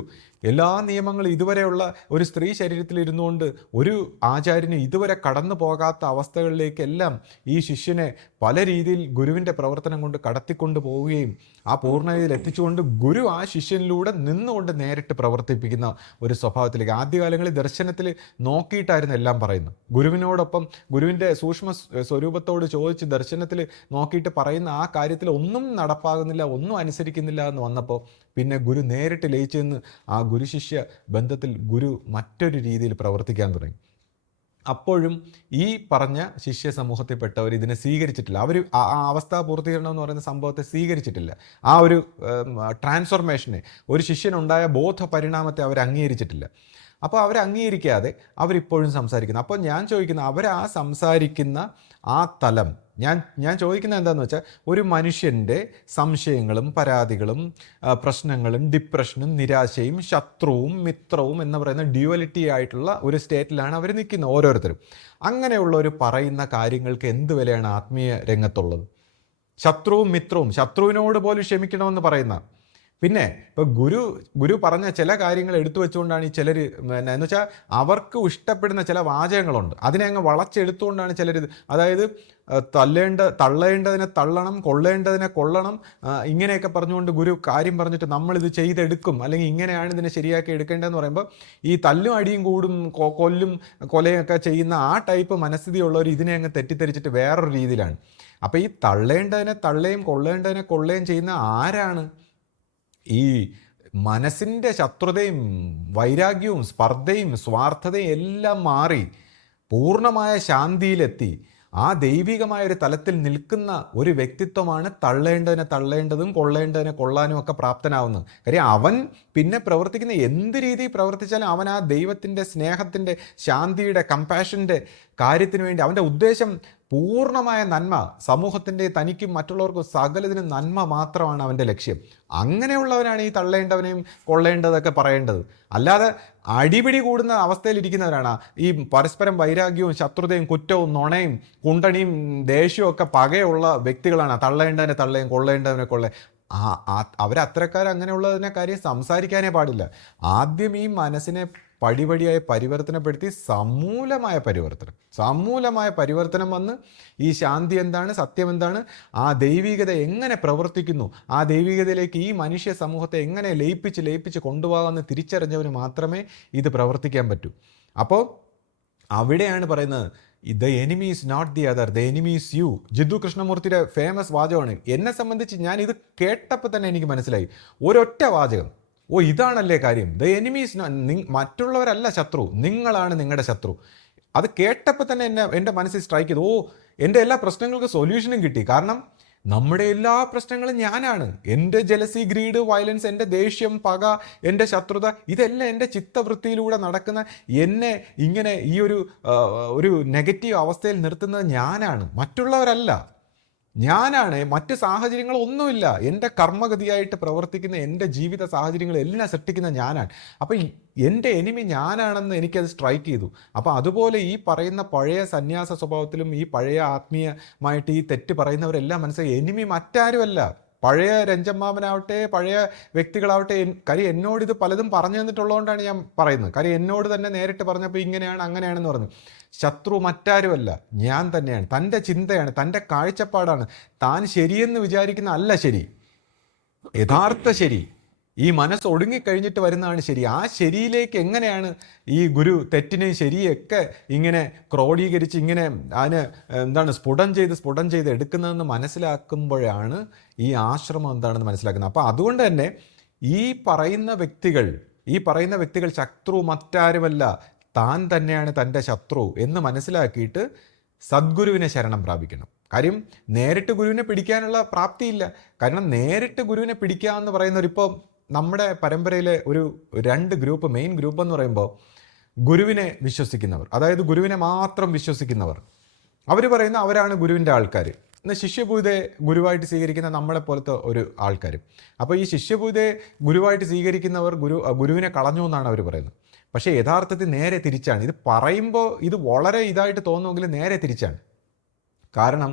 എല്ലാ നിയമങ്ങളും ഇതുവരെയുള്ള ഒരു സ്ത്രീ ശരീരത്തിൽ ഇരുന്നുകൊണ്ട് ഒരു ആചാര്യന് ഇതുവരെ കടന്നു പോകാത്ത അവസ്ഥകളിലേക്കെല്ലാം ഈ ശിഷ്യനെ പല രീതിയിൽ ഗുരുവിൻ്റെ പ്രവർത്തനം കൊണ്ട് കടത്തിക്കൊണ്ട് പോവുകയും ആ പൂർണ്ണതയിൽ എത്തിച്ചുകൊണ്ട് ഗുരു ആ ശിഷ്യനിലൂടെ നിന്നുകൊണ്ട് നേരിട്ട് പ്രവർത്തിപ്പിക്കുന്ന ഒരു സ്വഭാവത്തിലേക്ക്. ആദ്യകാലങ്ങളിൽ ദർശനത്തിൽ നോക്കിയിട്ടായിരുന്നു എല്ലാം പറയുന്നത്. ഗുരുവിനോടൊപ്പം ഗുരുവിൻ്റെ സൂക്ഷ്മ സ്വരൂപത്തോട് ചോദിച്ച് ദർശനത്തിൽ നോക്കിയിട്ട് പറയുന്ന ആ കാര്യത്തിൽ ഒന്നും നടപ്പാകുന്നില്ല, ഒന്നും അനുസരിക്കുന്നില്ല എന്ന് വന്നപ്പോൾ പിന്നെ ഗുരു നേരിട്ട് ലയിച്ചെന്ന് ആ ഗുരുശിഷ്യ ബന്ധത്തിൽ ഗുരു മറ്റൊരു രീതിയിൽ പ്രവർത്തിക്കാൻ തുടങ്ങി. അപ്പോഴും ഈ പറഞ്ഞ ശിഷ്യ സമൂഹത്തിൽപ്പെട്ടവർ ഇതിനെ സ്വീകരിച്ചിട്ടില്ല. അവർ ആ അവസ്ഥാ പൂർത്തീകരണം എന്ന് പറയുന്ന സംഭവത്തെ സ്വീകരിച്ചിട്ടില്ല. ആ ഒരു ട്രാൻസ്ഫോർമേഷനെ, ഒരു ശിഷ്യനുണ്ടായ ബോധ പരിണാമത്തെ അവർ അംഗീകരിച്ചിട്ടില്ല. അപ്പോൾ അവർ അംഗീകരിക്കാതെ അവരിപ്പോഴും സംസാരിക്കുന്നു. അപ്പോൾ ഞാൻ ചോദിക്കുന്ന, അവരാ സംസാരിക്കുന്ന ആ തലം, ഞാൻ ചോദിക്കുന്നത് എന്താണെന്ന് വെച്ചാൽ, ഒരു മനുഷ്യൻ്റെ സംശയങ്ങളും പരാതികളും പ്രശ്നങ്ങളും ഡിപ്രഷനും നിരാശയും ശത്രുവും മിത്രവും എന്ന് പറയുന്ന ഡ്യുവലിറ്റി ആയിട്ടുള്ള ഒരു സ്റ്റേറ്റിലാണ് അവർ നിൽക്കുന്നത് ഓരോരുത്തരും. അങ്ങനെയുള്ളവർ പറയുന്ന കാര്യങ്ങൾക്ക് എന്ത് വിലയാണ് ആത്മീയ രംഗത്തുള്ളത്? ശത്രുവും മിത്രവും, ശത്രുവിനോട് പോലും ക്ഷമിക്കണമെന്ന് പറയുന്ന, പിന്നെ ഇപ്പോൾ ഗുരു പറഞ്ഞ ചില കാര്യങ്ങൾ എടുത്തു വെച്ചുകൊണ്ടാണ് ഈ ചിലർ, എന്ന് വെച്ചാൽ അവർക്ക് ഇഷ്ടപ്പെടുന്ന ചില വാചകങ്ങളുണ്ട്, അതിനെ അങ്ങ് വളച്ചെടുത്തുകൊണ്ടാണ് ചിലരിത്, അതായത് തള്ളേണ്ടതിനെ തള്ളണം, കൊള്ളേണ്ടതിനെ കൊള്ളണം, ഇങ്ങനെയൊക്കെ പറഞ്ഞുകൊണ്ട് ഗുരു കാര്യം പറഞ്ഞിട്ട് നമ്മളിത് ചെയ്തെടുക്കും, അല്ലെങ്കിൽ ഇങ്ങനെയാണ് ഇതിനെ ശരിയാക്കി എടുക്കേണ്ടതെന്ന് പറയുമ്പോൾ ഈ തല്ലും അടിയും കൂടും കൊലയൊക്കെ ചെയ്യുന്ന ആ ടൈപ്പ് മനസ്ഥിതിയുള്ളവർ ഇതിനെ അങ്ങ് തെറ്റിദ്ധരിച്ചിട്ട് വേറൊരു രീതിയിലാണ്. അപ്പോൾ ഈ തള്ളേണ്ടതിനെ തള്ളയും കൊള്ളേണ്ടതിനെ കൊള്ളുകയും ചെയ്യുന്ന ആരാണ്? ഈ മനസ്സിൻ്റെ ശത്രുതയും വൈരാഗ്യവും സ്പർദ്ധയും സ്വാർത്ഥതയും എല്ലാം മാറി പൂർണ്ണമായ ശാന്തിയിലെത്തി ആ ദൈവികമായ ഒരു തലത്തിൽ നിൽക്കുന്ന ഒരു വ്യക്തിത്വമാണ് തള്ളേണ്ടതിനെ തള്ളേണ്ടതും കൊള്ളേണ്ടതിനെ കൊള്ളാനും ഒക്കെ പ്രാപ്തനാവുന്നത്. കാര്യം അവൻ പിന്നെ പ്രവർത്തിക്കുന്ന എന്ത് രീതിയിൽ പ്രവർത്തിച്ചാലും അവൻ ആ ദൈവത്തിൻ്റെ സ്നേഹത്തിൻ്റെ ശാന്തിയുടെ കമ്പാഷൻ്റെ കാര്യത്തിന് വേണ്ടി, അവൻ്റെ ഉദ്ദേശം പൂർണ്ണമായ നന്മ, സമൂഹത്തിൻ്റെ തനിക്കും മറ്റുള്ളവർക്കും സകലതിനും നന്മ മാത്രമാണ് അവൻ്റെ ലക്ഷ്യം. അങ്ങനെയുള്ളവനാണ് ഈ തള്ളേണ്ടവനെയും കൊള്ളേണ്ടതൊക്കെ പറയേണ്ടത്. അല്ലാതെ അടിപിടി കൂടുന്ന അവസ്ഥയിലിരിക്കുന്നവരാണ് ഈ പരസ്പരം വൈരാഗ്യവും ശത്രുതയും കുറ്റവും നുണയും കുണ്ടണിയും ദേഷ്യവും ഒക്കെ പകയുള്ള വ്യക്തികളാണ് തള്ളേണ്ടതിനെ തള്ളയും കൊള്ളേണ്ടവനെ കൊള്ളയും. അവരത്രക്കാർ അങ്ങനെയുള്ളതിനെ കാര്യം സംസാരിക്കാനേ പാടില്ല. ആദ്യം ഈ മനസ്സിനെ പടിപടിയായി പരിവർത്തനപ്പെടുത്തി സമൂലമായ പരിവർത്തനം വന്ന് ഈ ശാന്തി എന്താണ്, സത്യം എന്താണ്, ആ ദൈവികത എങ്ങനെ പ്രവർത്തിക്കുന്നു, ആ ദൈവികതയിലേക്ക് ഈ മനുഷ്യ സമൂഹത്തെ എങ്ങനെ ലയിപ്പിച്ച് കൊണ്ടുപോകാമെന്ന് തിരിച്ചറിഞ്ഞവന് മാത്രമേ ഇത് പ്രവർത്തിക്കാൻ പറ്റൂ. അപ്പോൾ അവിടെയാണ് പറയുന്നത്, the enemy is not the other, the enemy is you. Jiddu കൃഷ്ണമൂർത്തിയുടെ ഫേമസ് വാചകമാണ്. എന്നെ സംബന്ധിച്ച് ഞാൻ ഇത് കേട്ടപ്പോൾ തന്നെ എനിക്ക് മനസ്സിലായി, ഒരൊറ്റ വാചകം, ഇതാണല്ലേ കാര്യം. ദ എനിമി ഈസ് മറ്റുള്ളവരല്ല ശത്രു, നിങ്ങളാണ് നിങ്ങളുടെ ശത്രു. അത് കേട്ടപ്പോൾ തന്നെ എൻ്റെ മനസ്സിൽ സ്ട്രൈക്ക് ചെയ്തു. എൻ്റെ എല്ലാ പ്രശ്നങ്ങൾക്കും സൊല്യൂഷനും കിട്ടി. കാരണം നമ്മുടെ എല്ലാ പ്രശ്നങ്ങളും ഞാനാണ്. എൻ്റെ ജലസി, ഗ്രീഡ്, വയലൻസ്, എൻ്റെ ദേഷ്യം, പക, എൻ്റെ ശത്രുത, ഇതെല്ലാം എൻ്റെ ചിത്തവൃത്തിയിലൂടെ നടക്കുന്ന, എന്നെ ഇങ്ങനെ ഈ ഒരു നെഗറ്റീവ് അവസ്ഥയിൽ നിർത്തുന്നത് ഞാനാണ്, മറ്റുള്ളവരല്ല. ഞാനാണ്. മറ്റ് സാഹചര്യങ്ങളൊന്നുമില്ല. എൻ്റെ കർമ്മഗതിയായിട്ട് പ്രവർത്തിക്കുന്ന എൻ്റെ ജീവിത സാഹചര്യങ്ങളെല്ലാം സൃഷ്ടിക്കുന്ന ഞാനാണ്. അപ്പോൾ എൻ്റെ എനിമി ഞാനാണെന്ന് എനിക്കത് സ്ട്രൈക്ക് ചെയ്തു. അപ്പോൾ അതുപോലെ ഈ പറയുന്ന പഴയ സന്യാസ സ്വഭാവത്തിലും ഈ പഴയ ആത്മീയമായിട്ട് ഈ തെറ്റ് പറയുന്നവരെല്ലാം മനസ്സിലായി, എനിമി മറ്റാരുമല്ല. പഴയ രഞ്ജമ്മാവനാവട്ടെ, പഴയ വ്യക്തികളാവട്ടെ, കാര്യം എന്നോടിത് പലതും പറഞ്ഞു തന്നിട്ടുള്ളതുകൊണ്ടാണ് ഞാൻ പറയുന്നത്. കാര്യം എന്നോട് തന്നെ നേരിട്ട് പറഞ്ഞപ്പോൾ ഇങ്ങനെയാണ് അങ്ങനെയാണെന്ന് പറഞ്ഞു. ശത്രു മറ്റാരുമല്ല, ഞാൻ തന്നെയാണ്. തൻ്റെ ചിന്തയാണ്, തൻ്റെ കാഴ്ചപ്പാടാണ്. താൻ ശരിയെന്ന് വിചാരിക്കുന്ന അല്ല ശരി, യഥാർത്ഥ ശരി. ഈ മനസ്സ് ഒടുങ്ങിക്കഴിഞ്ഞിട്ട് വരുന്നതാണ് ശരി. ആ ശരിയിലേക്ക് എങ്ങനെയാണ് ഈ ഗുരു തെറ്റിനെയും ശരിയൊക്കെ ഇങ്ങനെ ക്രോഡീകരിച്ച് ഇങ്ങനെ അതിന് സ്ഫുടം ചെയ്ത് എടുക്കുന്നതെന്ന് മനസ്സിലാക്കുമ്പോഴാണ് ഈ ആശ്രമം എന്താണെന്ന് മനസ്സിലാക്കുന്നത്. അപ്പോൾ അതുകൊണ്ട് തന്നെ ഈ പറയുന്ന വ്യക്തികൾ ശത്രു മറ്റാരുമല്ല, താൻ തന്നെയാണ് തൻ്റെ ശത്രു എന്ന് മനസ്സിലാക്കിയിട്ട് സദ്ഗുരുവിനെ ശരണം പ്രാപിക്കണം. കാര്യം നേരിട്ട് ഗുരുവിനെ പിടിക്കാനുള്ള പ്രാപ്തിയില്ല. കാരണം നേരിട്ട് ഗുരുവിനെ പിടിക്കുക എന്ന് പറയുന്നവരിപ്പോൾ നമ്മുടെ പരമ്പരയിലെ ഒരു 2 ഗ്രൂപ്പ്, മെയിൻ ഗ്രൂപ്പ് എന്ന് പറയുമ്പോൾ ഗുരുവിനെ വിശ്വസിക്കുന്നവർ, അതായത് ഗുരുവിനെ മാത്രം വിശ്വസിക്കുന്നവർ, അവർ പറയുന്ന അവരാണ് ഗുരുവിൻ്റെ ആൾക്കാർ. എന്നാൽ ശിഷ്യപൂജയെ ഗുരുവായിട്ട് സ്വീകരിക്കുന്ന നമ്മളെപ്പോലത്തെ ഒരു ആൾക്കാർ. അപ്പോൾ ഈ ശിഷ്യപൂജയെ ഗുരുവായിട്ട് സ്വീകരിക്കുന്നവർ ഗുരുവിനെ കളഞ്ഞു എന്നാണ് അവർ പറയുന്നത്. പക്ഷേ യഥാർത്ഥത്തിൽ നേരെ തിരിച്ചാണ്. ഇത് പറയുമ്പോൾ ഇത് വളരെ ഇതായിട്ട് തോന്നുമെങ്കിലും നേരെ തിരിച്ചാണ്. കാരണം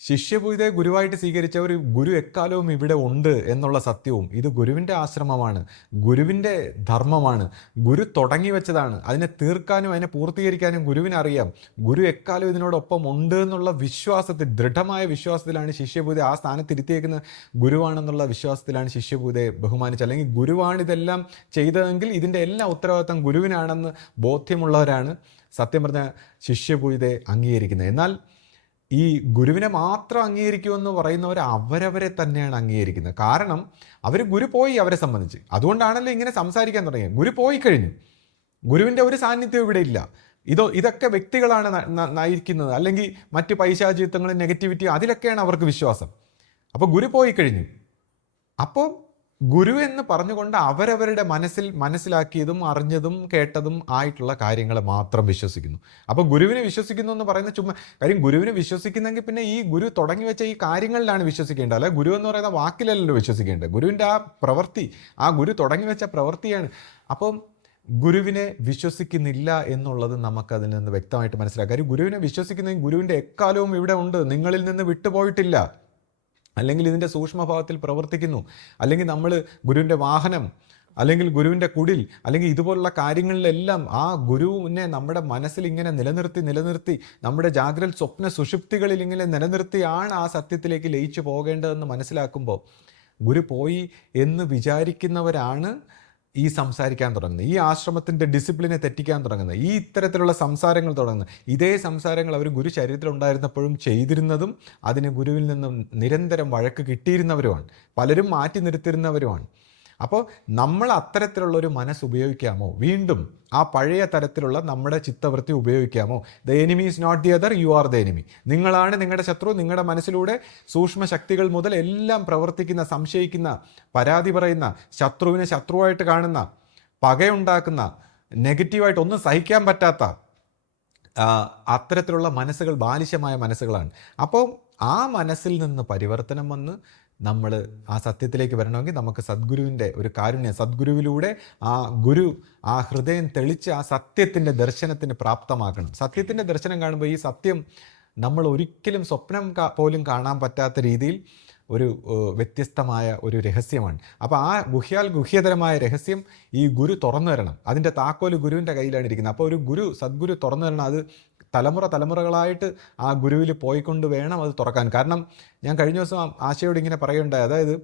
ശിഷ്യപൂജയെ ഗുരുവായിട്ട് സ്വീകരിച്ച ഒരു ഗുരു എക്കാലവും ഇവിടെ ഉണ്ട് എന്നുള്ള സത്യവും, ഇത് ഗുരുവിൻ്റെ ആശ്രമമാണ്, ഗുരുവിൻ്റെ ധർമ്മമാണ്, ഗുരു തുടങ്ങി വെച്ചതാണ്, അതിനെ തീർക്കാനും അതിനെ പൂർത്തീകരിക്കാനും ഗുരുവിനറിയാം. ഗുരു എക്കാലവും ഇതിനോടൊപ്പം ഉണ്ട് എന്നുള്ള വിശ്വാസത്തിൽ, ദൃഢമായ വിശ്വാസത്തിലാണ് ശിഷ്യപൂജ ആ സ്ഥാനത്തിരുത്തിയേക്കുന്ന ഗുരുവാണെന്നുള്ള വിശ്വാസത്തിലാണ് ശിഷ്യപൂജയെ ബഹുമാനിച്ചത്. അല്ലെങ്കിൽ ഗുരുവാണിതെല്ലാം ചെയ്തതെങ്കിൽ ഇതിൻ്റെ എല്ലാ ഉത്തരവാദിത്തം ഗുരുവിനാണെന്ന് ബോധ്യമുള്ളവരാണ് സത്യം പറഞ്ഞ ശിഷ്യപൂജയെ അംഗീകരിക്കുന്നത്. എന്നാൽ ഈ ഗുരുവിനെ മാത്രം അംഗീകരിക്കുമെന്ന് പറയുന്നവർ അവരവരെ തന്നെയാണ് അംഗീകരിക്കുന്നത്. കാരണം ഗുരു പോയി അവരെ സംബന്ധിച്ച്. അതുകൊണ്ടാണല്ലോ ഇങ്ങനെ സംസാരിക്കാൻ തുടങ്ങിയത്. ഗുരു പോയി കഴിഞ്ഞു, ഗുരുവിൻ്റെ ഒരു സാന്നിധ്യം ഇവിടെ ഇല്ല. ഇതൊക്കെ വ്യക്തികളാണ് നയിക്കുന്നത്, അല്ലെങ്കിൽ മറ്റ് പൈശാചിത്വങ്ങളും നെഗറ്റിവിറ്റി, അതിലൊക്കെയാണ് അവർക്ക് വിശ്വാസം. അപ്പോൾ ഗുരു പോയി കഴിഞ്ഞു. അപ്പോൾ ഗുരു എന്ന് പറഞ്ഞുകൊണ്ട് അവരവരുടെ മനസ്സിലാക്കിയതും അറിഞ്ഞതും കേട്ടതും ആയിട്ടുള്ള കാര്യങ്ങൾ മാത്രം വിശ്വസിക്കുന്നു. അപ്പോൾ ഗുരുവിനെ വിശ്വസിക്കുന്നു എന്ന് പറയുന്ന ചുമ്മാ കാര്യം. ഗുരുവിനെ വിശ്വസിക്കുന്നെങ്കിൽ പിന്നെ ഈ ഗുരു തുടങ്ങി വെച്ച ഈ കാര്യങ്ങളിലാണ് വിശ്വസിക്കേണ്ടത്, അല്ല ഗുരു എന്ന് പറയുന്ന വാക്കിലല്ലല്ലോ വിശ്വസിക്കേണ്ടത്. ഗുരുവിൻ്റെ ആ പ്രവൃത്തി, ആ ഗുരു തുടങ്ങി വെച്ച പ്രവൃത്തിയാണ്. അപ്പം ഗുരുവിനെ വിശ്വസിക്കുന്നില്ല എന്നുള്ളത് നമുക്കതിൽ നിന്ന് വ്യക്തമായിട്ട് മനസ്സിലാക്കാം. കാര്യം ഗുരുവിനെ വിശ്വസിക്കുന്നെങ്കിൽ ഗുരുവിൻ്റെ എക്കാലവും ഇവിടെ ഉണ്ട്, നിങ്ങളിൽ നിന്ന് വിട്ടുപോയിട്ടില്ല. അല്ലെങ്കിൽ ഇതിൻ്റെ സൂക്ഷ്മഭാവത്തിൽ പ്രവർത്തിക്കുന്നു, അല്ലെങ്കിൽ നമ്മൾ ഗുരുവിൻ്റെ വാഹനം, അല്ലെങ്കിൽ ഗുരുവിൻ്റെ കുടിൽ, അല്ലെങ്കിൽ ഇതുപോലുള്ള കാര്യങ്ങളിലെല്ലാം ആ ഗുരുവിനെ നമ്മുടെ മനസ്സിൽ ഇങ്ങനെ നിലനിർത്തി നമ്മുടെ ജാഗ്രത സ്വപ്ന സുഷുപ്തികളിൽ ഇങ്ങനെ നിലനിർത്തിയാണ് ആ സത്യത്തിലേക്ക് ലയിച്ചു പോകേണ്ടതെന്ന് മനസ്സിലാക്കുമ്പോൾ ഗുരു പോയി എന്ന് വിചാരിക്കുന്നവരാണ് ഈ സംസാരിക്കാൻ തുടങ്ങുന്നത്, ഈ ആശ്രമത്തിൻ്റെ ഡിസിപ്ലിനെ തെറ്റിക്കാൻ തുടങ്ങുന്നത്, ഈ ഇത്തരത്തിലുള്ള സംസാരങ്ങൾ തുടങ്ങുന്നത്. ഇതേ സംസാരങ്ങൾ അവർ ഗുരു ശരീരത്തിലുണ്ടായിരുന്നപ്പോഴും ചെയ്തിരുന്നതും അതിന് ഗുരുവിൽ നിന്നും നിരന്തരം വഴക്ക് കിട്ടിയിരുന്നവരുമാണ്, പലരും മാറ്റി നിർത്തിയിരുന്നവരുമാണ്. അപ്പോൾ നമ്മൾ അത്തരത്തിലുള്ളൊരു മനസ്സ് ഉപയോഗിക്കാമോ? വീണ്ടും ആ പഴയ തരത്തിലുള്ള നമ്മുടെ ചിത്തവൃത്തി ഉപയോഗിക്കാമോ? The enemy is not the other, you are the enemy. നിങ്ങളാണ് നിങ്ങളുടെ ശത്രു. നിങ്ങളുടെ മനസ്സിലൂടെ സൂക്ഷ്മ ശക്തികൾ മുതൽ എല്ലാം പ്രവർത്തിക്കുന്ന, സംശയിക്കുന്ന, പരാതി പറയുന്ന, ശത്രുവിനെ ശത്രുവായിട്ട് കാണുന്ന, പകയുണ്ടാക്കുന്ന, നെഗറ്റീവായിട്ട് ഒന്നും സഹിക്കാൻ പറ്റാത്ത അത്തരത്തിലുള്ള മനസ്സുകൾ ബാലിശമായ മനസ്സുകളാണ്. അപ്പോൾ ആ മനസ്സിൽ നിന്ന് പരിവർത്തനം വന്ന് നമ്മൾ ആ സത്യത്തിലേക്ക് വരണമെങ്കിൽ നമുക്ക് സദ്ഗുരുവിൻ്റെ ഒരു കാരുണ്യം, സദ്ഗുരുവിലൂടെ ആ ഹൃദയം തെളിച്ച് ആ സത്യത്തിൻ്റെ ദർശനത്തിന് പ്രാപ്തമാക്കണം. സത്യത്തിൻ്റെ ദർശനം കാണുമ്പോൾ ഈ സത്യം നമ്മൾ ഒരിക്കലും സ്വപ്നം പോലും കാണാൻ പറ്റാത്ത രീതിയിൽ വ്യത്യസ്തമായ ഒരു രഹസ്യമാണ്. അപ്പോൾ ആ ഗുഹ്യതരമായ രഹസ്യം ഈ ഗുരു തുറന്നു തരണം. അതിൻ്റെ താക്കോല് ഗുരുവിൻ്റെ കയ്യിലാണ് ഇരിക്കുന്നത്. അപ്പോൾ ഒരു സദ്ഗുരു തുറന്നു തരണം. അത് തലമുറകളായിട്ട് ആ ഗുരുവിൽ പോയിക്കൊണ്ട് വേണം അത് തുറക്കാൻ. കാരണം ഞാൻ കഴിഞ്ഞ ദിവസം ആശയോട് ഇങ്ങനെ പറയുണ്ടായി, അതായത്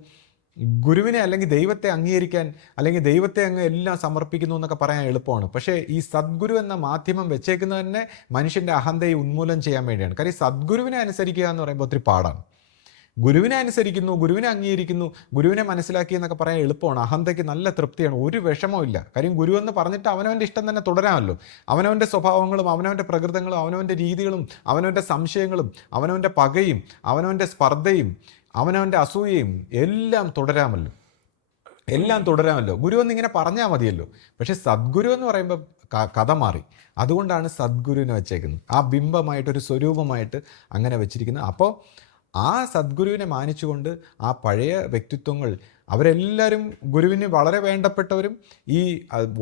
ഗുരുവിനെ അല്ലെങ്കിൽ ദൈവത്തെ അംഗീകരിക്കാൻ അല്ലെങ്കിൽ ദൈവത്തെ അങ്ങ് എല്ലാം സമർപ്പിക്കുന്നു എന്നൊക്കെ പറയാൻ എളുപ്പമാണ്. പക്ഷേ ഈ സദ്ഗുരു എന്ന മാധ്യമം വെച്ചേക്കുന്നത് തന്നെ മനുഷ്യൻ്റെ അഹന്തയെ ഉന്മൂലനം ചെയ്യാൻ വേണ്ടിയാണ്. കാര്യം സദ്ഗുരുവിനെ അനുസരിക്കുക എന്ന് പറയുമ്പോൾ ഒത്തിരി പാടാണ്. ഗുരുവിനെ അനുസരിക്കുന്നു, ഗുരുവിനെ അംഗീകരിക്കുന്നു, ഗുരുവിനെ മനസ്സിലാക്കി എന്നൊക്കെ പറയാൻ എളുപ്പമാണ്. അഹന്തയ്ക്ക് നല്ല തൃപ്തിയാണ്, ഒരു വിഷമവും ഇല്ല. കാര്യം ഗുരു എന്ന് പറഞ്ഞിട്ട് അവനവൻ്റെ ഇഷ്ടം തന്നെ തുടരാമല്ലോ. അവനവൻ്റെ സ്വഭാവങ്ങളും അവനവൻ്റെ പ്രകൃതങ്ങളും അവനവൻ്റെ രീതികളും അവനവൻ്റെ സംശയങ്ങളും അവനവൻ്റെ പകയും അവനവൻ്റെ സ്പർദ്ധയും അവനവൻ്റെ അസൂയയും എല്ലാം തുടരാമല്ലോ. ഗുരു എന്നിങ്ങനെ പറഞ്ഞാൽ മതിയല്ലോ. പക്ഷെ സദ്ഗുരു എന്ന് പറയുമ്പോൾ കഥ മാറി. അതുകൊണ്ടാണ് സദ്ഗുരുവിനെ വെച്ചേക്കുന്നത്, ആ ബിംബമായിട്ടൊരു സ്വരൂപമായിട്ട് അങ്ങനെ വെച്ചിരിക്കുന്നത്. അപ്പോൾ ആ സദ്ഗുരുവിനെ മാനിച്ചുകൊണ്ട് ആ പഴയ വ്യക്തിത്വങ്ങൾ അവരെല്ലാവരും ഗുരുവിന് വളരെ വേണ്ടപ്പെട്ടവരും ഈ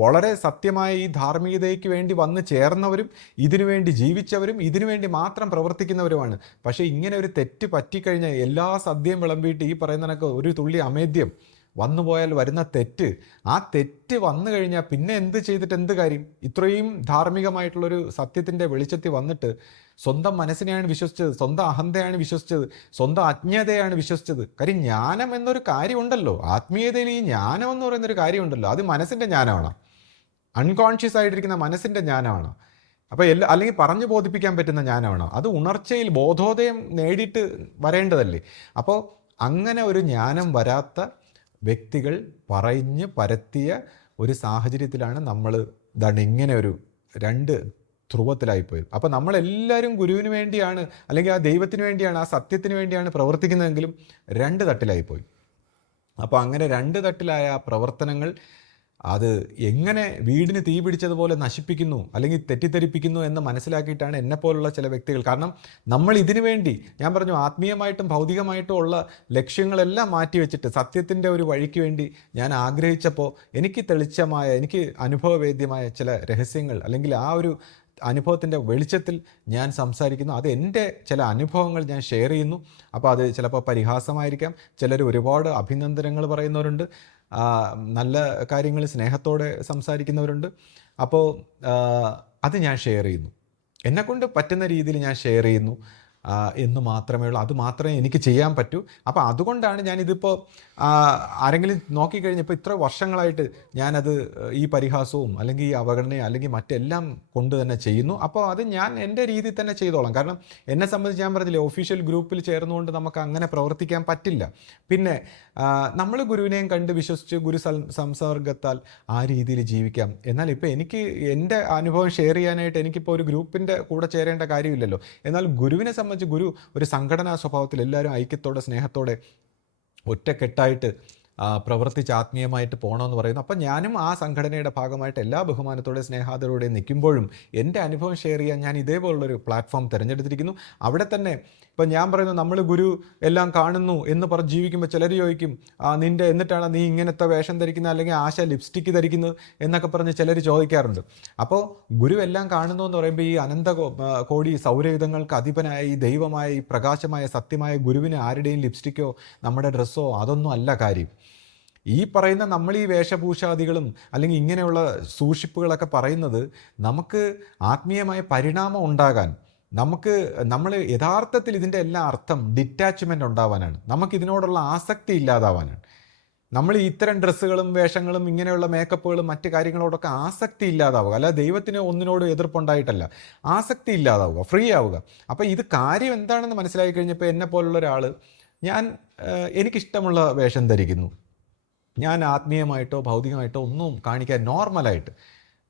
വളരെ സത്യമായ ഈ ധാർമ്മികതയ്ക്ക് വേണ്ടി വന്ന് ചേർന്നവരും ഇതിനുവേണ്ടി ജീവിച്ചവരും ഇതിനുവേണ്ടി മാത്രം പ്രവർത്തിക്കുന്നവരുമാണ്. പക്ഷേ ഇങ്ങനെ ഒരു തെറ്റ് പറ്റിക്കഴിഞ്ഞാൽ എല്ലാ സദ്യയും വിളമ്പിയിട്ട് ഈ പറയുന്ന കണക്ക് ഒരു തുള്ളി അമേദ്യം വന്നുപോയാൽ വരുന്ന തെറ്റ്, ആ തെറ്റ് വന്നു കഴിഞ്ഞാൽ പിന്നെ എന്ത് ചെയ്തിട്ട് എന്ത് കാര്യം? ഇത്രയും ധാർമ്മികമായിട്ടുള്ളൊരു സത്യത്തിൻ്റെ വെളിച്ചത്തിൽ വന്നിട്ട് സ്വന്തം മനസ്സിനെയാണ് വിശ്വസിച്ചത്, സ്വന്തം അഹന്തയാണ് വിശ്വസിച്ചത്, സ്വന്തം അജ്ഞതയാണ് വിശ്വസിച്ചത്. കാര്യം ജ്ഞാനം എന്നൊരു കാര്യമുണ്ടല്ലോ, ആത്മീയതയിൽ ഈ ജ്ഞാനം എന്ന് പറയുന്നൊരു കാര്യമുണ്ടല്ലോ, അത് മനസ്സിൻ്റെ ജ്ഞാനമാണ്, അൺകോൺഷ്യസ് ആയിട്ടിരിക്കുന്ന മനസ്സിൻ്റെ ജ്ഞാനമാണ്. അപ്പോൾ അല്ലെങ്കിൽ പറഞ്ഞു ബോധിപ്പിക്കാൻ പറ്റുന്ന ജ്ഞാനമാണ്. അത് ഉണർച്ചയിൽ ബോധോദയം നേടിയിട്ട് വരേണ്ടതല്ലേ. അപ്പോൾ അങ്ങനെ ഒരു ജ്ഞാനം വരാത്ത വ്യക്തികൾ പറഞ്ഞ് പരത്തിയ ഒരു സാഹചര്യത്തിലാണ് നമ്മൾ ഇങ്ങനെ ഒരു രണ്ട് ധ്രുവത്തിലായിപ്പോയത്. അപ്പോൾ നമ്മളെല്ലാവരും ഗുരുവിന് വേണ്ടിയാണ് അല്ലെങ്കിൽ ആ ദൈവത്തിന് വേണ്ടിയാണ് ആ സത്യത്തിന് വേണ്ടിയാണ് പ്രവർത്തിക്കുന്നതെങ്കിലും രണ്ട് തട്ടിലായിപ്പോയി. അപ്പോൾ അങ്ങനെ രണ്ട് തട്ടിലായ ആ പ്രവർത്തനങ്ങൾ അത് എങ്ങനെ വീടിന് തീ പിടിച്ചതുപോലെ നശിപ്പിക്കുന്നു അല്ലെങ്കിൽ തെറ്റിദ്ധരിപ്പിക്കുന്നു എന്ന് മനസ്സിലാക്കിയിട്ടാണ് എന്നെപ്പോലുള്ള ചില വ്യക്തികൾ. കാരണം നമ്മൾ ഇതിനു വേണ്ടി, ഞാൻ പറഞ്ഞു, ആത്മീയമായിട്ടും ഭൗതികമായിട്ടും ഉള്ള ലക്ഷ്യങ്ങളെല്ലാം മാറ്റിവെച്ചിട്ട് സത്യത്തിൻ്റെ ഒരു വഴിക്ക് വേണ്ടി ഞാൻ ആഗ്രഹിച്ചപ്പോൾ എനിക്ക് തെളിച്ചമായ, എനിക്ക് അനുഭവവേദ്യമായ ചില രഹസ്യങ്ങൾ അല്ലെങ്കിൽ ആ ഒരു അനുഭവത്തിൻ്റെ വെളിച്ചത്തിൽ ഞാൻ സംസാരിക്കുന്നു. അത് എൻ്റെ ചില അനുഭവങ്ങൾ ഞാൻ ഷെയർ ചെയ്യുന്നു. അപ്പോൾ അത് ചിലപ്പോൾ പരിഹാസമായിരിക്കാം, ചിലർ ഒരുപാട് അഭിനന്ദനങ്ങൾ പറയുന്നവരുണ്ട്, നല്ല കാര്യങ്ങൾ സ്നേഹത്തോടെ സംസാരിക്കുന്നവരുണ്ട്. അപ്പോൾ അത് ഞാൻ ഷെയർ ചെയ്യുന്നു, എന്നെക്കൊണ്ട് പറ്റുന്ന രീതിയിൽ ഞാൻ ഷെയർ ചെയ്യുന്നു എന്ന് മാത്രമേ ഉള്ളൂ. അത് മാത്രമേ എനിക്ക് ചെയ്യാൻ പറ്റൂ. അപ്പോൾ അതുകൊണ്ടാണ് ഞാനിതിപ്പോൾ ആരെങ്കിലും നോക്കിക്കഴിഞ്ഞപ്പോൾ ഇത്ര വർഷങ്ങളായിട്ട് ഞാനത് ഈ പരിഹാസവും അല്ലെങ്കിൽ ഈ അവഗണനയും അല്ലെങ്കിൽ മറ്റെല്ലാം കൊണ്ട് തന്നെ ചെയ്യുന്നു. അപ്പോൾ അത് ഞാൻ എൻ്റെ രീതിയിൽ തന്നെ ചെയ്തോളാം. കാരണം എന്നെ സംബന്ധിച്ച് ഞാൻ പറഞ്ഞില്ലേ, ഒഫീഷ്യൽ ഗ്രൂപ്പിൽ ചേർന്നുകൊണ്ട് നമുക്ക് അങ്ങനെ പ്രവർത്തിക്കാൻ പറ്റില്ല. പിന്നെ നമ്മൾ ഗുരുവിനെയും കണ്ട് വിശ്വസിച്ച് ഗുരു സംസർഗത്താൽ ആ രീതിയിൽ ജീവിക്കാം. എന്നാൽ ഇപ്പോൾ എനിക്ക് എൻ്റെ അനുഭവം ഷെയർ ചെയ്യാനായിട്ട് എനിക്കിപ്പോൾ ഒരു ഗ്രൂപ്പിൻ്റെ കൂടെ ചേരേണ്ട കാര്യമില്ലല്ലോ. എന്നാൽ ഗുരുവിനെ സംബന്ധിച്ച് ഗുരു ഒരു സംഘടനാ സ്വഭാവത്തിൽ എല്ലാവരും ഐക്യത്തോടെ സ്നേഹത്തോടെ ഒറ്റക്കെട്ടായിട്ട് പ്രവർത്തിച്ച് ആത്മീയമായിട്ട് പോകണമെന്ന് പറയുന്നു. അപ്പം ഞാനും ആ സംഘടനയുടെ ഭാഗമായിട്ട് എല്ലാ ബഹുമാനത്തോടെ സ്നേഹാദരോടെ നിൽക്കുമ്പോഴും എൻ്റെ അനുഭവം ഷെയർ ചെയ്യാൻ ഞാൻ ഇതേപോലുള്ളൊരു പ്ലാറ്റ്ഫോം തിരഞ്ഞെടുത്തിരിക്കുന്നു. അവിടെ തന്നെ ഇപ്പം ഞാൻ പറയുന്നു, നമ്മൾ ഗുരു എല്ലാം കാണുന്നു എന്ന് പറഞ്ഞ് ജീവിക്കുമ്പോൾ ചിലർ ചോദിക്കും, എന്നിട്ടാണ് നീ ഇങ്ങനത്തെ വേഷം ധരിക്കുന്നത് അല്ലെങ്കിൽ ആശ ലിപ്സ്റ്റിക്ക് ധരിക്കുന്നത് എന്നൊക്കെ പറഞ്ഞ് ചിലർ ചോദിക്കാറുണ്ട്. അപ്പോൾ ഗുരു എല്ലാം കാണുന്നു എന്ന് പറയുമ്പോൾ ഈ അനന്ത കോടി സൗരയുധങ്ങൾക്ക് അധിപനായ ഈ ദൈവമായ ഈ പ്രകാശമായ സത്യമായ ഗുരുവിന് ആരുടെയും ലിപ്സ്റ്റിക്കോ നമ്മുടെ ഡ്രസ്സോ അതൊന്നും അല്ല കാര്യം. ഈ പറയുന്ന നമ്മൾ ഈ വേഷഭൂഷാദികളും അല്ലെങ്കിൽ ഇങ്ങനെയുള്ള സൂക്ഷിപ്പുകളൊക്കെ പറയുന്നത് നമുക്ക് ആത്മീയമായ പരിണാമം ഉണ്ടാകാൻ, നമ്മൾ യഥാർത്ഥത്തിൽ ഇതിൻ്റെ എല്ലാ അർത്ഥം ഡിറ്റാച്ച്മെൻ്റ് ഉണ്ടാവാനാണ്, നമുക്കിതിനോടുള്ള ആസക്തി ഇല്ലാതാവാനാണ്. നമ്മൾ ഇത്തരം ഡ്രസ്സുകളും വേഷങ്ങളും ഇങ്ങനെയുള്ള മേക്കപ്പുകളും മറ്റു കാര്യങ്ങളോടൊക്കെ ആസക്തി ഇല്ലാതാവുക, അല്ല ദൈവത്തിന് ഒന്നിനോട് എതിർപ്പുണ്ടായിട്ടല്ല, ആസക്തി ഇല്ലാതാവുക, ഫ്രീ ആവുക. അപ്പോൾ ഇത് കാര്യം എന്താണെന്ന് മനസ്സിലാക്കി കഴിഞ്ഞപ്പോൾ എന്നെ പോലുള്ള ഒരാൾ, എനിക്കിഷ്ടമുള്ള വേഷം ധരിക്കുന്നു, ഞാൻ ആത്മീയമായിട്ടോ ഭൗതികമായിട്ടോ ഒന്നും കാണിക്കാൻ നോർമലായിട്ട്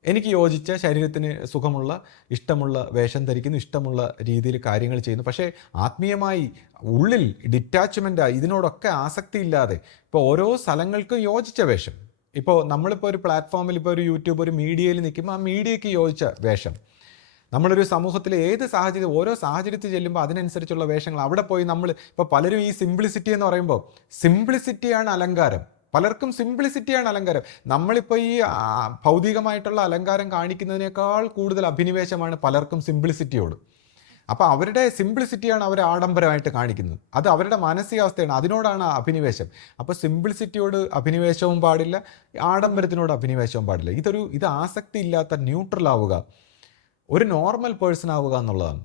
എനിക്ക് യോജിച്ച ശരീരത്തിന് സുഖമുള്ള ഇഷ്ടമുള്ള വേഷം ധരിക്കുന്നു, ഇഷ്ടമുള്ള രീതിയിൽ കാര്യങ്ങൾ ചെയ്യുന്നു. പക്ഷേ ആത്മീയമായി ഉള്ളിൽ ഡിറ്റാച്ച്മെൻറ്റായി ഇതിനോടൊക്കെ ആസക്തി ഇല്ലാതെ ഇപ്പോൾ ഓരോ സ്ഥലങ്ങൾക്കും യോജിച്ച വേഷം, ഇപ്പോൾ നമ്മളിപ്പോൾ ഒരു പ്ലാറ്റ്ഫോമിൽ, ഇപ്പോൾ ഒരു യൂട്യൂബ് ഒരു മീഡിയയിൽ നിൽക്കുമ്പോൾ ആ മീഡിയയ്ക്ക് യോജിച്ച വേഷം, നമ്മളൊരു സമൂഹത്തിലെ ഏത് സാഹചര്യം, ഓരോ സാഹചര്യത്തിൽ ചെല്ലുമ്പോൾ അതിനനുസരിച്ചുള്ള വേഷങ്ങൾ അവിടെ പോയി നമ്മൾ ഇപ്പോൾ പലരും ഈ സിംപ്ലിസിറ്റി എന്ന് പറയുമ്പോൾ സിംപ്ലിസിറ്റിയാണ് അലങ്കാരം, പലർക്കും സിംപ്ലിസിറ്റിയാണ് അലങ്കാരം. നമ്മളിപ്പോൾ ഈ ഭൗതികമായിട്ടുള്ള അലങ്കാരം കാണിക്കുന്നതിനേക്കാൾ കൂടുതൽ അഭിനിവേശമാണ് പലർക്കും സിംപ്ലിസിറ്റിയോട്. അപ്പോൾ അവരുടെ സിംപ്ലിസിറ്റിയാണ് അവർ ആഡംബരമായിട്ട് കാണിക്കുന്നത്. അത് അവരുടെ മാനസികാവസ്ഥയാണ്, അതിനോടാണ് അഭിനിവേശം. അപ്പോൾ സിംപ്ലിസിറ്റിയോട് അഭിനിവേശവും പാടില്ല, ആഡംബരത്തിനോട് അഭിനിവേശവും പാടില്ല. ഇത് ആസക്തി ഇല്ലാത്ത ന്യൂട്രൽ ആവുക, ഒരു നോർമൽ പേഴ്സൺ ആവുക എന്നുള്ളതാണ്.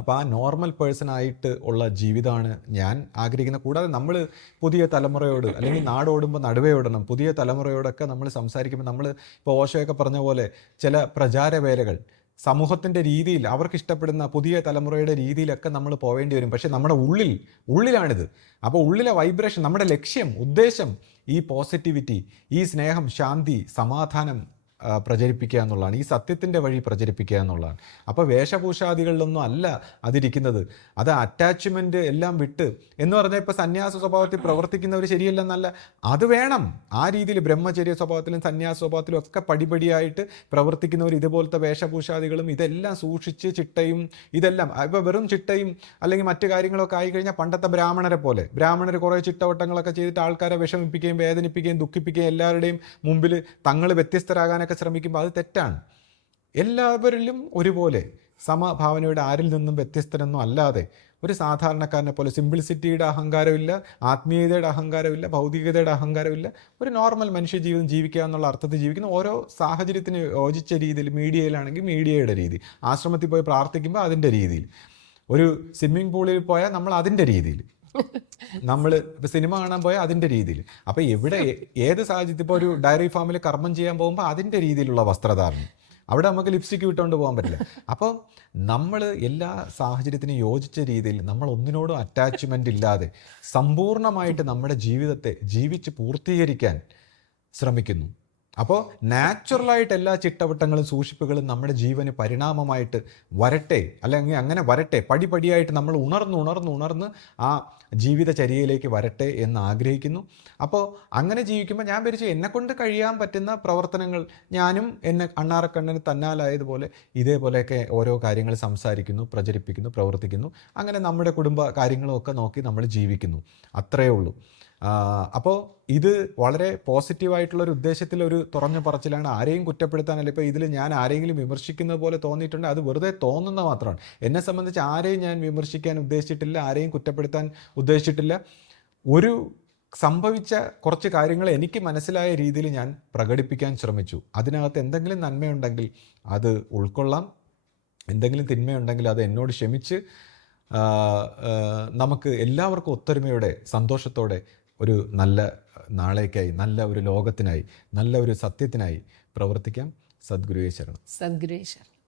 അപ്പോൾ ആ നോർമൽ പേഴ്സണായിട്ട് ഉള്ള ജീവിതമാണ് ഞാൻ ആഗ്രഹിക്കുന്നത്. കൂടാതെ നമ്മൾ പുതിയ തലമുറയോട്, അല്ലെങ്കിൽ നാടോടുമ്പോൾ നടുവേ ഓടണം, പുതിയ തലമുറയോടൊക്കെ നമ്മൾ സംസാരിക്കുമ്പോൾ നമ്മൾ ഇപ്പോൾ ഓഷോയൊക്കെ പറഞ്ഞ പോലെ ചില പ്രചാരവേലകൾ സമൂഹത്തിൻ്റെ രീതിയിൽ അവർക്ക് ഇഷ്ടപ്പെടുന്ന പുതിയ തലമുറയുടെ രീതിയിലൊക്കെ നമ്മൾ പോവേണ്ടി വരും. പക്ഷേ നമ്മുടെ ഉള്ളിലാണിത്. അപ്പോൾ ഉള്ളിലെ വൈബ്രേഷൻ, നമ്മുടെ ലക്ഷ്യം, ഉദ്ദേശം ഈ പോസിറ്റിവിറ്റി, ഈ സ്നേഹം, ശാന്തി, സമാധാനം പ്രചരിപ്പിക്കുക എന്നുള്ളതാണ്, ഈ സത്യത്തിൻ്റെ വഴി പ്രചരിപ്പിക്കുക എന്നുള്ളതാണ്. അപ്പോൾ വേഷഭൂഷാദികളിലൊന്നും അല്ല അതിരിക്കുന്നത്. അത് അറ്റാച്ച്മെൻറ്റ് എല്ലാം വിട്ട് എന്ന് പറഞ്ഞാൽ ഇപ്പോൾ സന്യാസ സ്വഭാവത്തിൽ പ്രവർത്തിക്കുന്നവർ ശരിയല്ലെന്നല്ല, അത് വേണം. ആ രീതിയിൽ ബ്രഹ്മചര്യ സ്വഭാവത്തിലും സന്യാസ സ്വഭാവത്തിലും ഒക്കെ പടിപടിയായിട്ട് പ്രവർത്തിക്കുന്നവർ ഇതുപോലത്തെ വേഷഭൂഷാദികളും ഇതെല്ലാം സൂക്ഷിച്ച് ചിട്ടയും ഇതെല്ലാം, ഇപ്പോൾ വെറും ചിട്ടയും അല്ലെങ്കിൽ മറ്റു കാര്യങ്ങളൊക്കെ ആയിക്കഴിഞ്ഞാൽ പണ്ടത്തെ ബ്രാഹ്മണരെ പോലെ, ബ്രാഹ്മണർ കുറേ ചിട്ടവട്ടങ്ങളൊക്കെ ചെയ്തിട്ട് ആൾക്കാരെ വിഷമിപ്പിക്കുകയും വേദനിപ്പിക്കുകയും ദുഃഖിപ്പിക്കുകയും എല്ലാവരുടെയും മുമ്പിൽ തങ്ങൾ വ്യത്യസ്തരാകാനൊക്കെ ശ്രമിക്കുമ്പോൾ അത് തെറ്റാണ്. എല്ലാവരിലും ഒരുപോലെ സമഭാവനയുടെ, ആരിൽ നിന്നും വ്യത്യസ്തരൊന്നും അല്ലാതെ ഒരു സാധാരണക്കാരനെ പോലെ സിംപ്ലിസിറ്റിയുടെ അഹങ്കാരമില്ല, ആത്മീയതയുടെ അഹങ്കാരമില്ല, ഭൗതികതയുടെ അഹങ്കാരമില്ല, ഒരു നോർമൽ മനുഷ്യ ജീവിതം ജീവിക്കുക എന്നുള്ള അർത്ഥത്തിൽ ജീവിക്കുന്ന, ഓരോ സാഹചര്യത്തിന് യോജിച്ച രീതിയിൽ, മീഡിയയിലാണെങ്കിൽ മീഡിയയുടെ രീതി, ആശ്രമത്തിൽ പോയി പ്രാർത്ഥിക്കുമ്പോൾ അതിൻ്റെ രീതിയിൽ, ഒരു സ്വിമ്മിംഗ് പൂളിൽ പോയാൽ നമ്മൾ അതിൻ്റെ രീതിയിൽ, നമ്മൾ ഇപ്പോൾ സിനിമ കാണാൻ പോയാൽ അതിൻ്റെ രീതിയിൽ. അപ്പോൾ എവിടെ ഏത് സാഹചര്യത്തിൽ, ഇപ്പോൾ ഒരു ഡയറി ഫാമിൽ കർമ്മം ചെയ്യാൻ പോകുമ്പോൾ അതിൻ്റെ രീതിയിലുള്ള വസ്ത്രധാരണം, അവിടെ നമുക്ക് ലിപ്സ്റ്റിക്ക് വിട്ടുകൊണ്ട് പോകാൻ പറ്റില്ല. അപ്പോൾ നമ്മൾ എല്ലാ സാഹചര്യത്തിനും യോജിച്ച രീതിയിൽ, നമ്മൾ ഒന്നിനോടും അറ്റാച്ച്മെൻ്റ് ഇല്ലാതെ സമ്പൂർണ്ണമായിട്ട് നമ്മുടെ ജീവിതത്തെ ജീവിച്ച് പൂർത്തീകരിക്കാൻ ശ്രമിക്കുന്നു. അപ്പോൾ നാച്ചുറലായിട്ട് എല്ലാ ചിട്ടവട്ടങ്ങളും സൂക്ഷിപ്പുകളും നമ്മുടെ ജീവന് പരിണാമമായിട്ട് വരട്ടെ, അല്ലെങ്കിൽ അങ്ങനെ വരട്ടെ, പടിപടിയായിട്ട് നമ്മൾ ഉണർന്ന് ആ ജീവിതചര്യയിലേക്ക് വരട്ടെ എന്ന് ആഗ്രഹിക്കുന്നു. അപ്പോൾ അങ്ങനെ ജീവിക്കുമ്പോൾ ഞാൻ വിചാരിച്ചു എന്നെക്കൊണ്ട് കഴിയാൻ പറ്റുന്ന പ്രവർത്തനങ്ങൾ ഞാനും എന്നെ അണ്ണാറക്കണ്ണന് തന്നാലായതുപോലെ ഇതേപോലെയൊക്കെ ഓരോ കാര്യങ്ങൾ സംസാരിക്കുന്നു, പ്രചരിപ്പിക്കുന്നു, പ്രവർത്തിക്കുന്നു. അങ്ങനെ നമ്മുടെ കുടുംബ കാര്യങ്ങളൊക്കെ നോക്കി നമ്മൾ ജീവിക്കുന്നു. അത്രയേ ഉള്ളൂ. അപ്പോൾ ഇത് വളരെ പോസിറ്റീവായിട്ടുള്ളൊരു ഉദ്ദേശത്തിലൊരു തുറഞ്ഞ പറച്ചിലാണ്. ആരെയും കുറ്റപ്പെടുത്താനല്ല. ഇപ്പോൾ ഇതിൽ ഞാൻ ആരെങ്കിലും വിമർശിക്കുന്നത് പോലെ തോന്നിയിട്ടുണ്ട്, അത് വെറുതെ തോന്നുന്ന മാത്രമാണ്. എന്നെ സംബന്ധിച്ച് ആരെയും ഞാൻ വിമർശിക്കാൻ ഉദ്ദേശിച്ചിട്ടില്ല, ആരെയും കുറ്റപ്പെടുത്താൻ ഉദ്ദേശിച്ചിട്ടില്ല. ഒരു സംഭവിച്ച കുറച്ച് കാര്യങ്ങൾ എനിക്ക് മനസ്സിലായ രീതിയിൽ ഞാൻ പ്രകടിപ്പിക്കാൻ ശ്രമിച്ചു. അതിനകത്ത് എന്തെങ്കിലും നന്മയുണ്ടെങ്കിൽ അത് ഉൾക്കൊള്ളാം, എന്തെങ്കിലും തിന്മയുണ്ടെങ്കിൽ അത് എന്നോട് ക്ഷമിച്ച് നമുക്ക് എല്ലാവർക്കും ഒത്തൊരുമയോടെ സന്തോഷത്തോടെ ഒരു നല്ല നാളേക്കായി, നല്ല ഒരു ലോകത്തിനായി, നല്ല ഒരു സത്യത്തിനായി പ്രവർത്തിക്കാം. സദ്ഗുരുവേ ശരണം. സദ്ഗുരുവേ ശരണം.